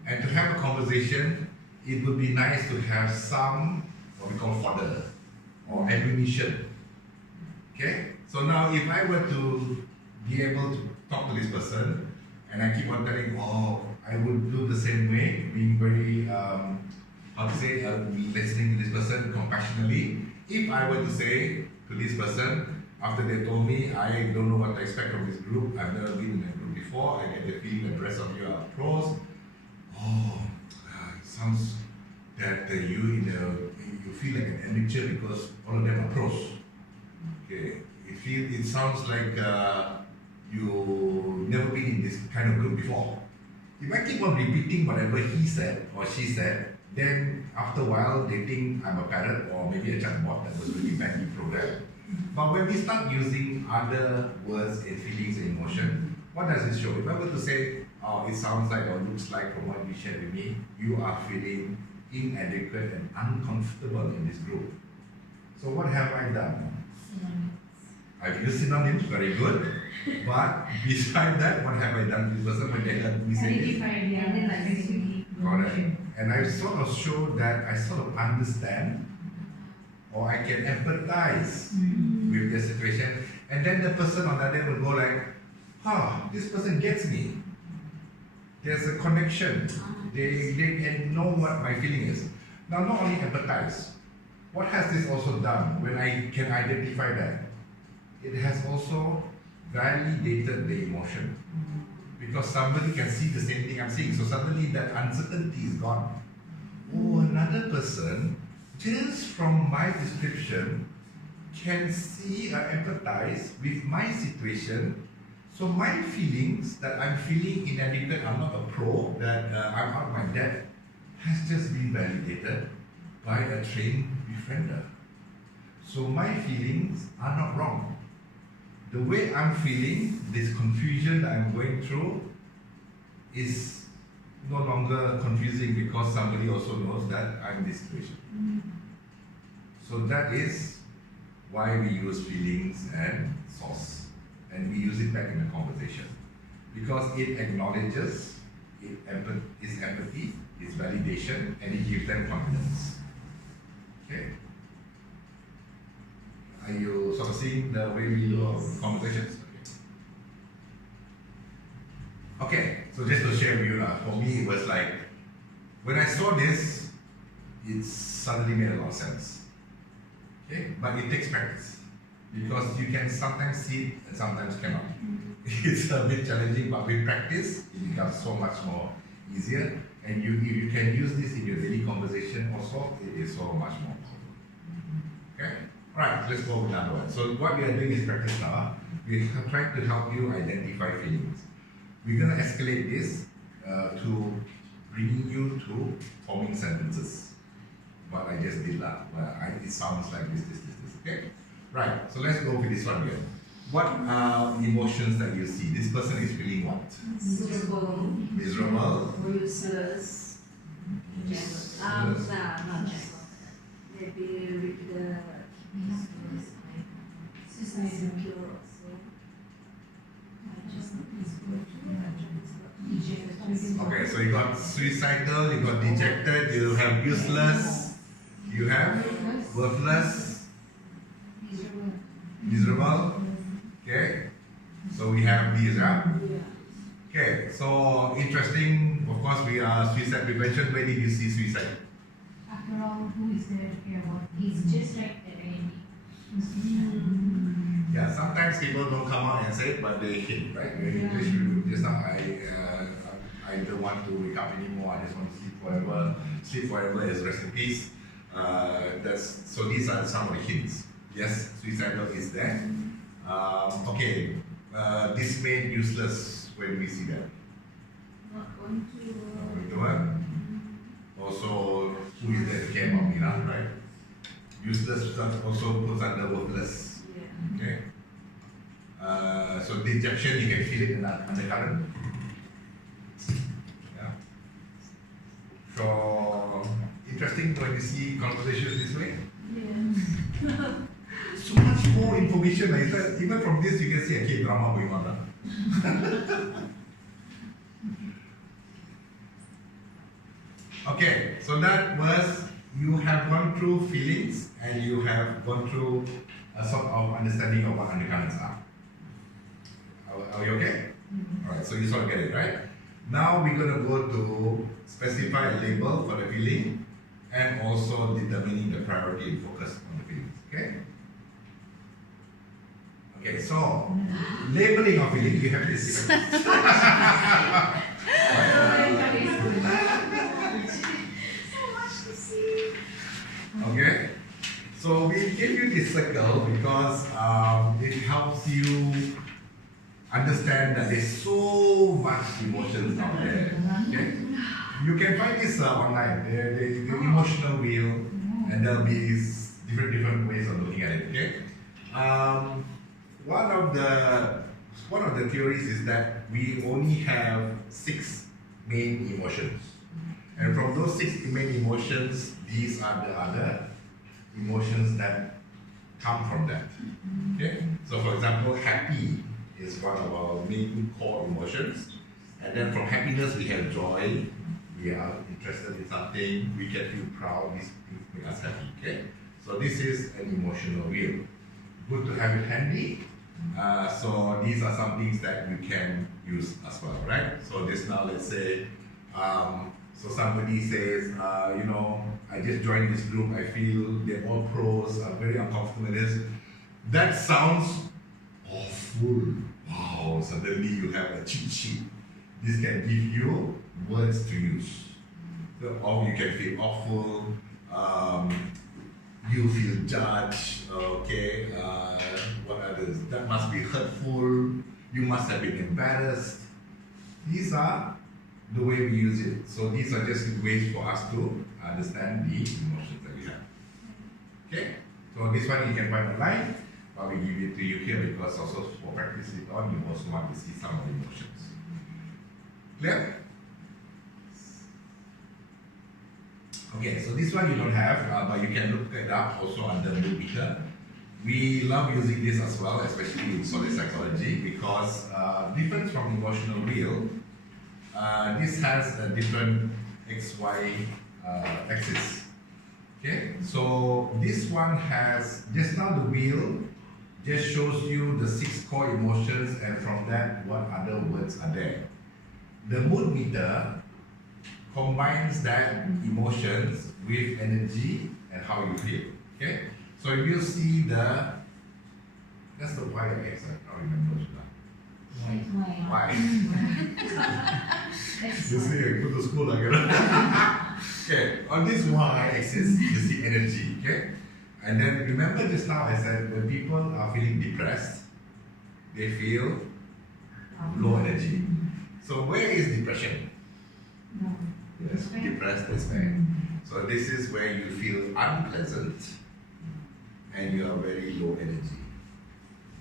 And to have a conversation, it would be nice to have some, what we call fodder, or ammunition. Okay? So now if I were to be able to talk to this person, and I keep on telling, oh, I would do the same way, being very, listening to this person compassionately. If I were to say to this person, after they told me, I don't know what to expect from this group, I've never been in a group before, I get the feeling that the rest of you are pros. Oh, it sounds that you feel like an amateur because all of them are pros. Okay, it sounds like you never been in this kind of group before. If I keep on repeating whatever he said or she said, then after a while they think I'm a parrot or maybe a chatbot that was really badly programmed. But when we start using other words and feelings and emotion, what does it show? If I were to say, oh, it sounds like or looks like from what you shared with me, you are feeling inadequate and uncomfortable in this group. So what have I done? I've used synonyms, very good. But beside that, what have I done to this person when they heard me say this? Correct. And I sort of show that I sort of understand or I can empathize with the situation. And then the person on the other will go like, this person gets me. There's a connection. They can know what my feeling is. Now, not only empathize, what has this also done when I can identify that? It has also validated the emotion. Because somebody can see the same thing I'm seeing. So suddenly that uncertainty is gone. Oh, another person, just from my description, can see or empathize with my situation. So my feelings that I'm feeling inadequate, I'm not a pro, that I'm out of my depth, has just been validated by a trained befriender. So my feelings are not wrong. The way I'm feeling, this confusion that I'm going through, is no longer confusing because somebody also knows that I'm in this situation. So that is why we use feelings and source. And we use it back in the conversation. Because it acknowledges, is empathy, it's validation, and it gives them confidence. Okay? Are you sort of seeing the way we do our conversations? Okay, so just to share with you, for me it was like, when I saw this, it suddenly made a lot of sense. Okay, but it takes practice. Because you can sometimes see it and sometimes cannot. It's a bit challenging, but with practice, it becomes so much more easier. And if you can use this in your daily conversation also, it is so much more powerful. Okay? Alright, let's go with another one. So what we are doing is practice now. We are trying to help you identify feelings. We're going to escalate this to bringing you to forming sentences. what I just did lah. Well, it sounds like this. Okay? Right, so let's go with this one here. What are emotions that you see? This person is feeling what? Miserable. Miserable. Useless. Useless. Nah, not jealous. Maybe with the insecure also. Okay, so you got suicidal, you got dejected, you have useless, you have worthless, miserable. Okay, so we have these, right? Okay, so interesting. Of course, we are suicide prevention. Where did you see suicide? After all, who is there to care about? He's just like the enemy. Yeah, sometimes people don't come out and say it, but they hit, right? In English, just now I don't want to wake up anymore. I just want to sleep forever. Sleep forever is rest in peace. So these are some of the hints. Yes, suicidal is there. Okay, dismayed, useless. Where do we see that? Not going to. Work. Also, who is there to care about me now, right? Useless also puts under worthless. Yeah. Okay. So dejection, you can feel it in the undercurrent. Yeah. So interesting when you see conversations this way. Yeah. So much more information. Like that. Even from this, you can see a K-drama going on. Okay, so that was, you have gone through feelings and you have gone through a sort of understanding of what undercurrents are. Are we okay? Alright, so you sort of get it, right? Now we're going to go to specify a label for the feeling and also determining the priority and focus on the feelings, okay? Okay, so labeling of feeling, you have this. Okay, so we give you this circle because it helps you understand that there's so much emotions out there. Okay, you can find this online. The emotional wheel, and there'll be different ways of looking at it. Okay, one of the theories is that we only have 6 main emotions, and from those 6 main emotions, these are the other emotions that come from that. Okay? So for example, happy is one of our main core emotions. And then from happiness we have joy. We are interested in something, we can feel proud, these things make us happy. Okay? So this is an emotional wheel. Good to have it handy. So these are some things that you can use as well, right? So just now let's say so somebody says, I just joined this group, I feel they're all pros, I'm very uncomfortable with this. That sounds awful. Wow, suddenly you have a cheat sheet. This can give you words to use. Or you can feel awful, you feel judged, okay, what others? That must be hurtful, you must have been embarrassed. These are the way we use it. So these are just ways for us to understand the emotions that we have. Okay? So this one you can find online, but we give it to you here because also for practice it on, you also want to see some of the emotions. Clear? Okay, so this one you don't have, but you can look it up also under mood meter. We love using this as well, especially in solid psychology, because different from emotional wheel, this has a different XY axis. Okay, so this one has, just now the wheel just shows you the 6 core emotions, and from that, what other words are there. The mood meter combines that emotions with energy and how you feel. Okay, so if you see that's the Y or X, I can't remember. Why? You see, I go to school, I get Okay, on this Y axis, you see energy, okay? And then remember just now I said when people are feeling depressed, they feel low energy. So where is depression? Yes, depressed, despair. So this is where you feel unpleasant and you are very low energy.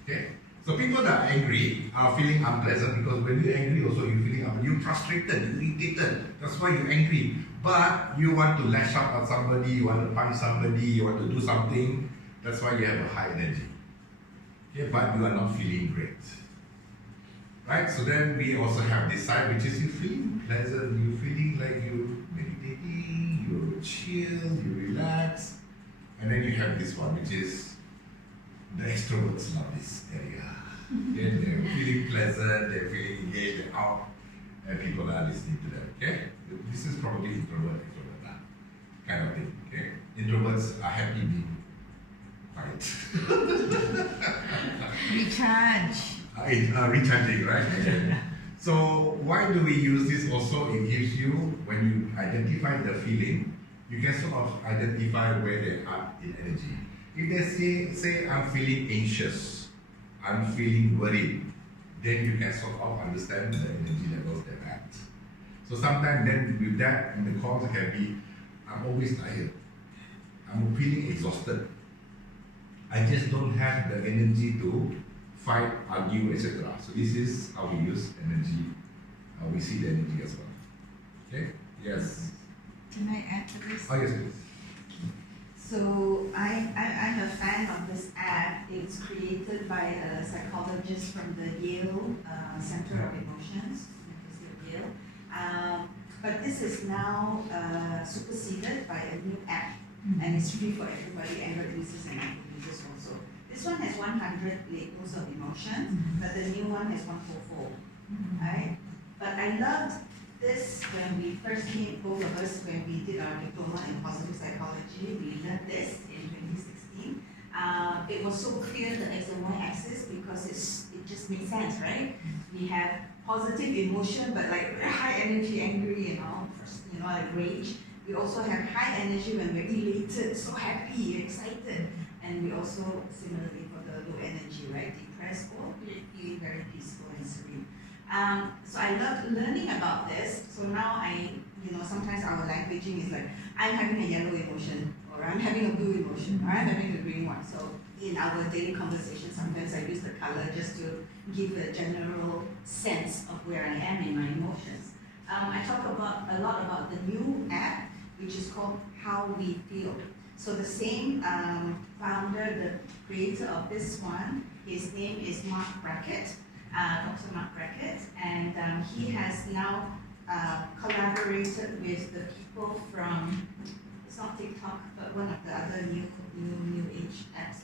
Okay? So people that are angry are feeling unpleasant because when you're angry also you're feeling you're frustrated, you're irritated. That's why you're angry. But you want to lash out at somebody, you want to punch somebody, you want to do something. That's why you have a high energy. Okay, but you are not feeling great. Right? So then we also have this side which is you feeling pleasant, you feeling like you're meditating, you're chill, you relax. And then you have this one which is the extroverts love this area. Okay? They're feeling pleasant, they're feeling engaged, they're out, and people are listening to them. Okay? This is probably extrovert kind of thing. Okay? Introverts are happy being quiet. Recharge. Recharging, right? So why do we use this also? It gives you, when you identify the feeling, you can sort of identify where they are in energy. If they say I'm feeling anxious, I'm feeling worried, then you can sort of understand the energy levels they're at. So sometimes then with that, in the calls it can be, I'm always tired, I'm feeling exhausted, I just don't have the energy to fight, argue, etc. So this is how we use energy, how we see the energy as well. Okay? Yes. Can I add to this? Oh yes, please. So I'm a fan of this app. It's created by a psychologist from the Yale Center of Emotions, University of Yale. But this is now superseded by a new app, and it's free for everybody, Android users and Apple users also. This one has 100 labels of emotions, but the new one has 144. Right? But I loved this when we first came, both of us, when we did our diploma in positive psychology. We learned this in 2016. It was so clear the X and Y axis because it just made sense, right? We have positive emotion, but like high energy, angry, like rage. We also have high energy when we're elated, so happy, excited. And we also, similarly for the low energy, right? Depressed or feeling very peaceful and serene. So I loved learning about this. So now sometimes our languaging is like, I'm having a yellow emotion, or I'm having a blue emotion, or I'm having a green one. So in our daily conversation, sometimes I use the color just to give a general sense of where I am in my emotions. I talk a lot about the new app, which is called How We Feel. So the same founder, the creator of this one, his name is Mark Brackett. Dr. Mark Brackett, and he has now collaborated with the people from, it's not TikTok, but one of the other new age apps.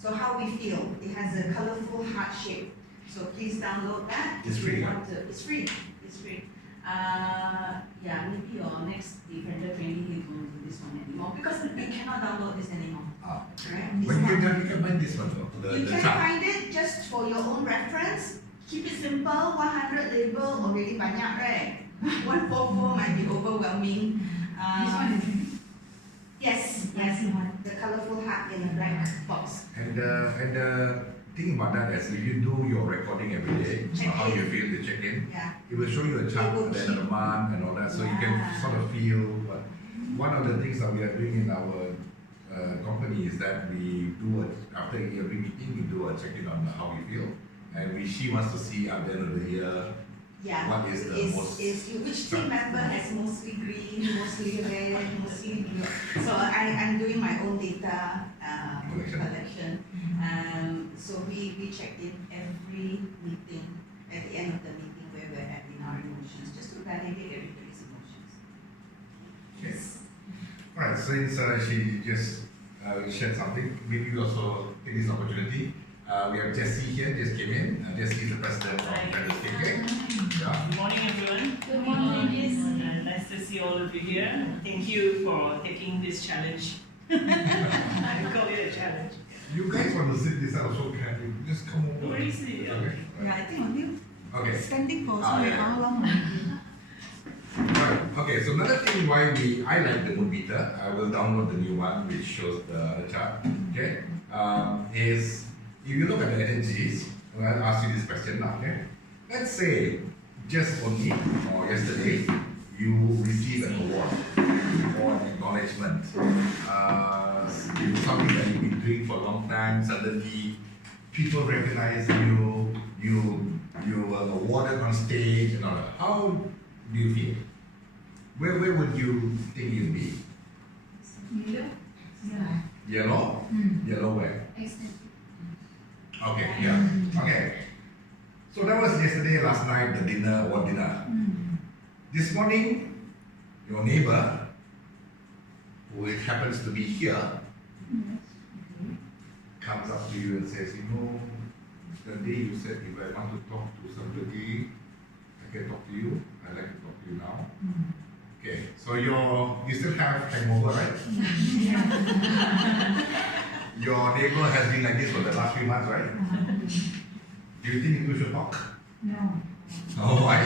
So How We Feel, it has a colorful heart shape. So please download that. It's free. It's free. It's free. Maybe your next Befriender training you don't do this one anymore because we cannot download this anymore. Right? But you can find this one though. You can find it just for your own reference. Keep it simple, 100 label already banyak, right? 144 might be overwhelming. This one is Yes, the colorful heart in a black box. And the thing about that is if you do your recording every day, how you feel, the check-in, it will show you a chart at the end of the month and all that, so you can sort of feel. But one of the things that we are doing in our company is that we do after every meeting we do a check-in on how we feel. And she wants to see at the end of the year what is the most. Which team member has mostly green, mostly red, mostly blue. So I'm doing my own data collection. So we check in every meeting at the end of the meeting where we're at in our emotions, just to validate everybody's emotions. Yes. Alright, since she just shared something, maybe we also take this opportunity. We have Jessie here, just came in. Jessie is the president of Befriending. Good morning, everyone. Good morning. Nice to see all of you here. Thank you for taking this challenge. I call it a challenge. You guys want to sit this out, so can you just come over? Where is it? Okay. I think on you. Okay. Standing for how long? Right. Okay. So another thing why I like the mood meter, I will download the new one which shows the chart. Okay. Is if you look at the energies, I'll ask you this question now. Okay. Let's say just only or yesterday you receive an award or an acknowledgement. Something that you've been doing for a long time, suddenly people recognize you, you were awarded on stage and all that. How do you feel? Where would you think you'd be? Yellow? Yeah. Yellow? Yellow where? Excellent. Okay, yeah. Okay. So that was yesterday, last night, the dinner. This morning, your neighbor, who happens to be here, comes up to you and says, you know, the day you said if I want to talk to somebody, I can talk to you. I'd like to talk to you now. Okay, so you still have hangover, right? Your neighbor has been like this for the last few months, right? Do you think you should talk? No. Oh, why?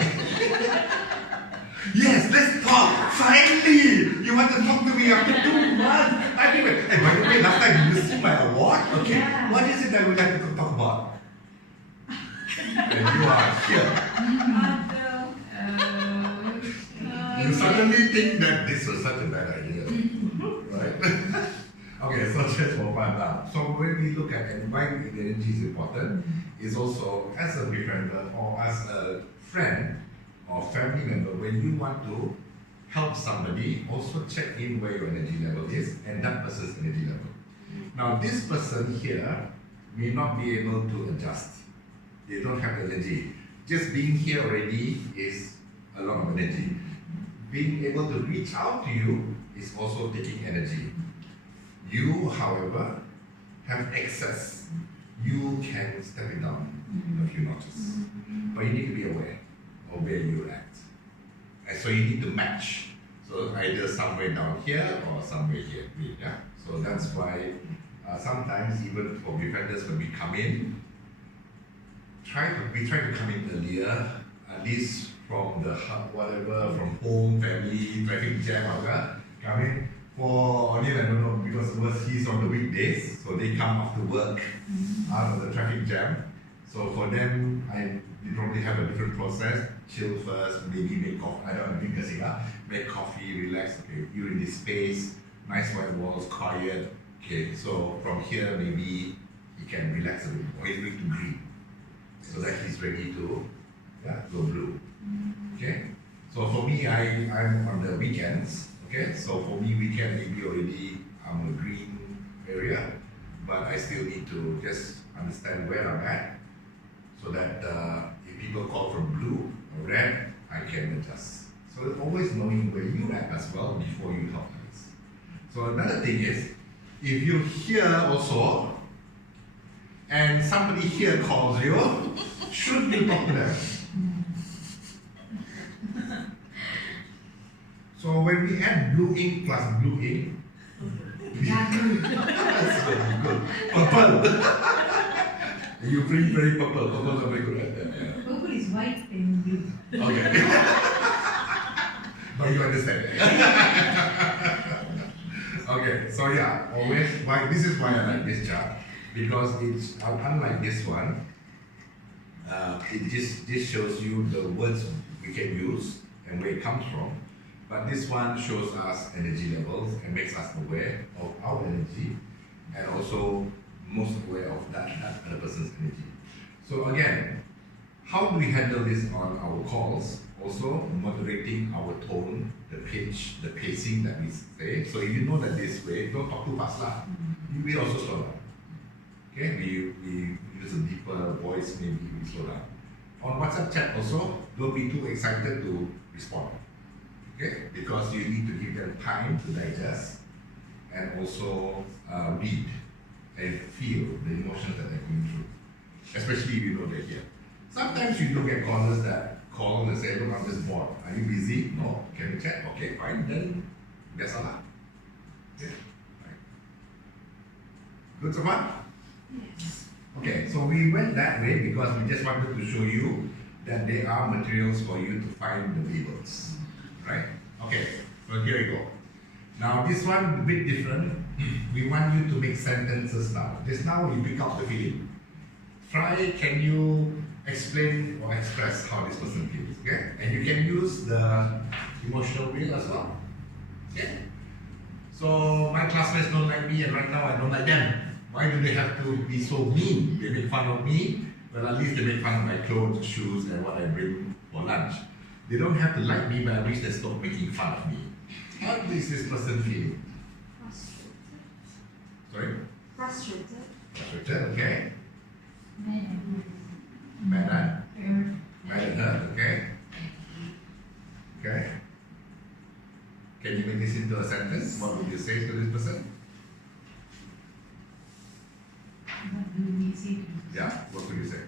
Yes, let's talk! Finally! You want to talk to me after 2 months? Hey, by the way, last time you see my award? Okay, Yeah. what is it that we like to talk about? And you are here. You suddenly think that this was such a bad idea, right? Okay, so just for fun now. So when we look at and why energy is important, is also as a befriender or as a friend or family member, when you want to help somebody, also check in where your energy level is and that person's energy level. Now this person here may not be able to adjust. They don't have energy. Just being here already is a lot of energy. Being able to reach out to you is also taking energy. You, however, have excess. You can step it down a few notches. But you need to be aware of where you act. And so you need to match. So either somewhere down here or somewhere here. Yeah? So that's why sometimes even for befrienders when we come in, we try to come in earlier, at least from the hub, whatever, from home, family, traffic jam, come in. For Amilin, I don't know, because he's on the weekdays, so they come after work out of the traffic jam. So for them, they probably have a different process. Chill first, maybe make coffee. I don't drink a cigar. Make coffee, relax. Okay, you're in this space, nice white walls, quiet. Okay, so from here maybe he can relax a bit more. He's going to green, so that he's ready to go blue. Okay, so for me, I'm on the weekends. Okay, so for me, weekend maybe already I'm a green area, but I still need to just understand where I'm at, so that if people call from blue or red, I can adjust. So always knowing where you're at as well before you help others. So another thing is, if you're here also, and somebody here calls you, should you talk to them? So when we add blue ink plus blue ink, that's good. Purple. You print very purple. Purple are very good at that. Yeah. Purple is white and blue. Okay. But you understand. Okay, so yeah, always why this is why I like this chart, because it's unlike this one. It just shows you the words we can use and where it comes from. But this one shows us energy levels and makes us aware of our energy and also most aware of that other person's energy. So again, how do we handle this on our calls? Also moderating our tone, the pitch, the pacing that we say. So if you know that this way, don't talk too fast lah. We also slow down. Okay, we use a deeper voice, maybe we slow down. On WhatsApp chat also, don't be too excited to respond. Okay, because you need to give them time to digest and also read and feel the emotions that they're going through, especially if you know they're here. Sometimes you look at callers that call and say, look, I'm just bored. Are you busy? No. Can we chat? Okay, fine. Then that's all. Okay, fine. Good so far? Yes. Okay, so we went that way because we just wanted to show you that there are materials for you to find the labels. Right? Okay, so here you go. Now this one a bit different. We want you to make sentences now. Just now you pick up the feeling. Try, can you explain or express how this person feels, okay? And you can use the emotional wheel as well. Okay? So my classmates don't like me, and right now I don't like them. Why do they have to be so mean? They make fun of me, but at least they make fun of my clothes, shoes, and what I bring for lunch. They don't have to like me, but at least they stop making fun of me. How is this person feeling? Frustrated. Sorry? Frustrated. Frustrated, okay. Then Mad at? hurt. Mad at her, okay. Okay. Can you make this into a sentence? What would you say to this person? What do we say to this? Yeah, what would you say?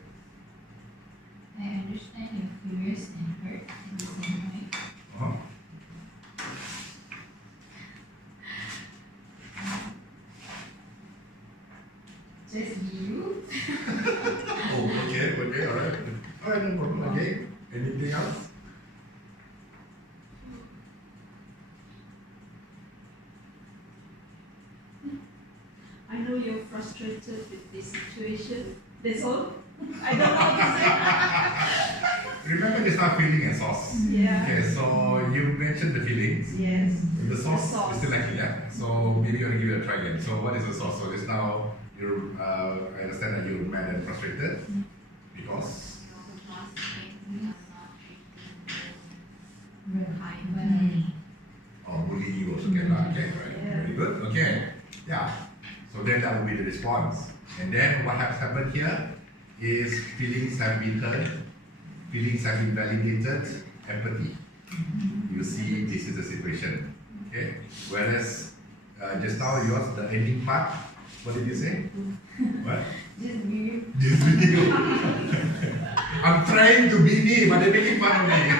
I understand you're furious and hurt at the same time. Uh-huh. Just be you. Oh, okay, alright. Alright, no problem, okay. Anything else? I know you're frustrated with this situation. That's all. I don't know what Remember just not feeling and sauce. to say. Yeah. Okay, so you mentioned the feelings. Yes. The sauce, The sauce. is still actually, yeah? So maybe you want to give it a try again. So what is the sauce? So just now, you're, I understand that you're mad and frustrated because bullying you also can laugh, okay? Right. Yeah. Very good. Okay. Yeah. So then that will be the response. And then what has happened here is feelings have been heard, feelings have been validated, empathy. You see, this is the situation. Okay. Whereas just now yours, the ending part, what did you say? What? Just be you. Just be you. I'm trying to be me, but they're making fun of me.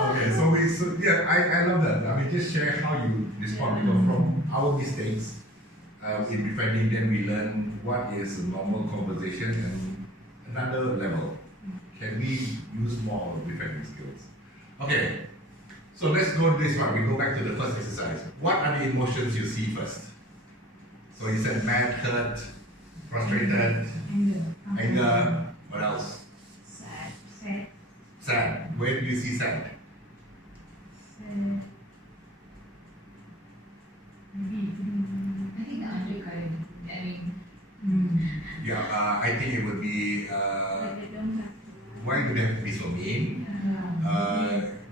Okay, so yeah, I love that. I mean, just share how you respond, because from our mistakes in befriending, then we learn what is a normal conversation and another level. Can we use more of befriending skills? Okay, so let's go to this one. We go back to the first exercise. What are the emotions you see first? So you said mad, hurt, frustrated, anger. What else? Sad. Sad. Sad. Where do you see sad? Maybe. I think the undercurrent. I mean. Yeah, I think it would be But they don't have to. why do they have to be so mean?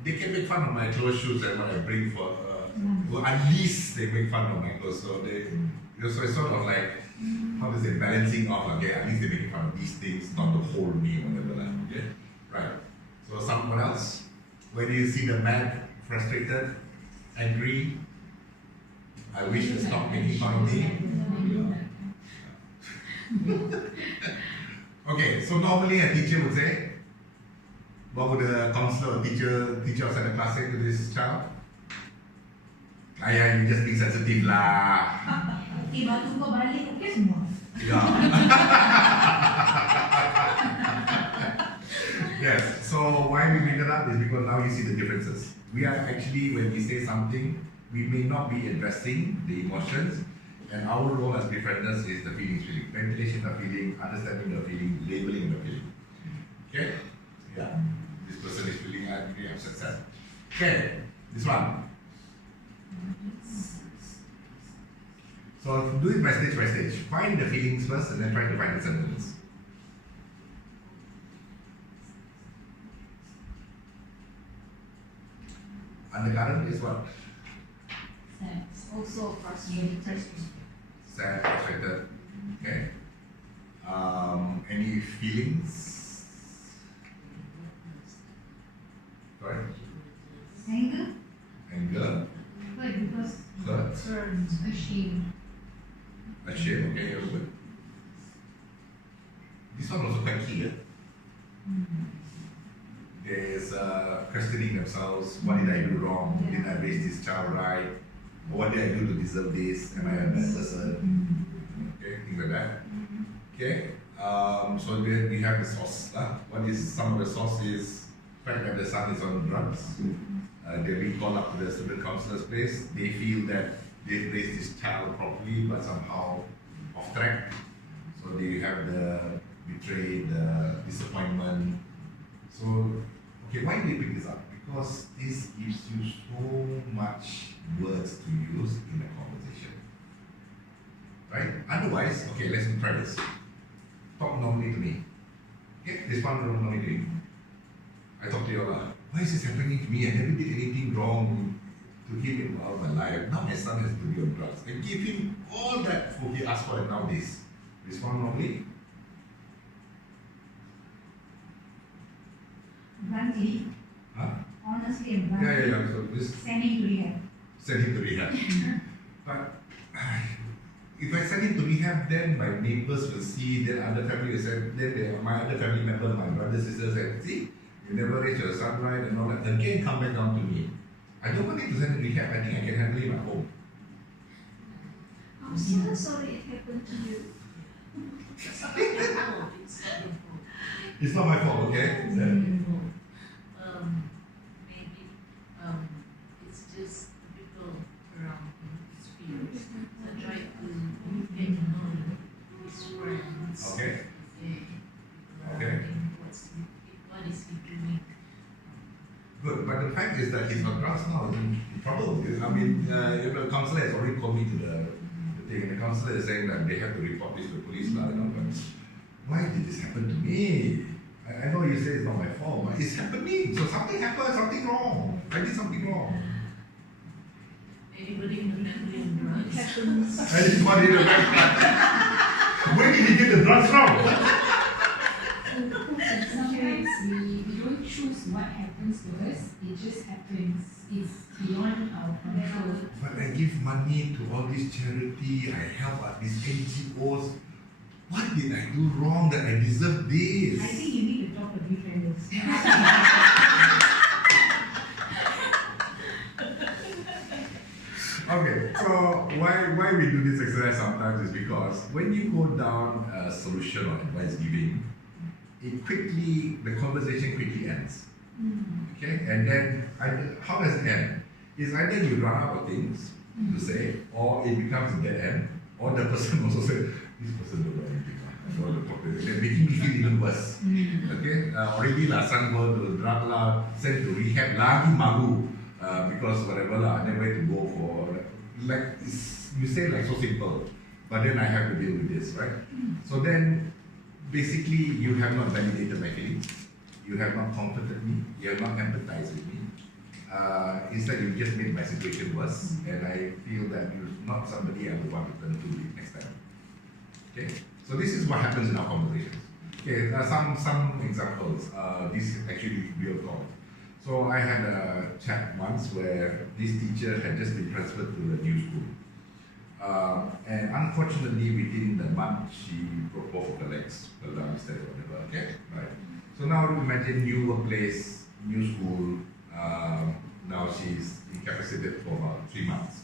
They can make fun of my clothes, shoes, and what I bring for. Well, at least they make fun of my clothes, so so it's sort of like, how to say, balancing off. Okay, at least they make fun of these things, not the whole me, whatever. Okay, right. So someone else, where do you see the mad, frustrated, angry? I wish they stop making fun of me. Okay, so normally a teacher would say, what would a counselor or teacher outside the class say to this child? Ayah, you just being sensitive lah. Batu kau balik, okay semua. Yeah. Yes, so why we bring that up is because now you see the differences. We are actually, when we say something, we may not be addressing the emotions, and our role as befrienders is the feeling, ventilation of feeling, understanding the feeling, labeling the feeling. Okay? Yeah. This person is feeling angry, upset, sad. Okay, this one. So do it by stage. Find the feelings first and then try to find the sentence. Undercurrent is what? Sad. Also frustrated. Sad, frustrated. Okay. Any feelings? Sorry? Anger? Anger, Why? Because hurt, ashamed. ashamed. Okay, very good. This one also quite key. There's questioning themselves. What did I do wrong? Yeah. Did I raise this child right? What did I do to deserve this? Am I a bad person? Okay, things like that. Okay. So then we have the source. What is some of the source is the fact that the son is on drugs. They've been called up to the student counselor's place. They feel that they've raised this child properly, but somehow off track. So they have the betrayed, the disappointment. So, okay, why do they pick this up? Because this gives you so much words to use in a conversation. Right? Otherwise, okay, let's try this. Talk normally to me. Okay, this one normally to you. I talk to you all. Why is this happening to me? I never did anything wrong to him in all my life. Now my son has to be on drugs. I give him all that food he asked for nowadays. Respond normally. Bluntly, Huh? honestly and bluntly, Yeah. So this send him to rehab. send him to rehab. But if I send him to rehab, then my neighbors will see, then other family will say, my other family members, my brothers, sisters say, see, you never raised your son right and all that. Again, come back down to me. I don't want him to send him to rehab. I think I can handle him at home. I'm so sorry it happened to you. It's not your fault. It's not your fault. It's not my fault, okay? It's not your fault. Maybe it's just the people around him, his peers. So try to get to know his friends. Okay. Okay. What is he doing? Good, but the fact is that he's on drugs now, he's in trouble. I mean, the counselor has already called me to the thing, and the counselor is saying that they have to report this to the police. But why did this happen to me? I know you say it's not my fault, but it's happening. So something happened, something wrong. I did something wrong. Anybody in the family on It drugs? happens. Anybody in the back? Where did he get the drugs from? Sometimes we don't choose what happens to us, it just happens. It's beyond our control. But I give money to all these charity, I help out these NGOs. What did I do wrong that I deserve this? I think you need to talk to befrienders. Okay, so why we do this exercise sometimes is because when you go down a solution or advice giving, the conversation quickly ends. Okay, and then how does it end? It's either you run out of things to say, or it becomes a dead end, or the person also says, this person don't know anything. I don't want to talk to them. They're making me feel even worse. Okay, already son go to drug lah, sent to rehab, lagi malu because whatever lah, I never to go for you say like so simple, but then I have to deal with this, right? So then basically you have not validated my feelings, you have not comforted me, you have not empathized with me. Instead, you just made my situation worse, and I feel that you're not somebody I would want to turn to next time. Okay, so this is what happens in our conversations. Okay, some examples. This is actually real talk. So I had a chat once where this teacher had just been transferred to a new school, and unfortunately, within the month, she broke both of her legs, her lungs, or whatever. Okay, right. So now imagine new workplace, new school. Now she's incapacitated for about 3 months.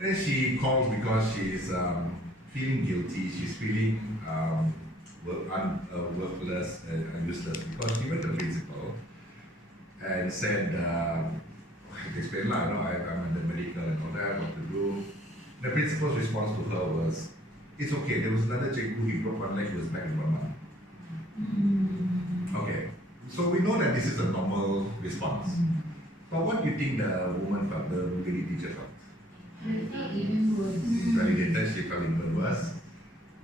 Then she calls because she's feeling guilty. She's feeling worthless and useless because she went to the principal and said, I have to explain lah, I'm under medical and all that, what to do. The principal's response to her was, it's okay, there was another cikgu, he broke one leg, he was back in 1 month. Okay, so we know that this is a normal response. But what do you think the woman felt, the lady teacher felt? Even worse. Validated, she felt even worse.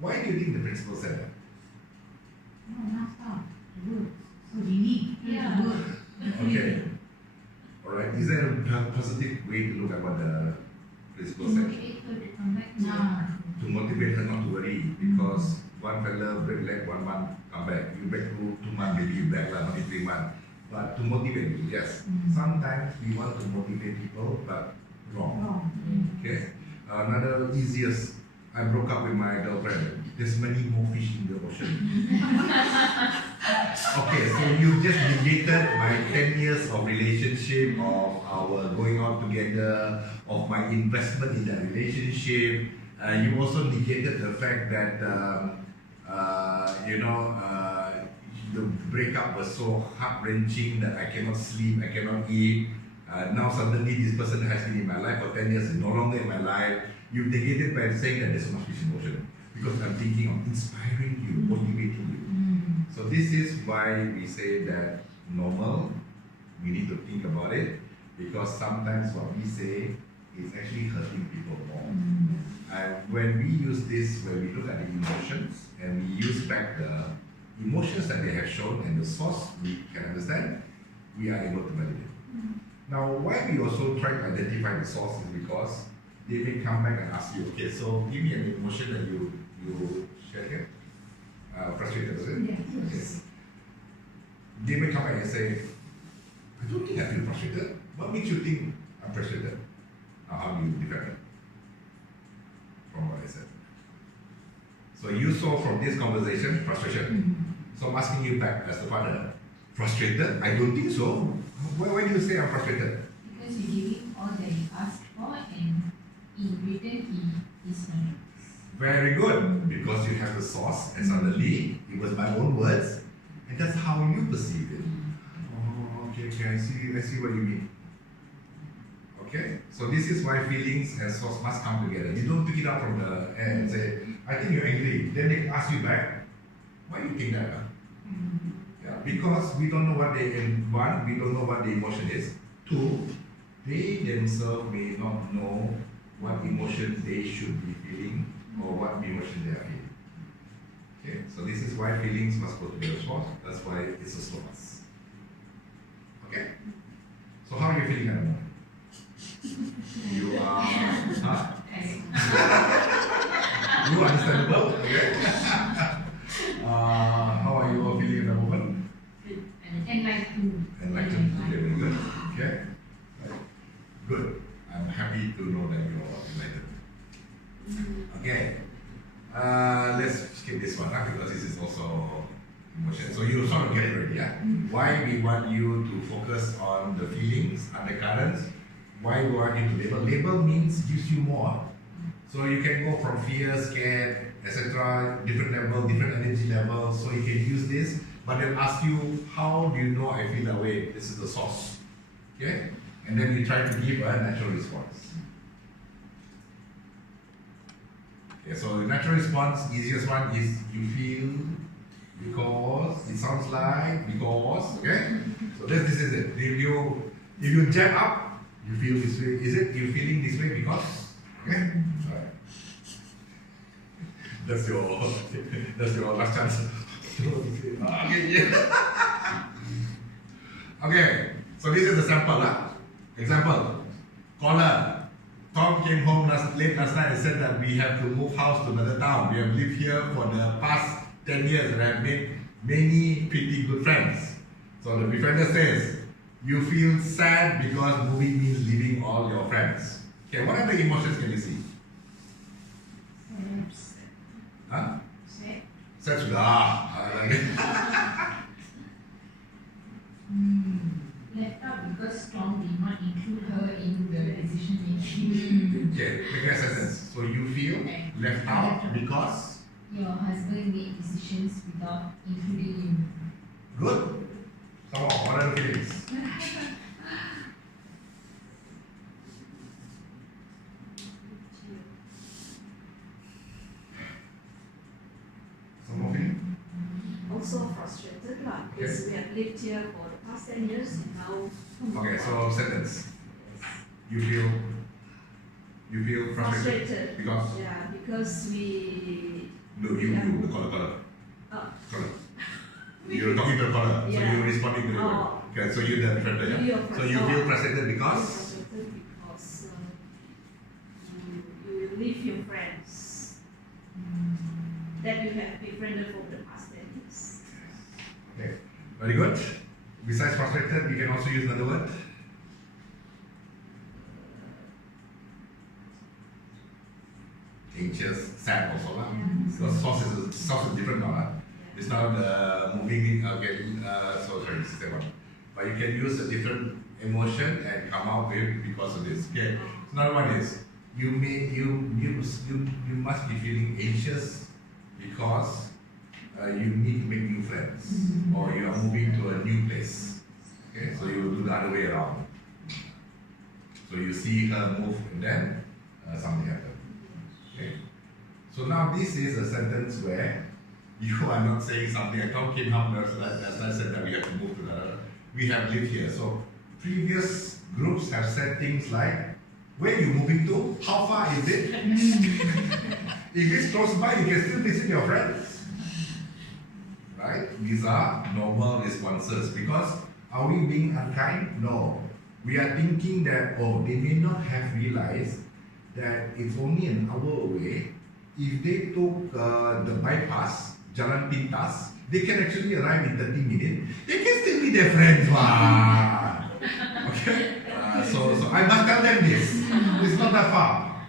Why do you think the principal said that? No, not stop. Work. So we need Yeah. to work. Okay. Alright, is there a positive way to look at what the principal said? Motivate her to come back. To motivate her not to worry, because one fella break leg 1 month, come back. You back to 2 months, maybe you back lah, not in 3 months. But to motivate you, yes. Sometimes we want to motivate people, but wrong. Okay. Another easiest, I broke up with my girlfriend. There's many more fish in the ocean. Okay, so you just negated my 10 years of relationship, of our going out together, of my investment in that relationship. You also negated the fact that, the breakup was so heart-wrenching that I cannot sleep, I cannot eat. Now suddenly this person has been in my life for 10 years, is no longer in my life. You negated by saying that there's so much fish in the ocean. Because I'm thinking of inspiring you, motivating you. So this is why we say that normal we need to think about it, because sometimes what we say is actually hurting people more. And when we use this, when we look at the emotions and we use back the emotions that they have shown and the source we can understand, we are able to validate. Now, why we also try to identify the source is because they may come back and ask you, okay, so give me an emotion that you shared here. Frustrated, is it? Yeah. Okay. They may come back and say, I don't think I feel frustrated. What makes you think I'm frustrated? Now, how do you defend it? From what I said. So you saw from this conversation frustration. So I'm asking you back as the father, frustrated? I don't think so. Why do you say I'm frustrated? Because you give him all that he asked for, and in return he is not. Very good, because you have the source, and suddenly it was my own words, and that's how you perceive it. Oh, okay, I see what you mean. Okay, so this is why feelings and source must come together. You don't pick it up from the air and say, I think you're angry. Then they ask you back, why do you think that? Yeah, because we don't know what they want, we don't know what the emotion is. Two, they themselves may not know what emotion they should be feeling or what emotion they are feeling. Okay, so this is why feelings must go together. That's why it's a source. Okay, so how are you feeling at the moment? You are, huh? You understandable, okay? How are you all feeling at the moment? Enlightened. Enlightened, okay, very good. Okay, right. Good. I'm happy to know that you are enlightened. Okay, let's skip this one because this is also emotion. So you sort of get it ready, yeah? Why we want you to focus on the feelings, undercurrents. Why we want you to label? Label means gives you more. So you can go from fear, scared, etc. Different level, different energy level. So you can use this, but they'll ask you, how do you know I feel that way? This is the source. Okay? And then you try to give a natural response. Okay, so the natural response, easiest one is you feel because, it sounds like because, okay? So this is it. If you jab up, you feel this way. Is it you feeling this way because? Okay? Alright. That's your last chance. Okay, yeah. Okay, so this is a sample. Example. Caller. Tom came home late last night and said that we have to move house to another town. We have lived here for the past 10 years and have made many pretty good friends. So the befriender says, you feel sad because moving means leaving all your friends. Okay, what other emotions can you see? Huh? Sad. Sad. I like it. Left out because Tom did not include her in the decision making. Okay, make a sentence. So you feel left out because? Your husband made decisions without including you. Good. Come on, what are the feelings? Some more feeling? Also frustrated lah, because we have lived here for the past 10 years and now. Okay, so sentence. You feel frustrated because? Yeah, because we. No, you, the caller. Oh. Caller. You're talking to the caller, so Yeah. you're responding to the caller. Oh. Okay, so you're the defender, yeah? So you feel frustrated because? Frustrated because you leave your friends that you have befriended for the past 10 years. Okay, very good. Besides frustrated, we can also use another word. Anxious, sad also lah. Because source is different now lah. It's not moving, so sorry, this is the one. But you can use a different emotion and come out with because of this. Okay. So another one is you must be feeling anxious because you need to make new friends or you are moving to a new place. Okay, so you will do the other way around. So you see her move and then something happens. Okay. So now this is a sentence where you are not saying something. I Tom came up and said that we have to move to another. we have lived here. So previous groups have said things like, where you moving to? How far is it? If it's close by, you can still visit your friends. Right? These are normal responses because are we being unkind? No. We are thinking that, oh, they may not have realized that it's only an hour away. If they took the bypass, Jalan Pintas, they can actually arrive in 30 minutes. They can still be their friends. Wow. Okay? So I must tell them this. It's not that far.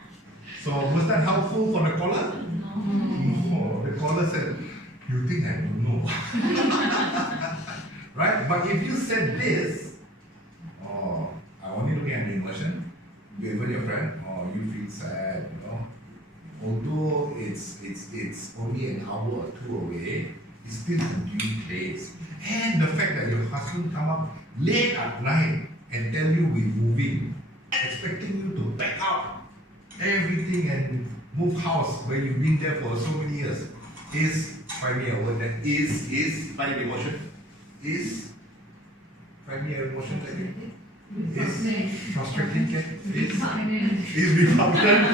So was that helpful for the caller? No. The caller said, you think I don't know? Right? But if you said this, oh, I only looking at the emotion. You even your friend, oh, you feel sad, you know. Although it's only an hour or two away, it's still a new place. And the fact that your husband come up late at night and tell you we're moving, expecting you to pack up everything and move house where you've been there for so many years, is, find me a word that is, find the emotion, is, find me an emotion that is frustrating, is repugnant,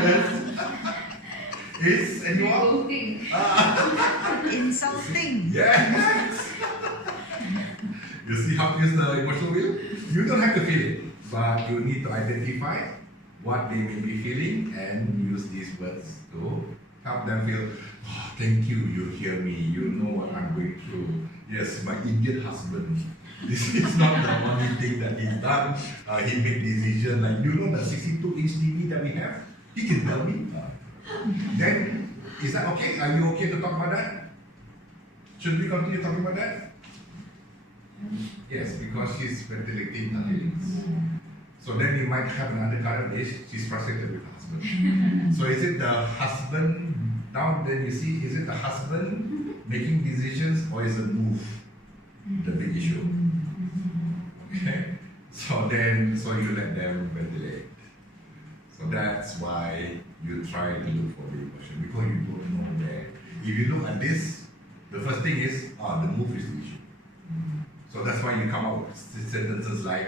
is anyone? Insulting. Yes! You see how is the emotional wheel? You don't have to feel it, but you need to identify what they may be feeling and use these words to help them feel, oh, thank you, you hear me, you know what I'm going through. Yes, my Indian husband, this is not the only thing that he's done. He made decisions like, you know the 62-inch TV that we have? He can tell me. Then, is that okay? Are you okay to talk about that? Should we continue talking about that? Yes, because she's ventilating her feelings. So then you might have an undercurrent is she's frustrated with her husband. So is it the husband, now then you see, is it the husband making decisions or is the move the big issue? Okay? So you let them ventilate. So that's why you try to look for the emotion, because you don't know where. If you look at this, the first thing is, the move is the issue. So that's why you come up with sentences like,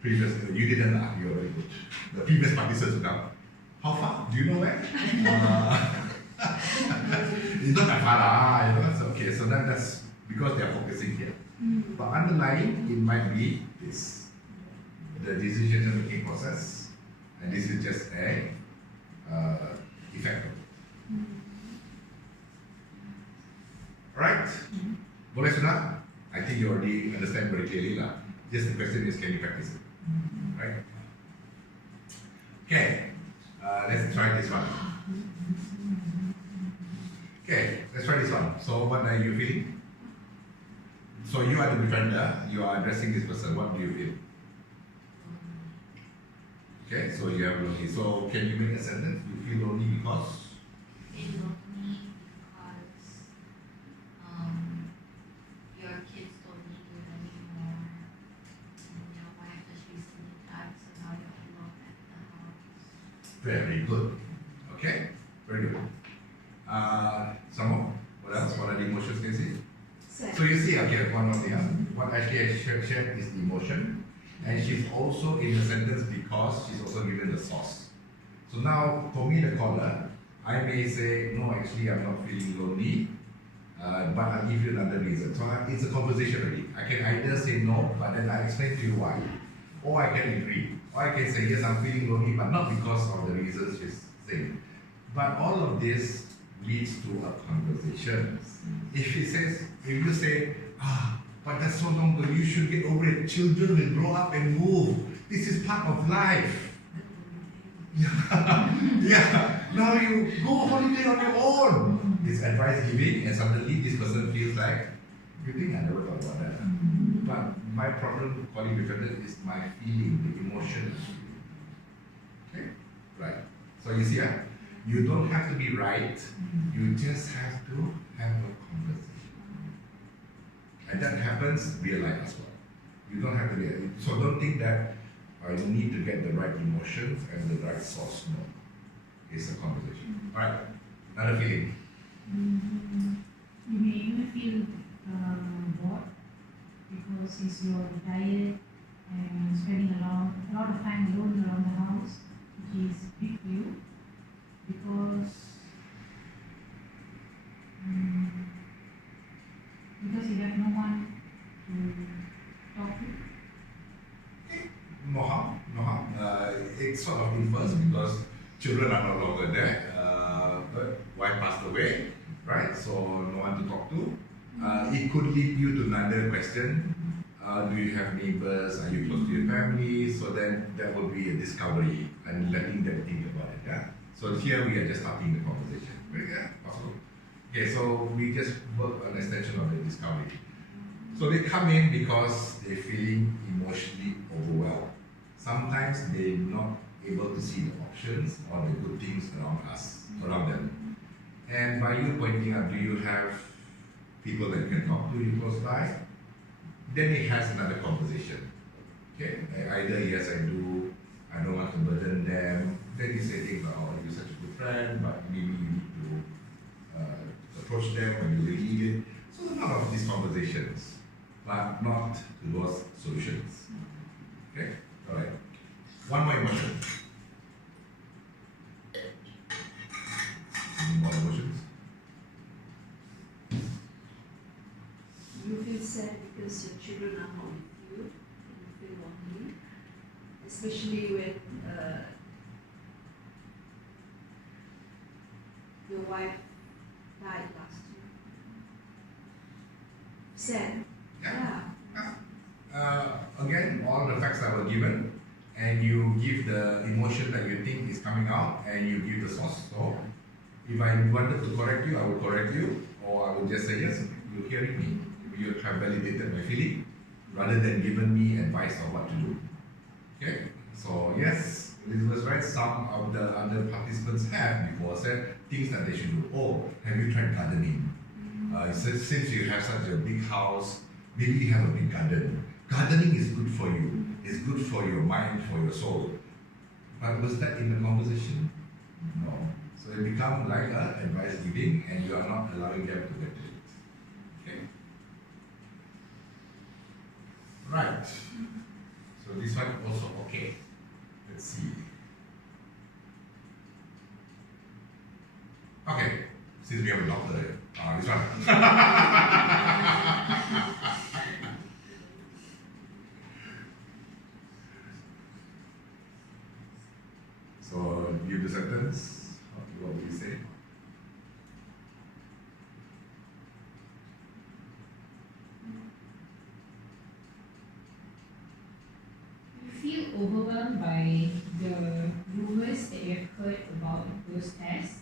previous, you didn't laugh, you're very good. The previous participants will come, how far? Do you know where? It's not that far, you know, that's okay. So that's because they are focusing here. But underlying, it might be this, the decision-making process, and this is just a effect. Right? Boleh sudah? I think you already understand very clearly lah. Just the question is, can you practice it? Right? Okay, let's try this one. Okay, let's try this one. So what are you feeling? So you are the befriender, you are addressing this person, what do you feel? Okay, so you have lonely. So can you make a sentence? You feel lonely because? I feel lonely because your kids don't need you anymore. And your wife has recently died, so now you're alone at the house. Very good. Okay, very good. Some more? What else? What are the emotions can you see? So you see, okay, one of the what actually I shared is the emotion, and she's also in the sentence because she's also given the source. So now, for me, the caller, I may say, no, actually, I'm not feeling lonely, but I'll give you another reason. So it's a conversation already. I can either say no, but then I explain to you why, or I can agree, or I can say yes, I'm feeling lonely, but not because of the reasons she's saying. But all of this leads to a conversation. If you say, but that's so long ago, you should get over it. Children will grow up and move. This is part of life. Yeah. Now you go holiday on your own. This advice giving, and suddenly this person feels like, you think I never thought about that. But my problem calling befriended is my feeling, the emotion. Okay? Right. So you see, you don't have to be right, you just have to have a conversation. And that happens real life as well. You don't have to be, so don't think that you need to get the right emotions and the right source. No. It's a conversation. Alright, another feeling. You may even feel bored because since you're retired and spending a lot of time alone around the house, which is big for you because you have no one to talk to. No harm, no harm. It sort of infers because children are no longer there. Wife passed away, right? So no one to talk to. It could lead you to another question. Do you have neighbors? Are you close to your family? So then that would be a discovery and letting them think about it. Yeah. So here we are just starting the conversation. Yeah, possible. Okay, so we just work on extension of the discovery. So they come in because they're feeling emotionally overwhelmed. Sometimes they're not able to see the options or the good things around them. And by you pointing out, do you have people that you can talk to you close by? Then it has another conversation. Okay, either yes I do, I don't want to burden them. Then you say things like, oh, you're such a good friend, but maybe you need to approach them when you really need it. So there's a lot of these conversations, but not towards solutions. Okay, all right. One more emotion. Any more emotions? You feel sad because your children are not with you, and you feel lonely, especially when your wife died last year. Sad. Yeah. Again, all the facts that were given, and you give the emotion that you think is coming out, and you give the source. So, if I wanted to correct you, I will correct you, or I will just say yes. You're hearing me. You have validated my feeling, rather than giving me advice on what to do. Okay. So yes, Elizabeth's right. Some of the other participants have before said things that they should do. Oh, have you tried gardening? Since you have such a big house, maybe you have a big garden. Gardening is good for you. It's good for your mind, for your soul. But was that in the conversation? No. So it becomes like advice giving, and you are not allowing them to get it. Okay. Right. So this one also okay. Let's see. Okay. Since we have a doctor here, this one. So give the sentence. What will you say? You feel overwhelmed by the rumors that you have heard about those tests.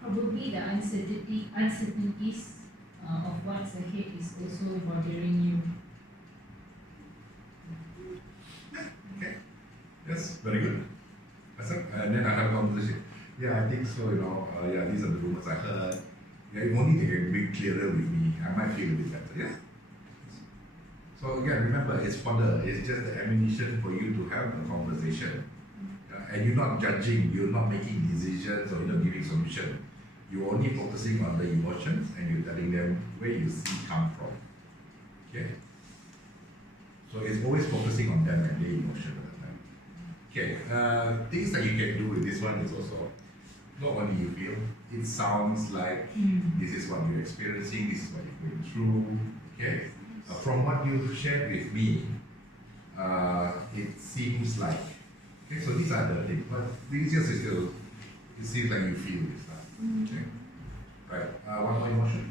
Probably the uncertainties of what's ahead is also bothering you. Okay. Yes, very good. And then I have a conversation. Yeah, I think so, yeah, these are the rumors I heard. Yeah, if only they can be clearer with me, I might feel a bit better. Yeah. So again, remember, it's just the ammunition for you to have a conversation. And you're not judging, you're not making decisions, or you're not giving solutions. You're only focusing on the emotions, and you're telling them where you see come from. Okay? So it's always focusing on them and their emotion at the time. Okay, things that you can do with this one is also, not only you feel, it sounds like this is what you're experiencing, this is what you're going through. Okay? From what you've shared with me, it seems like, okay, so these are the things, but the easiest is still, it seems like you feel this stuff. Okay? Right, one more emotion.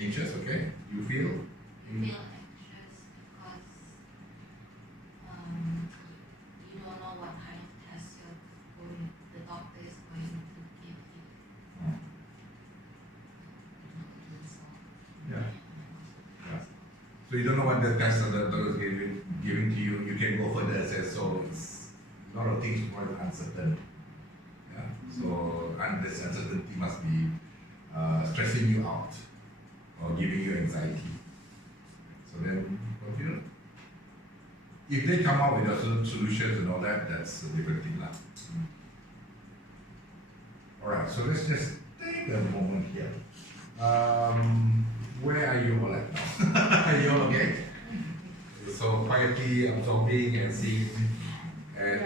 Anxious, okay? You feel? I feel anxious because you don't know what kind of test the doctor is going to give you. Yeah. So you don't know what the test that the doctor is giving to you. You can go further and say, so it's a lot of things more uncertain. Yeah. So and this uncertainty must be stressing you out or giving you anxiety. So then, what do you know? If they come out with the solutions and all that, that's a different thing. All Alright, so let's just take a moment here. Where are you all at now? Are you all okay? So quietly absorbing and seeing and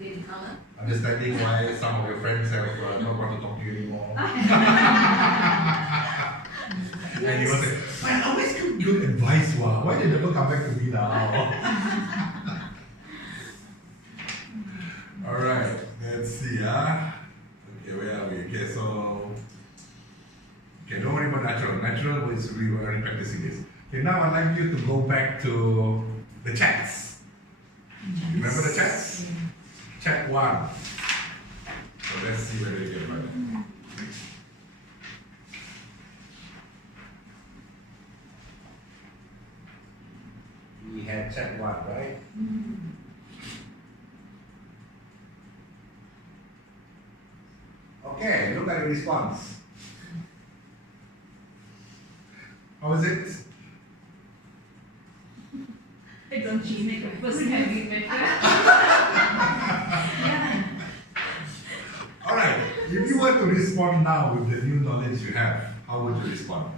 In color. understanding why some of your friends have not want to talk to you anymore. And you will say, I always give good advice, why they never come back to me now? Alright, let's see. Okay, where are we? Okay, so okay, don't worry about natural. Natural is we were already practicing this. Okay, now I'd like you to go back to the chats. Remember the chats? Chat 1. So let's see whether you can find it. We had chat 1, right? Okay, look at the response. How is it? Don't you make a first habit better? Alright, if you were to respond now with the new knowledge you have, how would you respond?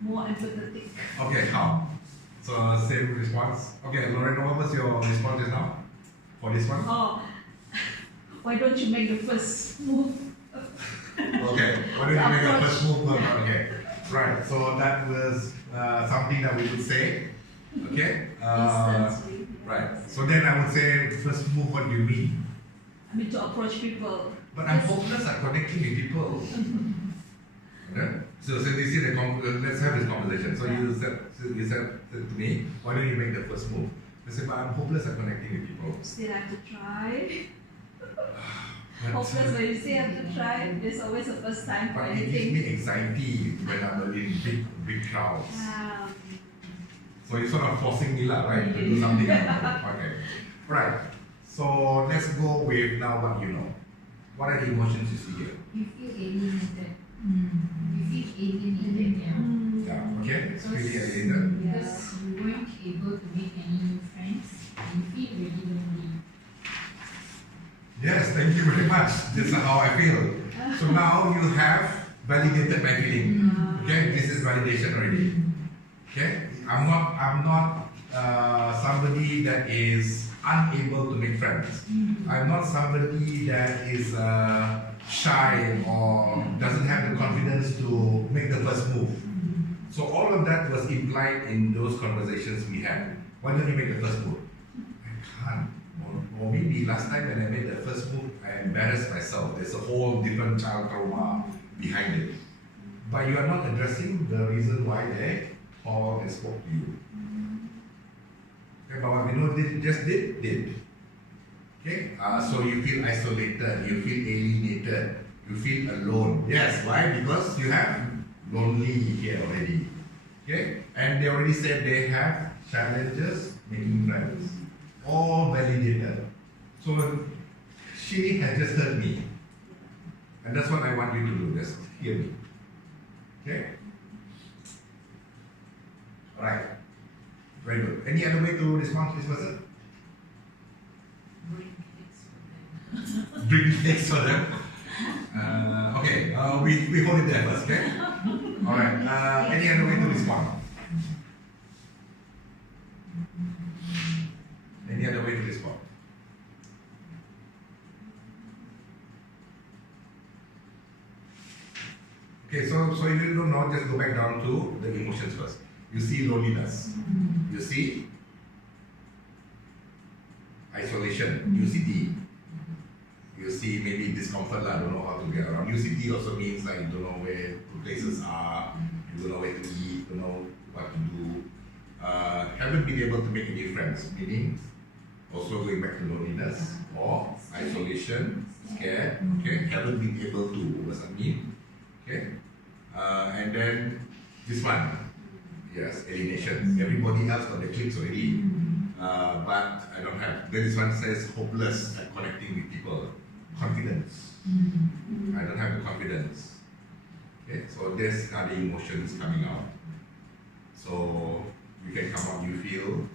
More empathetic. Okay, how? So, same response. Okay, Lorena, what was your response just now? For this one? Oh, why don't you make the first move? Okay, why don't you make a first move? Okay, right, so that was something that we would say. Okay? Right, so then I would say, first move, what do you mean? I mean to approach people. But I'm hopeless at connecting with people. Okay? So you see let's have this conversation. So you said to me, why don't you make the first move? I said, but I'm hopeless at connecting with people. Still have to try. But, Hopeless when you still have to try. There's always a first time for but it gives anything. me anxiety when I'm in big crowds. So you're sort of forcing me right, to do something. Okay. Right. So let's go with now what you know. What are the emotions you see here? You feel alienated. You feel alienated, yeah. Yeah, okay, it's pretty alienated. Because you weren't able to make any new friends. You feel really lonely. Yes, thank you very much. This is how I feel. So now you have validated my feeling. Okay, this is validation already. Okay, I'm not somebody that is unable to make friends. I'm not somebody that is shy or doesn't have the confidence to make the first move. So all of that was implied in those conversations we had. Why don't you make the first move? I can't. Or maybe last time when I made the first move, I embarrassed myself. There's a whole different child trauma behind it. But you are not addressing the reason why they called and spoke to you. Okay, but what we know just did. Okay, so you feel isolated, you feel alienated, you feel alone. Yes, why? Because you have lonely here already. Okay, and they already said they have challenges making friends. All validated. So she has just heard me. And that's what I want you to do, just hear me. Okay? Alright. Very good. Any other way to respond to this person? Bring cakes for them. Okay, we hold it there first, okay? Alright. Any other way to respond? Any other way to respond? Okay, so if you don't know, just go back down to the emotions first. You see loneliness. You see isolation. UCT. You see maybe discomfort, don't know how to get around. UCT also means like you don't know where places are, you don't know where to eat, don't know what to do. Haven't been able to make any friends, meaning also going back to loneliness or isolation, scared, okay, haven't been able to, what does that mean? Okay, and then this one, yes, alienation. Everybody else got the clicks already, but I don't have. Then this one says hopeless at connecting with people, confidence. I don't have the confidence. Okay, so these are the emotions coming out. So you can come out, you feel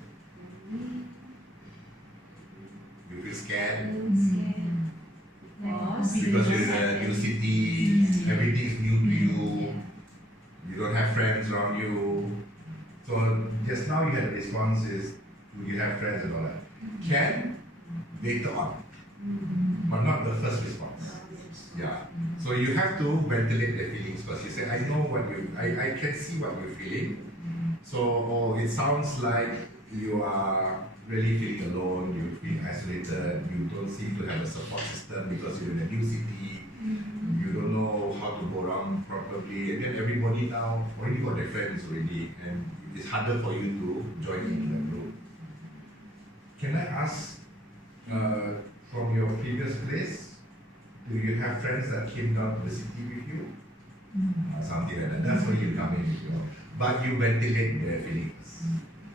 scared, because you're in a new city, everything's new to you, you don't have friends around you. So just now you had a response is, do you have friends and all that? Can, later on, but not the first response. Yeah. So you have to ventilate the feelings first. You say, I know what I can see what you're feeling. So, it sounds like you are really feeling alone, you feel isolated, you don't seem to have a support system because you're in a new city, you don't know how to go around properly, and then everybody now already got their friends already, and it's harder for you to join into the group. Can I ask, from your previous place, do you have friends that came down to the city with you? Something like that. That's where you come in with your, but you ventilate their feelings.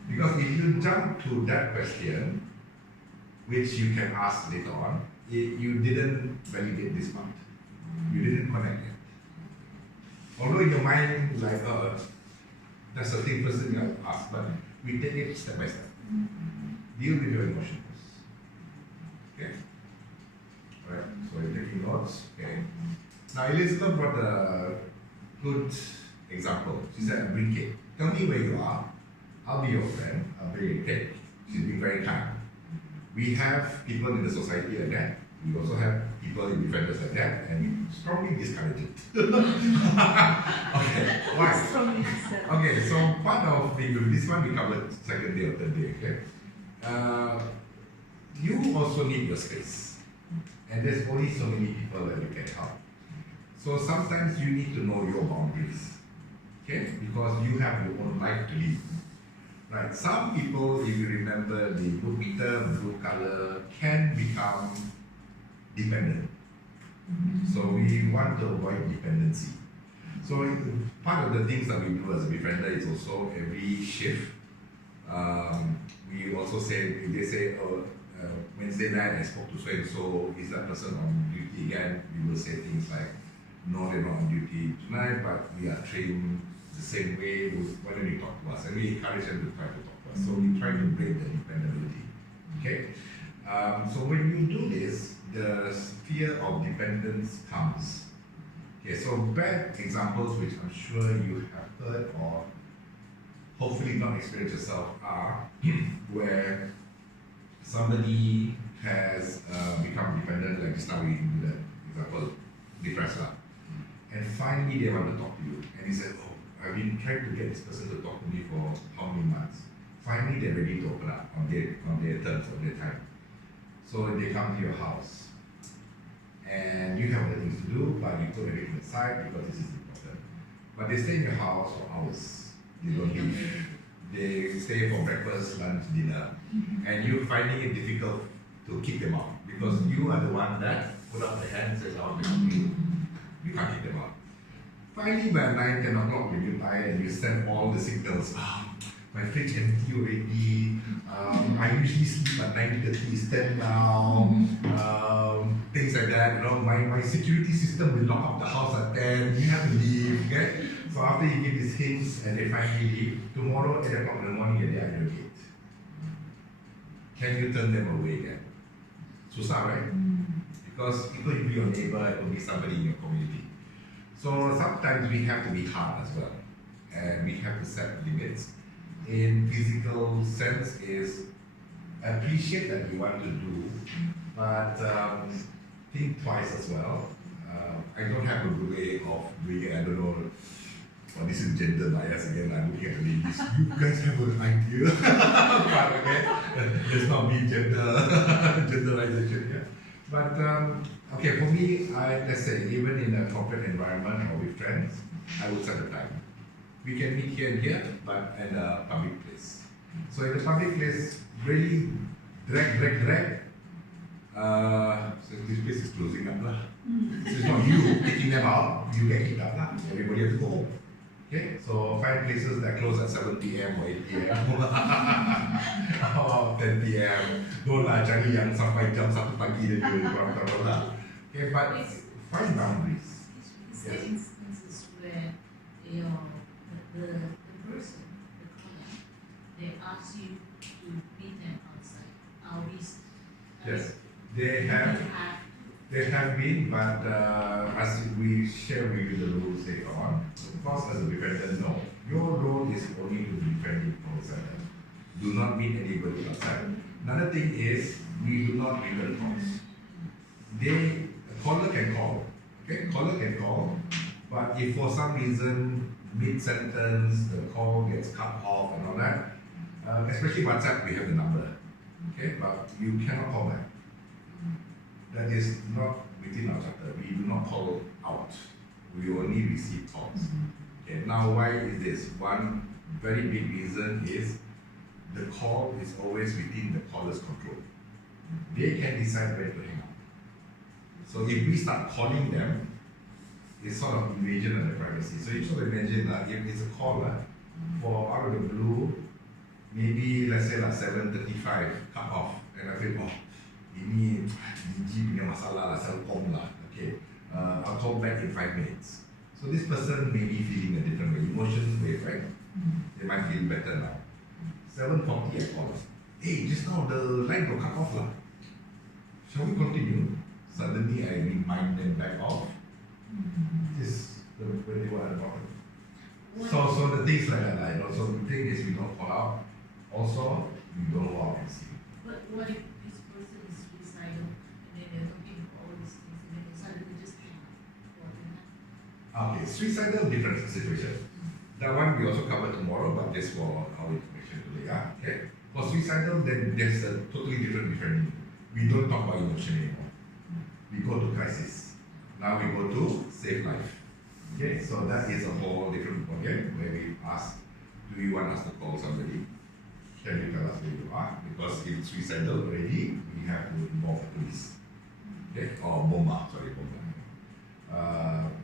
Because if you jump to that question, which you can ask later on, you didn't validate this part. You didn't connect it. Although in your mind, like, that's the thing first thing you ask, but we take it step by step. Deal with your emotions. Okay? Alright, so you're taking notes. Okay. Now Elizabeth brought a good example. She said, bring cake. Tell me where you are. I'll be your friend. I'll bring you cake. She's been very kind. We have people in the society like that. We also have people in Befrienders like that, and we strongly discourage it. Okay, why? Okay, so part of this one we covered second day or third day. Okay, you also need your space, and there's only so many people that you can help. So sometimes you need to know your boundaries, okay? Because you have your own life to live. Right, some people, if you remember the blue meter, blue color, can become dependent. So we want to avoid dependency. So part of the things that we do as a befriender is also every shift. We also say, if they say, Wednesday night I spoke to so and so, is that person on duty again? We will say things like, no, they're not on duty tonight, but we are trained the same way, why don't you talk to us? And we encourage them to try to talk to us. So we try to break the dependability. Okay? So when you do this, the fear of dependence comes. Okay, so bad examples which I'm sure you have heard or hopefully not experienced yourself are where somebody has become dependent, like just now we do that example, depressed up. And finally they want to talk to you. And he said, oh, I've been trying to get this person to talk to me for how many months. Finally, they're ready to open up on their terms, on their time. So they come to your house, and you have other things to do, but you put everything aside because this is important. But they stay in your house for hours. They don't leave. They stay for breakfast, lunch, dinner, and you're finding it difficult to keep them out because you are the one that put up the hand and says, I want to help you. You can't keep them out. Finally, by 9, 10 o'clock, when you're tired and you send all the signals, my fridge empty already, I usually sleep at 9:30, it's 10 now, things like that, you know, my security system will lock up the house at 10, you have to leave, okay? So after you give these hints and they finally leave, tomorrow 8 o'clock in the morning, you're there at your gate. Can you turn them away again? Susah, right? Because it could be your neighbor, it could be somebody in your community. So sometimes we have to be hard as well, and we have to set limits. In physical sense is appreciate that you want to do, but think twice as well. I don't have a good way of doing it. I don't know. Well, this is gender bias again. I'm looking at the ladies. You guys have an idea, but okay, let's not be generalization here. But okay, for me, let's say even in a corporate environment or with friends, I would set a time. We can meet here and here, but at a public place. So in the public place, really drag. So this place is closing up lah. So it's not you taking them out, you get kicked out lah. Everybody has to go home. Okay, so find places that close at 7 p.m. or 8 p.m. or 10 p.m. Don't lah, cari yang sampai jam 1 pagi dia kurang lah. Okay, but find boundaries. Is there instances where the person, the client, they ask you to meet them outside? Are we? Yes, they have There have been, but as we share with you the rules later on, of course, as a befriender, no. Your role is only to be befriending outside. Do not meet anybody outside. Another thing is, we do not return calls. Caller can call, okay? Caller can call, but if for some reason, mid-sentence, the call gets cut off and all that, especially WhatsApp, we have the number, okay? But you cannot call back. That is not within our charter. We do not call out. We only receive calls. Okay, now why is this? One very big reason is the call is always within the caller's control. They can decide when to hang up. So if we start calling them, it's sort of invasion of their privacy. So you sort of imagine if it's a caller for out of the blue, maybe let's say 7:35 cut off, and I feel, oh, ini Digi punya masalah lah, Celcom lah. Okay, I'll call back in 5 minutes. So this person may be feeling a different way, emotion wave, right? They might feel better now. 7:40 I call. Hey, just now the line got cut off lah. Shall we continue? Suddenly I remind them back off. This when they were at the bottom. So the things like that, so the thing is we don't call out. Also, we don't go out and see. But what if this person is suicidal and then they're talking all these things and then they suddenly just hang up? Okay, suicidal different situation. That one we also cover tomorrow, but just for our information today. Okay. For suicidal, then there's a totally different befriending. We don't talk about emotion anymore. We go to crisis. Now we go to save life. Okay, so that is a whole different project where we ask, do you want us to call somebody? Can you tell us where you are? Because if suicidal already, we have to involve the police. Okay, or bomba.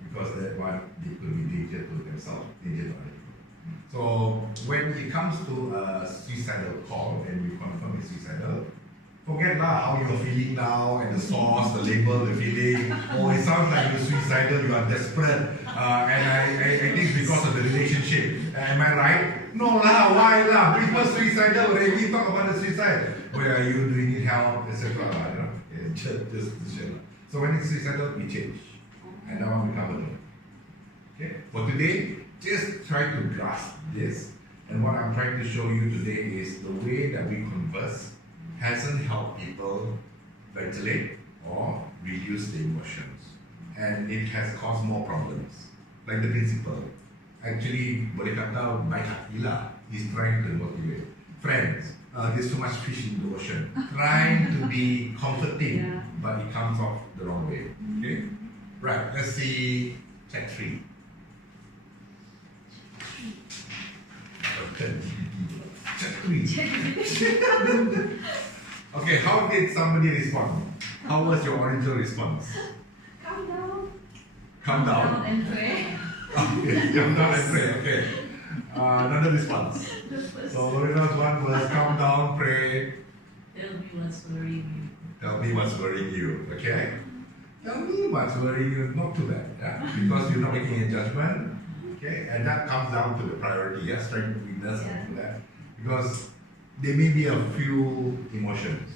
Because that one, it could be danger to themselves, danger to other people. So when it comes to a suicidal call and we confirm it's suicidal, forget how you're feeling now and the source, the label, the feeling. Oh, it sounds like you're suicidal, you are desperate. And I think it's because of the relationship. Am I right? No lah, why lah? People suicidal already talk about the suicide. Where are you? Do you need help? Etc. Just share. So when it's suicidal, we change. And that one we cover it. Okay? For today, just try to grasp this. And what I'm trying to show you today is the way that we converse hasn't helped people ventilate or reduce the emotions. And it has caused more problems. Like the principal. Actually, boleh kata baik hati lah. He's trying to motivate. Friends, there's too much fish in the ocean. Trying to be comforting, but it comes off the wrong way. Okay? Right, let's see check 3. Check 3. Okay, how did somebody respond? How was your original response? Calm down. Calm down. And pray. Okay, calm down and pray. Okay. Another response. So Lorena's one was calm down, pray. Tell me what's worrying you. Tell me what's worrying you. Okay. Tell me what's worrying you. Not too bad, because you're not making a judgment. Okay, and that comes down to the priority. Strength, weakness, and that, because there may be a few emotions.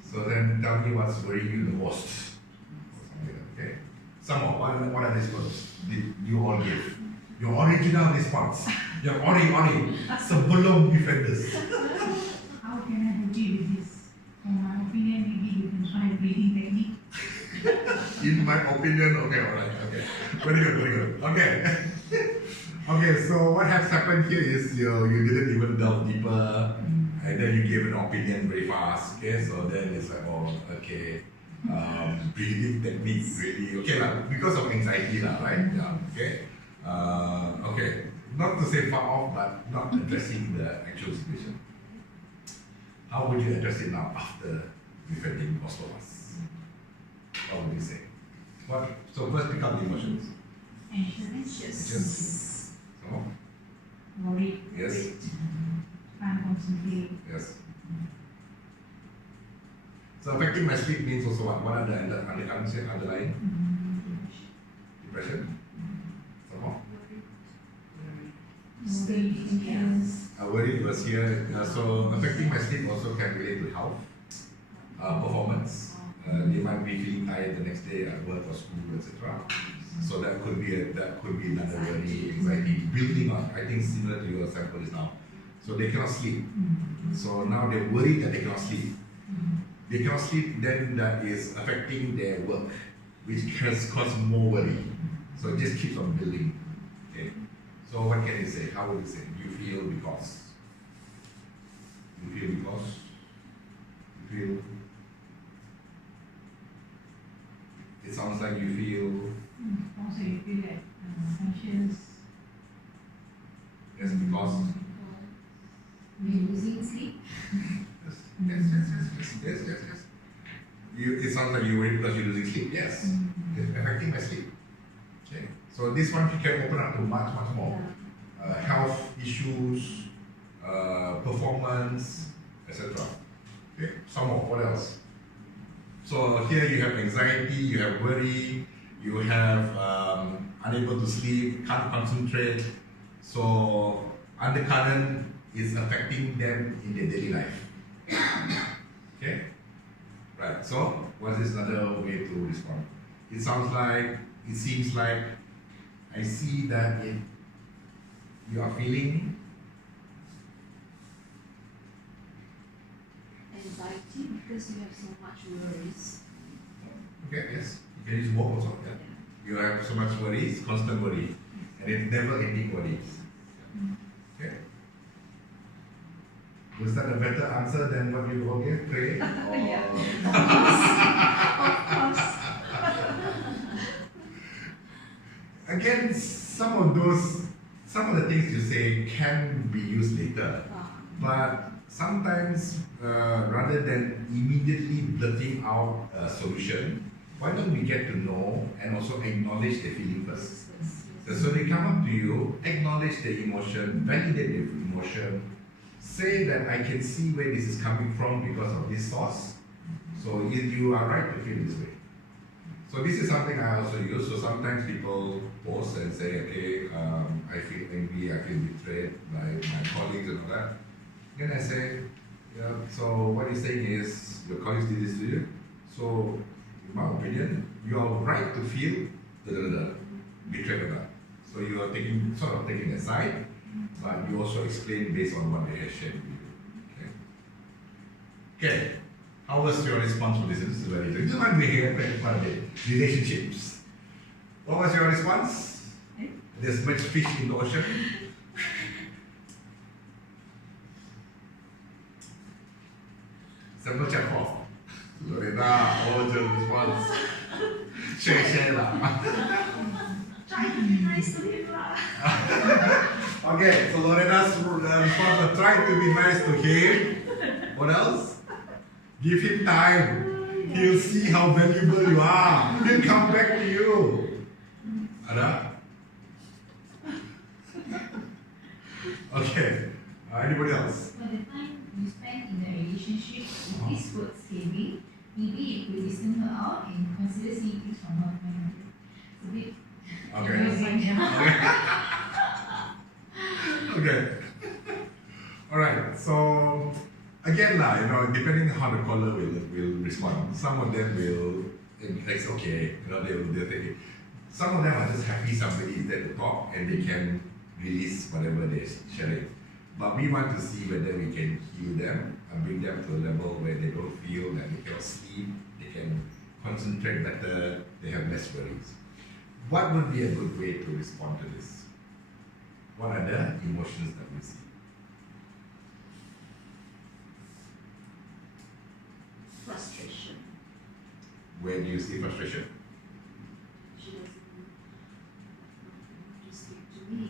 So then tell me what's worrying you the most. Okay. Some of what are these words did you all give? Your original response. Your ori sebelum befrienders. How can I help you with this? In my opinion, maybe you can try breathing technique. In my opinion, okay, alright, okay. Very good. Okay. Okay, so what has happened here is you didn't even delve deeper, and then you gave an opinion very fast. Okay, so then it's like, oh, okay. Breathing technique really okay because of anxiety right? Yeah, okay. Okay, not to say far off, but not addressing the actual situation. How would you address it now after befriending most of us? What would you say? What? So first pick up the emotions. Anxious. So? Worried. Yes. Can't concentrate. Yes. So affecting my sleep means also what? What are the underlying? Depression? Some more? Worried was here. So affecting my sleep also can relate to health, performance, They might be feeling tired the next day at work or school, etc. So that could be another worry, anxiety, building on. I think similar to your example is now. So they cannot sleep. So now they're worried that they cannot sleep. They cannot sleep, then that is affecting their work, which has caused more worry. So it just keeps on building. Okay. So what can you say? How would you say? You feel because. You feel because. You feel. It sounds like you feel. Also, you feel like anxious. Yes, because. Maybe losing sleep. Yes. It sounds like you worry because you're losing sleep. Yes. It's affecting my sleep. Okay. So this one can open up to much more. Health issues, performance, etc. Okay. Some more. What else? So here you have anxiety, you have worry, you have unable to sleep, can't concentrate. So undercurrent is affecting them in their daily life. Okay? Right, so what is another way to respond? It seems like, I see that you are feeling Anxiety because you have so much worries. okay, yes. You can use more also. Yeah. You have so much worries, constant worry, and it's never ending worries. Okay. Was that a better answer than what you all gave? Pray? Yeah. Of course. Again, some of the things you say can be used later, but sometimes rather than immediately blurting out a solution, why don't we get to know and also acknowledge the feeling first? So they come up to you, acknowledge the emotion, validate the emotion, say that I can see where this is coming from because of this source. So you are right to feel this way. So this is something I also use. So sometimes people post and say, okay, I feel angry, I feel betrayed by my colleagues and all that. Then I say, yeah, so what you're saying is your colleagues did this to you. So in my opinion, you are right to feel betrayed or not. So you are sort of taking a side, but you also explain based on what they have shared with you. Okay. How was your response to this? This is very interesting. This one we hear quite a bit. Relationships. What was your response? There's much fish in the ocean. Sample check off. Lorena, what was your response? Share lah. Try to be nice to him lah. Okay, so Lorena's response was try to be nice to him. What else? Give him time. He'll see how valuable you are. He'll come back to you. Ada? Okay. Anybody else? For the time you spend in the relationship, if this works heavy, maybe you could listen her out and consider seeing things from her point of view. It's a bit Okay. confusing. Okay. Alright, so again depending on how the caller will respond. Some of them will, it's okay, they'll take it. Some of them are just happy somebody is there to talk and they can release whatever they're sharing. But we want to see whether we can heal them and bring them to a level where they don't feel that they cannot sleep, they can concentrate better, they have less worries. What would be a good way to respond to this? What are the emotions that we see? Frustration. Where do you see frustration? She doesn't want to speak to me.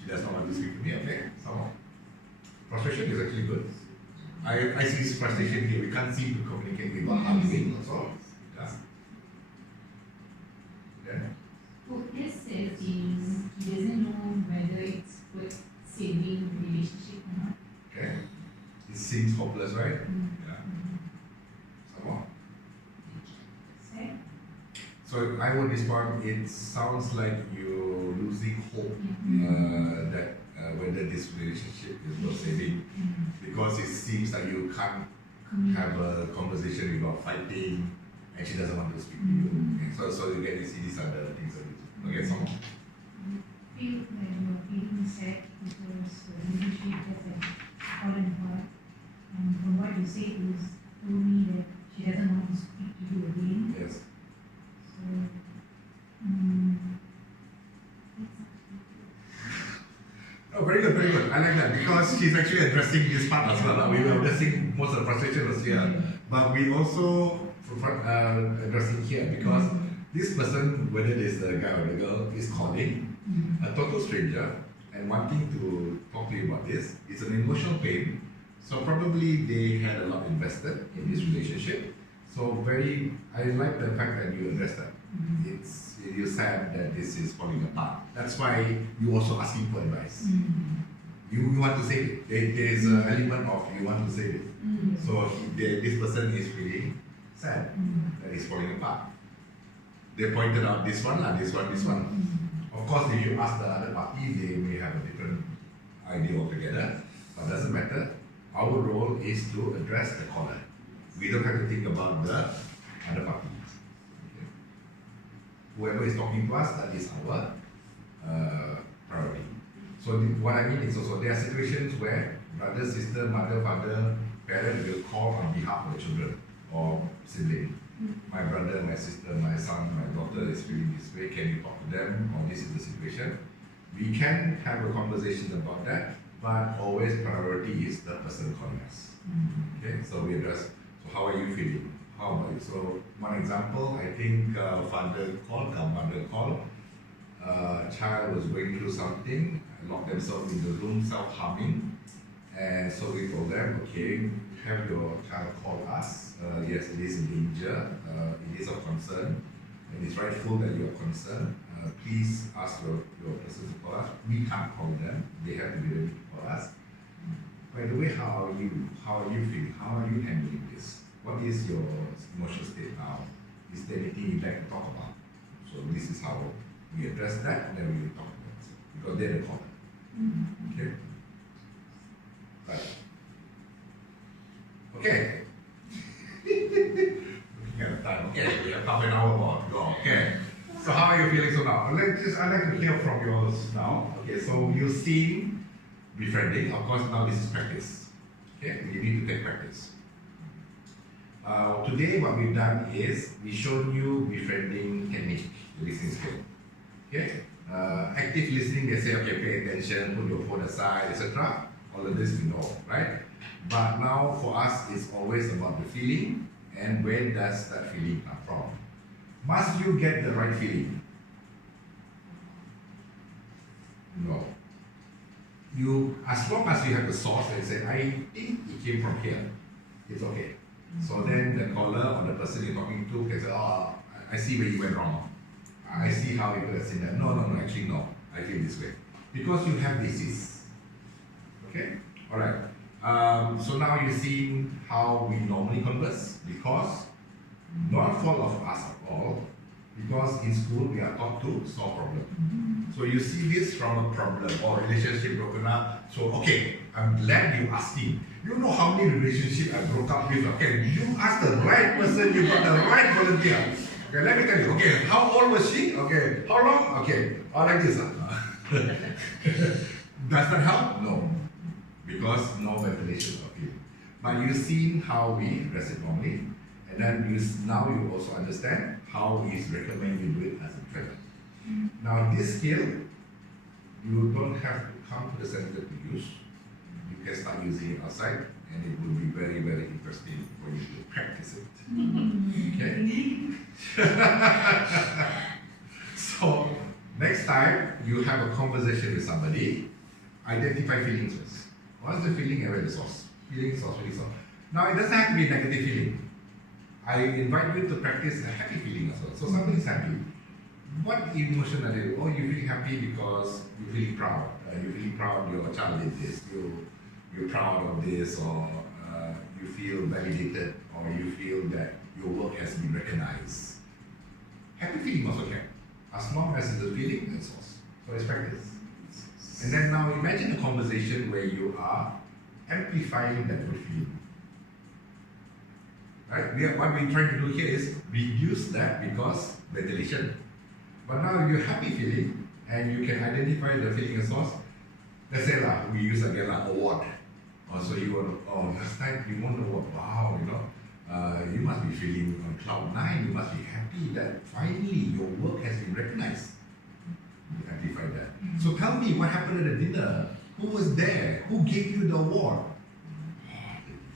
She does not want to speak to me, okay? So, frustration is actually good. I see frustration here. We can't seem to communicate with what I'm doing also. Yeah. Okay. Well, yes, says he doesn't know whether it's worth saving the relationship or not. Okay. It seems hopeless, right? Yeah. Some more. Right? So I would respond, it sounds like you're losing hope that whether this relationship is worth saving because it seems like you can't have a conversation without fighting, and she doesn't want to speak to you. Okay? So you get to see these other things. Okay, so Feel when you're feeling sad because the relationship has fallen apart. And from what you said, you told me that she doesn't want to speak to you again. yes. So, Oh, very good, very good. I like that because she's actually addressing this part as well. We were addressing most of the frustration was here, but we also addressing here because this person, whether it is the guy or the girl, is calling a total stranger and wanting to talk to you about this. It's an emotional pain, so probably they had a lot invested in this relationship. So I like the fact that you addressed that. You're sad that this is falling apart. That's why you also asking for advice. You want to save it. There's an element of you want to save it. So this person is really sad that it's falling apart. They pointed out this one. Of course, if you ask the other party, they may have a different idea altogether. But it doesn't matter. Our role is to address the caller. We don't have to think about the other party. Okay. Whoever is talking to us, that is our priority. So what I mean is also there are situations where brother, sister, mother, father, parent will call on behalf of the children or sibling. My brother, my sister, my son, my daughter is feeling this way. Can you talk to them? Or this is the situation. We can have a conversation about that, but always priority is the person calling us. Okay, so we address. So how are you feeling? How about you? So one example, I think father called, mother called. Child was going through something, locked themselves in the room, self-harming, and so we told them, okay, have your child call us. Yes, it is in danger. It is of concern, and it's rightful that you are concerned. Please ask your person to call us. We can't call them; they have to be ready to call us. By the way, how are you? How are you feeling? How are you handling this? What is your emotional state now? Is there anything you'd like to talk about? So this is how we address that, and then we will talk about it because they're the caller. Okay. Right. Okay. Looking at the time. Okay, we have half an hour more to go. Okay. So how are you feeling so now? I'd like to hear from yours now. Okay, so you've seen befriending. Of course, now this is practice. Okay, you need to take practice. Today, what we've done is we showed you befriending technique, the listening skill. Okay, active listening. They say, okay, pay attention, put your phone aside, etc. All of this we know, right? But now for us, it's always about the feeling and where does that feeling come from. Must you get the right feeling? No. As long as you have the source and say, I think it came from here, it's okay. So then the caller or the person you're talking to can say, oh, I see where you went wrong. I see how you could have seen that. No, actually no. I feel this way. Because you have disease. Okay? Alright. So now you're seeing how we normally converse, because not fault of us at all, because in school we are taught to solve problems. So you see this from a problem or relationship broken up. So okay, I'm glad you're asking. You know how many relationships I broke up with? Okay, you asked the right person, you got the right volunteer. Okay, let me tell you. Okay, how old was she? Okay, how long? Okay, all like this. Does that help? No. Because no ventilation of you. But you've seen how we address it normally, and then now you also understand how we recommend you do it as a trainer. Now this skill, you don't have to come to the center to use. You can start using it outside, and it will be very, very interesting for you to practice it. Okay? So next time you have a conversation with somebody, identify feelings first. What's the feeling and where the source? Feeling, source. Now it doesn't have to be a negative feeling. I invite you to practice a happy feeling as well. So something is happy. What emotion are they? Oh, you feel happy because you feel proud. You feel proud your child did this. You're proud of this, or you feel validated, or you feel that your work has been recognized. Happy feeling also can, as long as it's a feeling and source. So it's practice. And then now imagine a conversation where you are amplifying that good feeling. Right? What we're trying to do here is reduce that because ventilation. But now you're happy feeling and you can identify the feeling source. Let's say we use again award. So you were, last time you won the award. Wow, you must be feeling on cloud 9. You must be happy that finally your work has been recognized. You amplify that. So tell me what happened at the dinner. Who was there? Who gave you the award?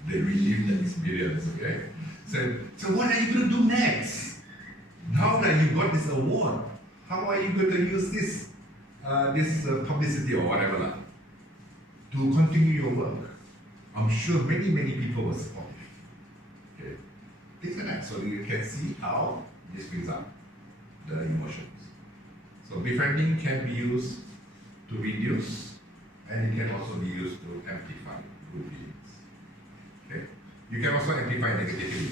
They relive the experience, okay? So what are you going to do next? Now that you got this award, how are you going to use this publicity or whatever to continue your work? I'm sure many people will support you. Okay? Things like that. So you can see how this brings up the emotions. So befriending can be used to reduce, and it can also be used to amplify good feelings. Okay? You can also amplify negativity.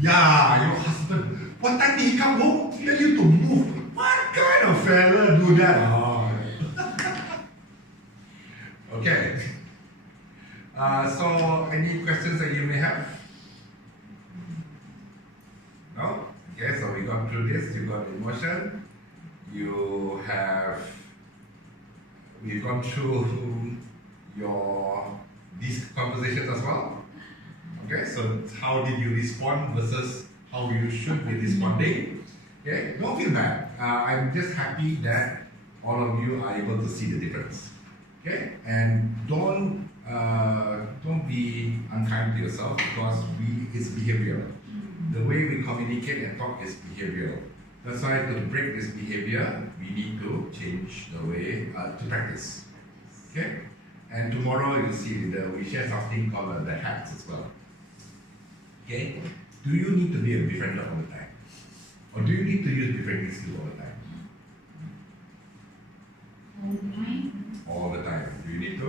Yeah, your husband. What time did he come home? Tell you to move. What kind of fella do that? Oh. Okay. So any questions that you may have? No? Okay, so we got through this. You got emotion. We've gone through these conversations as well. Okay, so how did you respond versus how you should be responding? Okay, don't feel bad. I'm just happy that all of you are able to see the difference. Okay, and don't be unkind to yourself because it's behavioral. The way we communicate and talk is behavioral. That's why to break this behavior, we need to change the way to practice. Okay, and tomorrow you'll see we share something called the hacks as well. Okay, do you need to be a befriender all the time, or do you need to use befriending skills all the time? All the time. Do you need to?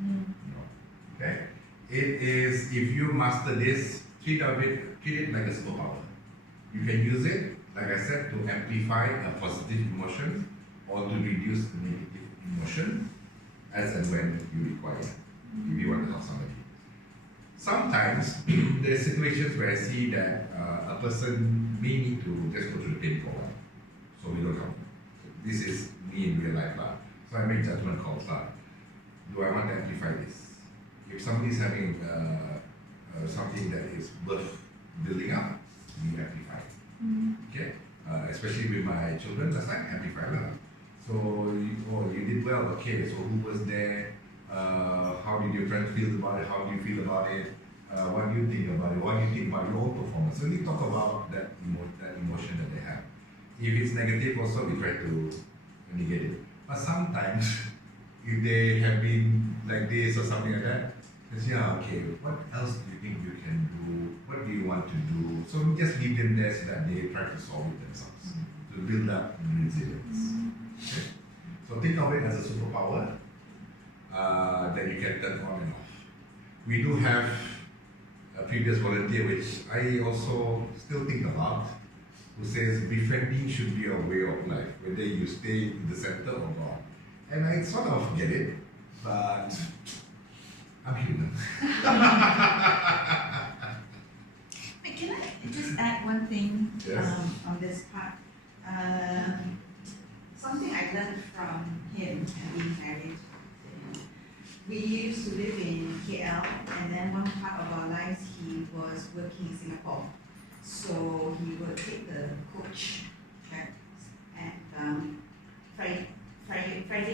No. Okay. It is, if you master this, treat it like a superpower. You can use it, like I said, to amplify a positive emotion or to reduce a negative emotion as and when you require, if you want to help somebody. Sometimes there are situations where I see that a person may need to just go through the pain for a while, so we don't help them. This is me in real life. So I make judgment calls. Do I want to amplify this? If somebody is having something that is worth building up, we amplify. Okay? Especially with my children, that's like amplify. So, you did well, okay, so who was there? How did your friends feel about it? How do you feel about it? What do you think about it? What do you think about your own performance? So we talk about that emotion that they have. If it's negative also, we try to negate it. But sometimes, if they have been like this or something like that, they say, okay, what else do you think you can do? What do you want to do? So we just leave them there so that they try to solve it themselves, to build up resilience. Okay? So think of it as a superpower that you can turn on and off. We do have a previous volunteer, which I also still think about, who says befriending should be a way of life, whether you stay in the center or not. And I sort of get it, but I'm human. Can I just add one thing on this part? Something I learned from him being married. We used to live in KL, and then one part of our lives he was working in Singapore. So he would take the coach at Friday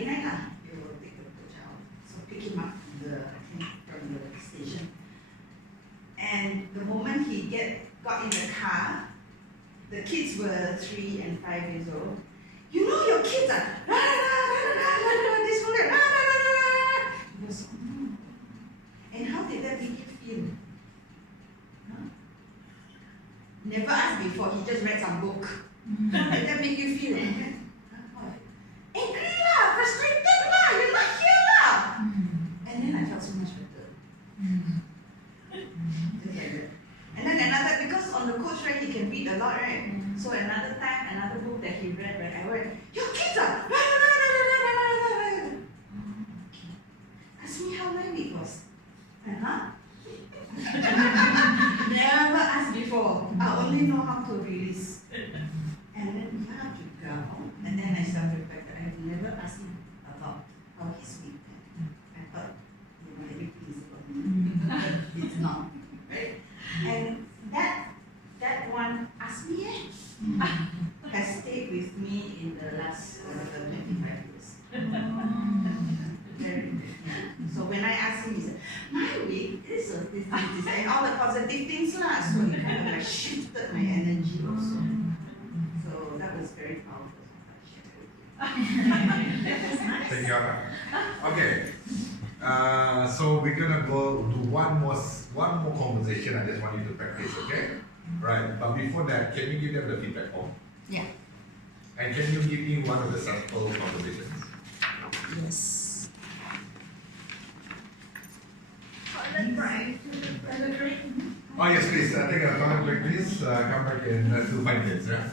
night. He will take the coach out. So pick him up from the station. And the moment he got in the car, the kids were 3 and 5 years old. You know your kids are this one, He was, and how did that make you feel? Huh? Never asked before, he just read some book. How did that make you feel? Angry lah, frustrated lah, you're not here lah. And then I felt so much better. Just like that. And then another, because on the coach, right, he can read a lot, right? So another time, another book that he read, right, I went, your kids are Ask me how long it was. I only know how to release. And then you have to go. And then I self-reflect that I've never asked him about how he's feeling. I thought, everything is about me. But it's not. Right? And that one asked me has stayed with me in the last 25 years. Very, yeah. So when I asked him, he said, my week is this, and all the positive things lah. So it kind of like shifted my energy also. So that was very powerful. Thank you. Okay. So we're gonna go do one more conversation. I just want you to practice, okay? Right. But before that, can you give them the feedback form? Yeah. And can you give me one of the sample conversations? Yes. Oh yes, please. Take a comment break, please. Come back in 2 minutes. Yeah.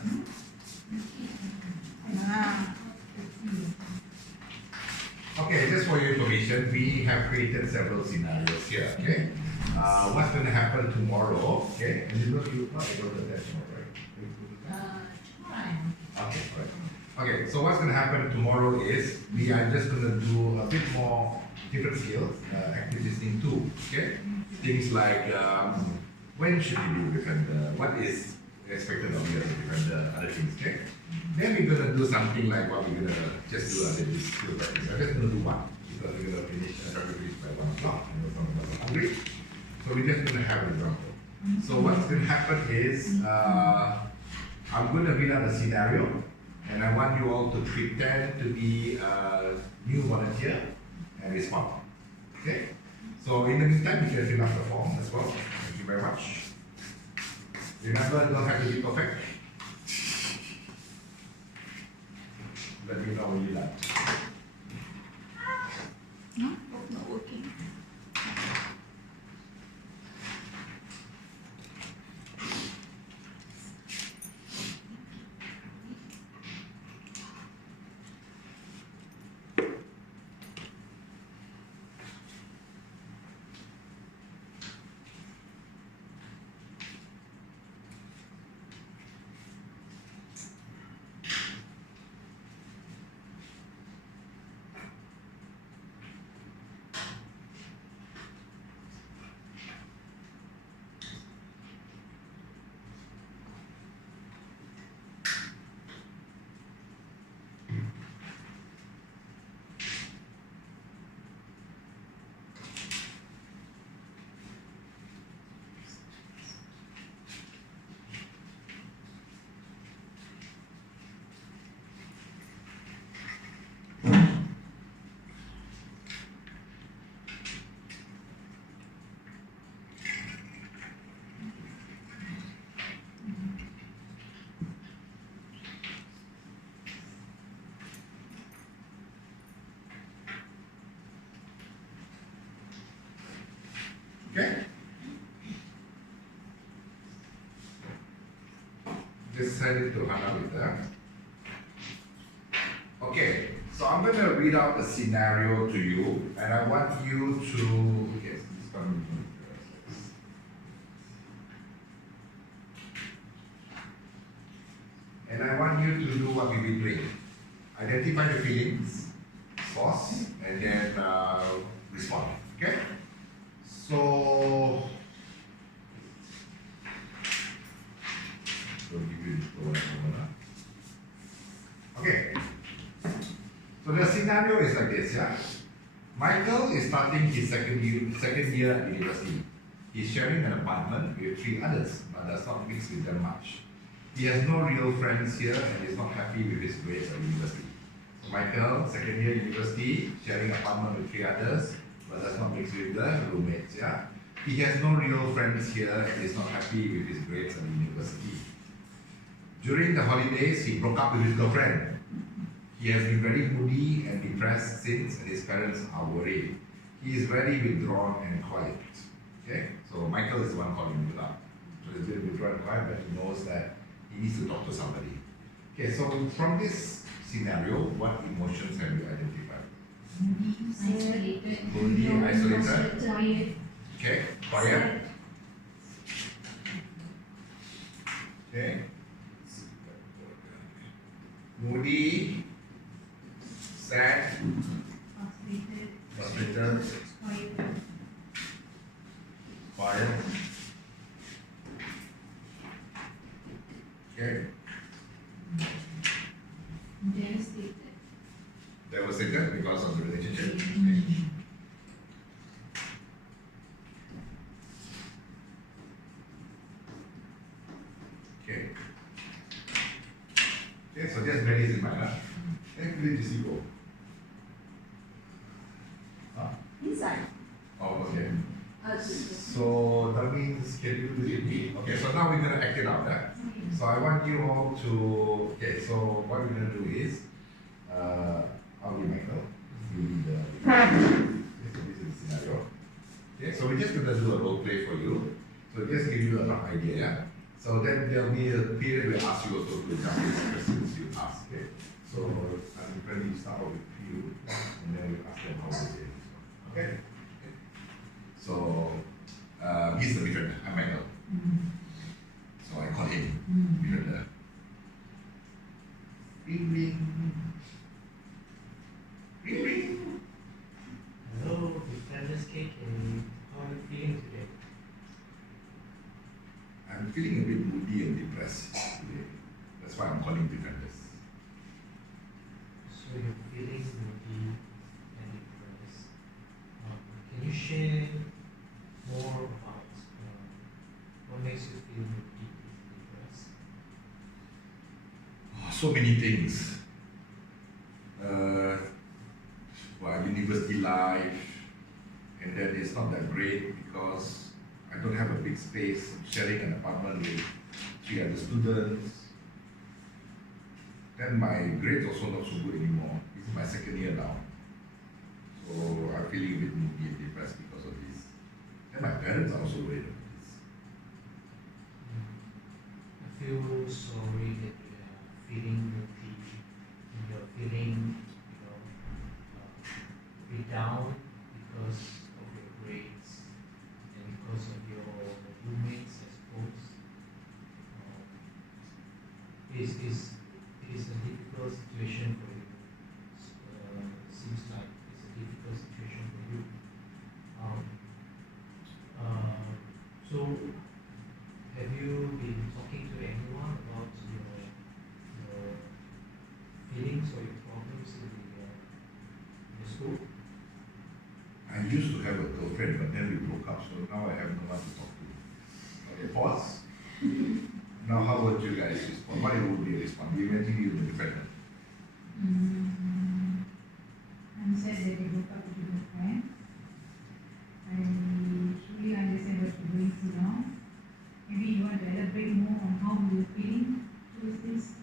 Okay, just for your information, we have created several scenarios here. Okay. What's going to happen tomorrow? Okay. And you know you not able to attend tomorrow, right? Tomorrow. Okay. Right. Okay. So what's going to happen tomorrow is we are just going to do a bit more different skills, active listening too. Okay. Things like when should you be defender? What is expected of you as a defender? Other things. Okay. Then we're gonna do something like what we're gonna just do as a skill practice. I'm just gonna do one because we're gonna finish try to finish by 1 o'clock. Some of us are hungry, so we're just gonna have an example. So what's gonna happen is I'm gonna read out a scenario, and I want you all to pretend to be a new volunteer and respond. Okay. So in the meantime, you can fill out the form as well. Thank you very much. Remember, don't have to be perfect. Let me know when you're done. No, not working. Okay? Just send it to Hannah with that. Okay, so I'm going to read out a scenario to you, and I want you to. Yes, this one. And I want you to do what we've been doing. Identify the feelings, pause, and then respond. Okay? So, okay. So the scenario is like this, yeah. Michael is starting his second year at university. He's sharing an apartment with 3 others, but does not mix with them much. He has no real friends here and is not happy with his grades at university. So Michael, second year university, sharing apartment with 3 others, but does not mix with the roommates, yeah? He has no real friends here and is not happy with his grades at the university. During the holidays, he broke up with his girlfriend. He has been very moody and depressed since, and his parents are worried. He is very withdrawn and quiet. Okay? So Michael is the one calling him up. So he's very withdrawn and quiet, but he knows that he needs to talk to somebody. Okay, so from this scenario, what emotions have you identified? Isolated. Moody, isolated. Quiet. Okay, quiet. Okay. Moody, sad, frustrated, quiet. Okay. Devastated. Devastated because of the relationship. Okay. Okay, so just very in mind. Where did you go? Huh? Inside. Oh, okay. Okay. So that means, can you do this with me? Okay, so now we're gonna act it out. So I want you all to, okay, so what we're gonna do is, I'll be Michael, you'll be the, okay, so this is the scenario. Okay, so we're just gonna do a role play for you. So just give you a rough idea, yeah? So then there'll be a period where I ask you also to jump in questions you ask, okay? So I'm going to start off with you, and then we ask them how they did. Okay? So he's the befriender, I'm Michael. So I call him befriender. Ring ring. Ring ring. Hello, Befrienders Cake, and how are you feeling today? I'm feeling a bit moody and depressed today. That's why I'm calling befrienders. So you're feeling moody and depressed. Can you share more about what makes you feel moody and depressed? Oh, so many things. Well, university life, and then it's not that great because I don't have a big space. I'm sharing an apartment with 3 other students. Then my grades also not so good anymore. This is my second year now. So I'm feeling a bit moody and depressed because of this. And my parents are also worried about this. I feel sorry that you are feeling moody and you're feeling, down because of your grades and because of your roommates, I suppose. It is a difficult situation for you. Seems like it's a difficult situation for you. So, have you been talking to anyone about your feelings or your problems in the school? I used to have a girlfriend, but then we broke up, so now I have no one to talk to. Okay, pause. Now, how would you guys respond? What would be a response? Imagine you the defendant. I'm sad that they broke up with your friend. I truly understand what you're going through now. Maybe you want to elaborate more on how you're feeling towards this.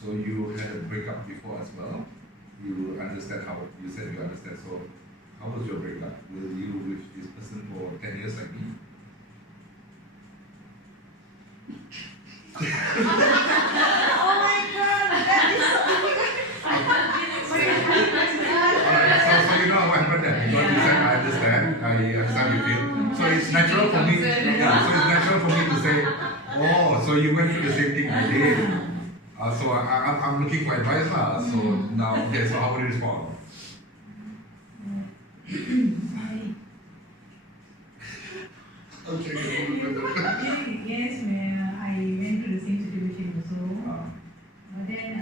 So you had a breakup before as well. You understand how you said you understand. So how was your breakup? Were you with this person for 10 years like me? Oh my god, that is so Alright, so you know what happened there. Because you said I understand how you feel. So it's natural for me. Yeah, so it's natural for me to say, oh, so you went through the same thing I did. So I'm looking for advice now. So now, okay, so how would you respond? Yes, I went through the same situation also. But then,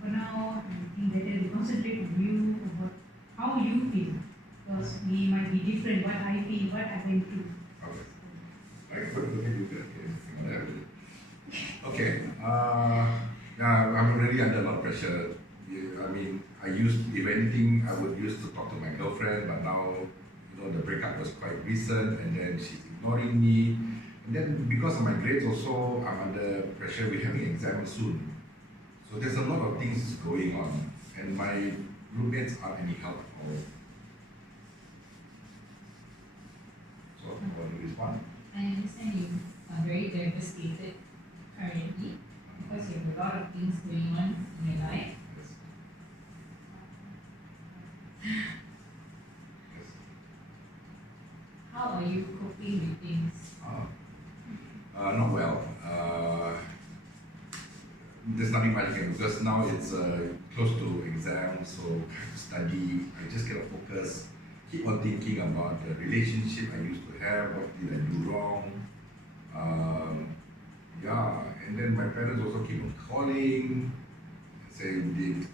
for now, I think better to concentrate on you, about how you feel. Because we might be different, what I feel, what I went through. Okay. Right, what do you do? Okay. I'm really under a lot of pressure. I mean, if anything, I would used to talk to my girlfriend, but now, the breakup was quite recent, and then she's ignoring me. And then because of my grades also, I'm under pressure. We're having exams soon. So there's a lot of things going on, and my roommates aren't any help at all. So, how do you respond? I understand you are very devastated currently because you have a lot of things going on in your life. How are you coping with things? Not well. there's nothing much I can do because now it's close to exam, so I have to study. I just cannot focus. Keep on thinking about the relationship I used to have. What did I do wrong? Yeah, and then my parents also keep on calling. They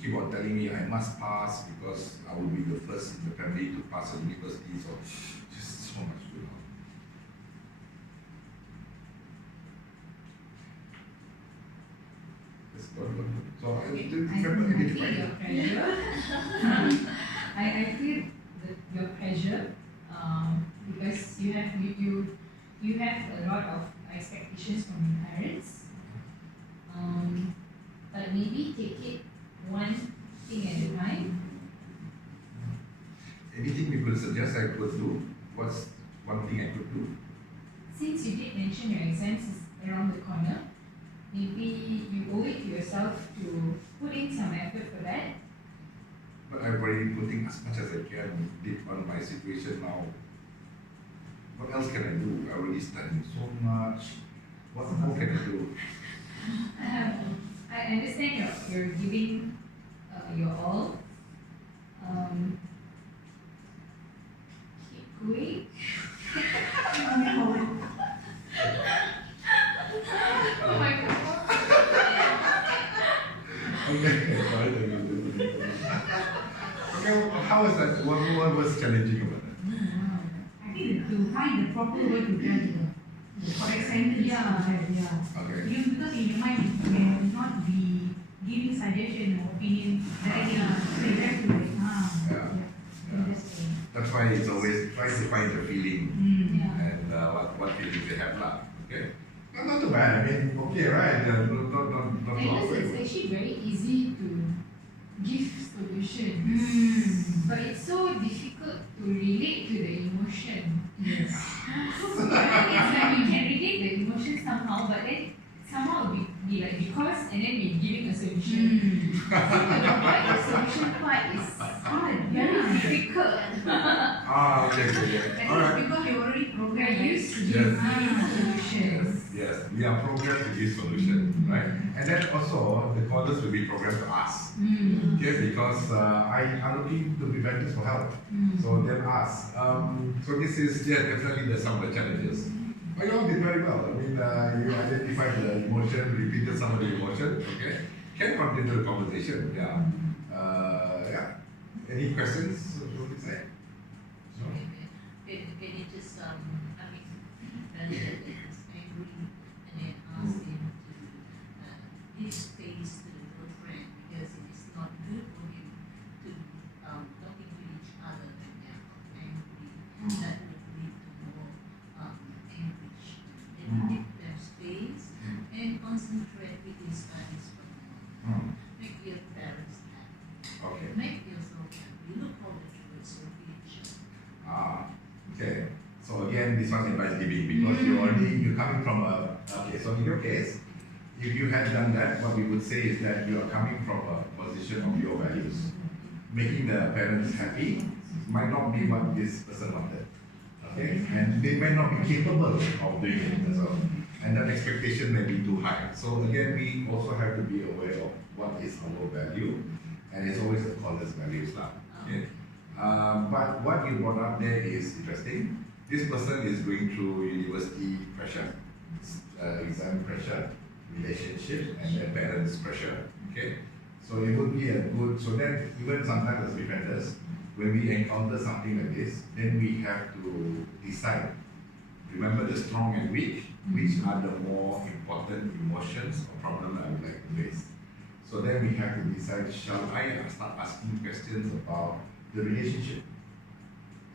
keep on telling me I must pass because I will be the first in the family to pass a university. So just so much going on. So I I did feel your pressure. I feel your pressure because you have a lot of expectations from your parents. But maybe take it one thing at a time. Anything you could suggest I could do? What's one thing I could do? Since you did mention your exams is around the corner, maybe you owe it to yourself to put in some effort for that. But I'm already putting as much as I can deep on my situation now. What else can I do? I already studying so much. What more can I do? I understand you're giving your all. Keep going. Oh my god. Okay, well, how is that? What was challenging about that? I think to find the proper way to tell the correct sentence. Yeah. Okay. Because in your mind you may not be giving suggestion or opinion directly. So you have to Yeah. That's why it's always trying to find the feeling and what feelings they have lah. Okay. Not too bad. I mean, okay, right? Not And it's actually very easy to give solutions, but it's so difficult to relate to the emotion. Yes. It's like you can relate the emotion somehow, but then somehow be like because and then we're giving a solution. So the point the solution part is very difficult. Okay. And All it's right. because you already We are programmed. used to giving solutions. Yes, we are programmed to give solution, right? And then also the callers will be programmed to ask. Okay, because I are looking to be vendors for help. So then ask. So this is definitely some of the challenges. But you all did very well. I mean, you identified the emotion, repeated some of the emotion. Okay, can continue the conversation. Yeah. Any questions from this side? No. Can you just, I mean, that is angry and then ask him to give space to the girlfriend because it is not good for him to talking to each other when they are angry. That would lead to more anguish. And give them space and concentrate with his studies for the moment. Make your parents happy. Okay. Make yourself happy. Look forward towards your future. Okay. So again, this one advice giving because you're coming from a so in your case, if you had done that, what we would say is that you are coming from a position of your values. Making the parents happy might not be what this person wanted. Okay? And they might not be capable of doing it as well. And that expectation may be too high. So again, we also have to be aware of what is our value, and it's always the caller's values now. Okay? But what you brought up there is interesting. This person is going through university pressure, exam pressure, relationship, and their parents' pressure. Okay, so it would be a good. So then, even sometimes as befrienders, when we encounter something like this, then we have to decide. Remember the strong and weak, which are the more important emotions or problems I would like to face. So then we have to decide, shall I start asking questions about the relationship?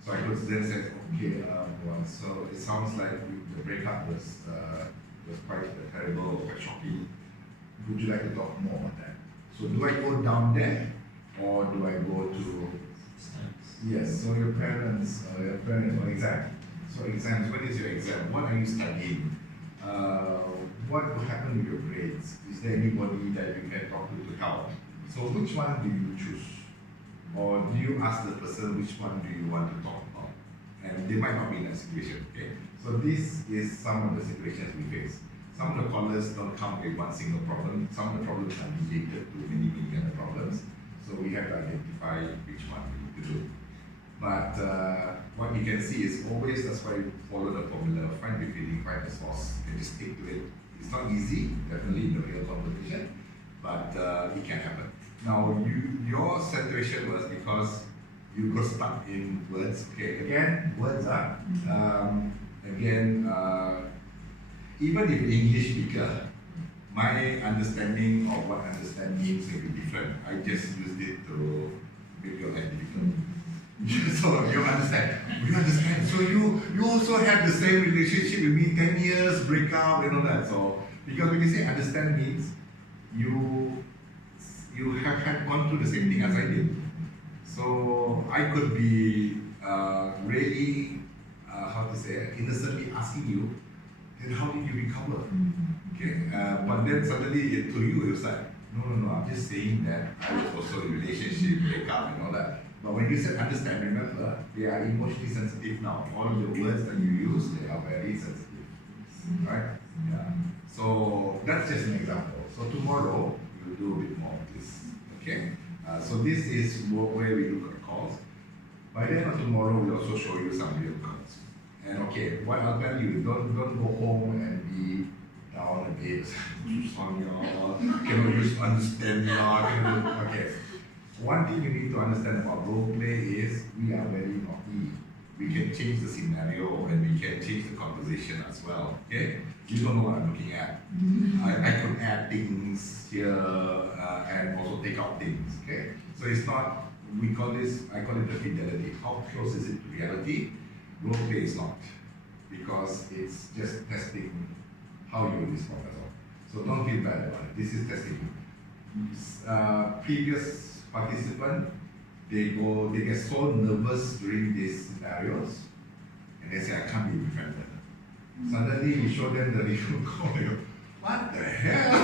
So I could then say, okay, well, so it sounds like the breakup was quite terrible, quite shocking. Would you like to talk more about that? So do I go down there, or do I go to? Yes. So your parents, or exam. So exams. When is your exam? What are you studying? What will happen with your grades? Is there anybody that you can talk to help? So which one do you choose? Or do you ask the person which one do you want to talk about? And they might not be in that situation, okay? So this is some of the situations we face. Some of the callers don't come with one single problem. Some of the problems are related to many other problems. So we have to identify which one we need to do. But what you can see is always, that's why you follow the formula, find the feeling, find the source, and just stick to it. It's not easy, definitely in the real conversation, but it can happen. Now, your situation was because you got stuck in words. Okay, again, words are, even if English speaker, my understanding of what understand means may be different. I just used it to make your life difficult. So you understand. You understand. So you also have the same relationship with me, 10 years, breakup and all that. So because when you say understand means you have gone through the same thing as I did. So I could be really innocently asking you, then how did you recover? Okay, but then suddenly to you it was like, no, I'm just saying that I was also in a relationship, breakup and all that. But when you said understand, remember, they are emotionally sensitive now. All of the words that you use, they are very sensitive, right? Yeah. So that's just an example. So tomorrow, we'll do a bit more of this, okay? So this is where we look at calls. By the end of tomorrow, we'll also show you some real calls. And okay, what I'll tell you is don't go home and be down a bit. Cannot just understand. Okay. One thing you need to understand about role play is we are very naughty. We can change the scenario and we can change the conversation as well. Okay? You don't know what I'm looking at. I could add things here and also take out things. Okay? So it's not, I call it the fidelity. How close is it to reality? Role play is not. Because it's just testing how you respond as well. So don't feel bad about it. This is testing. Previous participant, they get so nervous during these scenarios, and they say, I can't be befriended. Suddenly we show them the video call, they go, what the hell?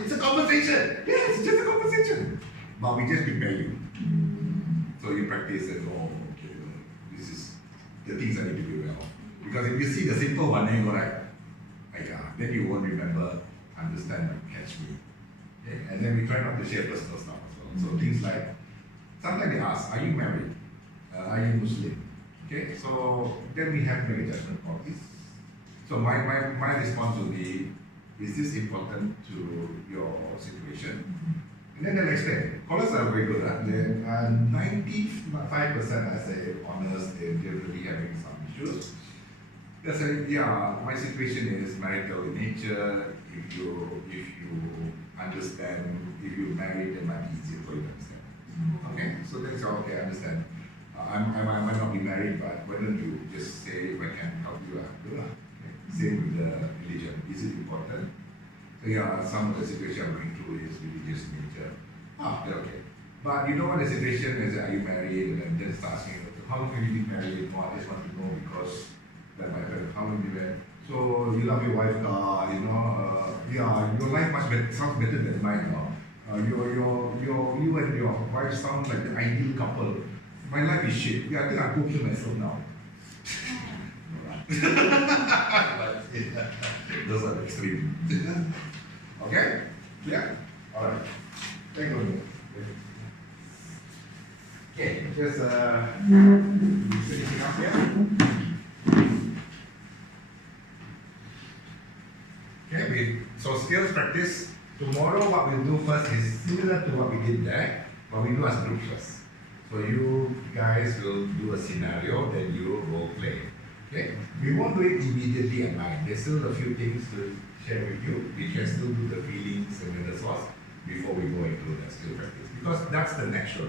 It's a conversation. Yes, it's just a conversation. But we just prepare you. So you practice and go, okay, this is the things I need to be aware of. Because if you see the simple one, then you go like, then you won't remember, understand, and catch me. Okay? And then we try not to share personal stuff as well. So things like, sometimes they ask, are you married? Are you Muslim? Okay, so then we have to make a judgment call. So my response will be, is this important to your situation? And then they'll explain. Callers are very good. 95% I say honest, they're really having some issues. They say, yeah, my situation is marital in nature. If you understand, if you're married, it might be easier for you to understand. Okay, so they say, okay, I understand. I might not be married, but why don't you just say if I can help you out? Okay. Same with the religion. Is it important? So yeah, some of the situation I'm going through is religious nature. Okay. But you know what the situation is, are you married? And then just asking, how long have you been married? Well, I just want to know because that my parents, how long you been married? So you love your wife, your life much better, sounds better than mine now. You and your wife sound like the ideal couple. My life is shit. Yeah, I think I'll go kill myself now. Those are the extreme. Okay? Yeah? Alright. Thank you. Okay, just anything else here? Okay, so skills practice. Tomorrow what we'll do first is similar to what we did there, but we do as groups first. So you guys will do a scenario, then you role play. Okay? We won't do it immediately at night. There's still a few things to share with you. We can still do the feelings and the source before we go into the skill practice. Because that's the natural.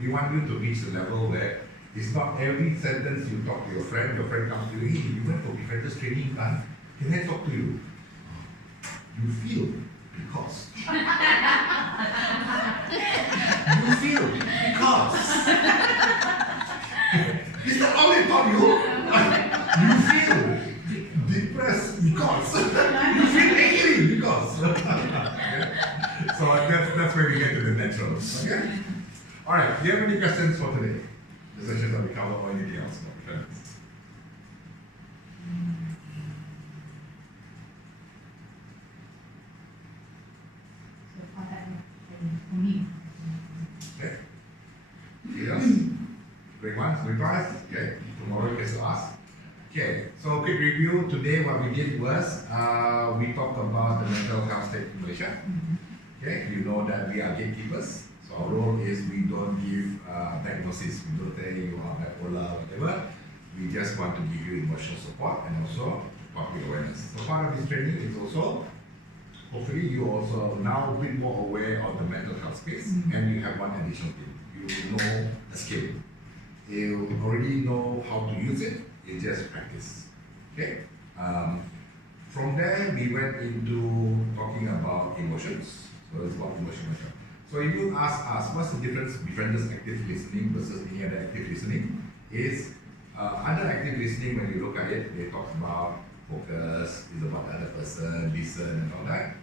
We want you to reach the level where it's not every sentence you talk to your friend comes to you, hey, you went for befrienders training class, can I talk to you? You feel because. You feel because. Is that all they taught you? You feel depressed because. You feel angry because. So that's where we get to the natural. Okay? Alright, do you have any questions for today? The session that we cover or anything else? No, revise. Okay, tomorrow you can still ask. Okay, so quick review. Today what we did was we talked about the mental health state in Malaysia. Okay, you know that we are gatekeepers. So our role is we don't give diagnosis. We don't say you are bipolar or whatever. We just want to give you emotional support and also public awareness. So part of this training is also, hopefully you also now a bit more aware of the mental health space, and you have one additional thing. You know a skill. You already know how to use it. It's just practice. Okay. From there we went into talking about emotions. So it's about emotion measure. So if you ask us what's the difference befrienders active listening versus any other active listening, is other active listening, when you look at it, they talk about focus, is about the other person, listen and all that.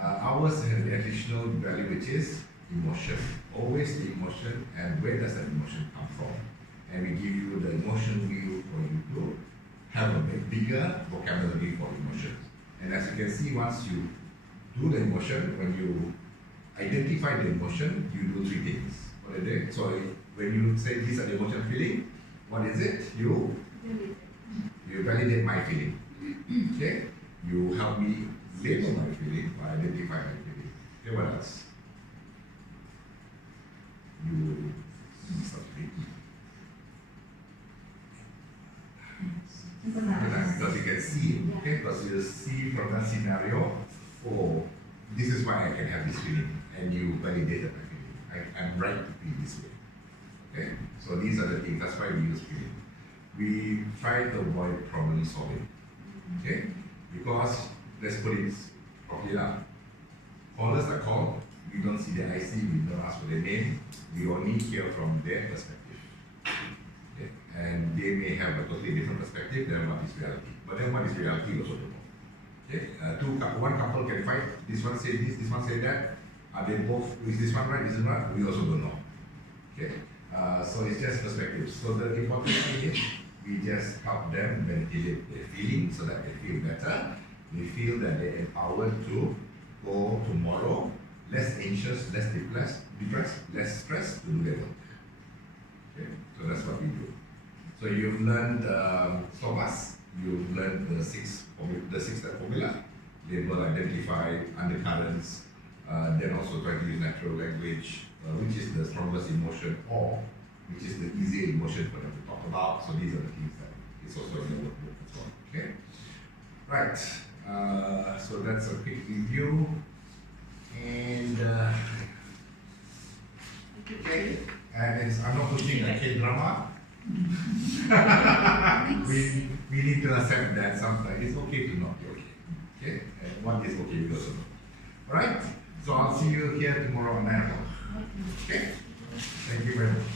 Ours has the additional value, which is emotion. Always the emotion, and where does that emotion come from? And we give you the emotion wheel for you to have a bigger vocabulary for emotions. And as you can see, once you do the emotion, when you identify the emotion, you do three things. What are they? So when you say these are the emotion feeling, what is it? You validate my feeling. Okay? You help me label my feeling or identify my feeling. Okay, what else? You start thinking. Because you can see it, okay? Because you see from that scenario, oh, this is why I can have this feeling, and you validated my feeling. I'm right to feel this way. Okay? So these are the things, that's why we use feeling. We try to avoid problem solving. Okay? Because, let's put it properly now. Callers are called, we don't see their IC, we don't ask for their name, we only hear from their perspective. Okay? And they may have a totally different perspective than what is reality. But then what is reality, we also don't know. Okay? One couple can fight, this one say this one say that. Are they both, is this one right, is it not? We also don't know. Okay? So it's just perspective. So the important thing is, we just help them ventilate their feelings so that they feel better. They feel that they're empowered to go tomorrow, less anxious, less depressed, less stressed to do their work. Okay? So that's what we do. So you've learned SOBAS, you've learned the six-step formula, label, identify, undercurrents, then also try to use natural language, which is the strongest emotion or which is the easier emotion for them to talk about. So these are the things that it's also in the workbook as well. Okay? Right. So that's a quick review. And okay. And I'm not pushing a K-drama. we need to accept that sometimes it's okay to not be okay. Okay? And what is okay, we also know. Alright? So I'll see you here tomorrow at 9 o'clock. Okay? Thank you very much.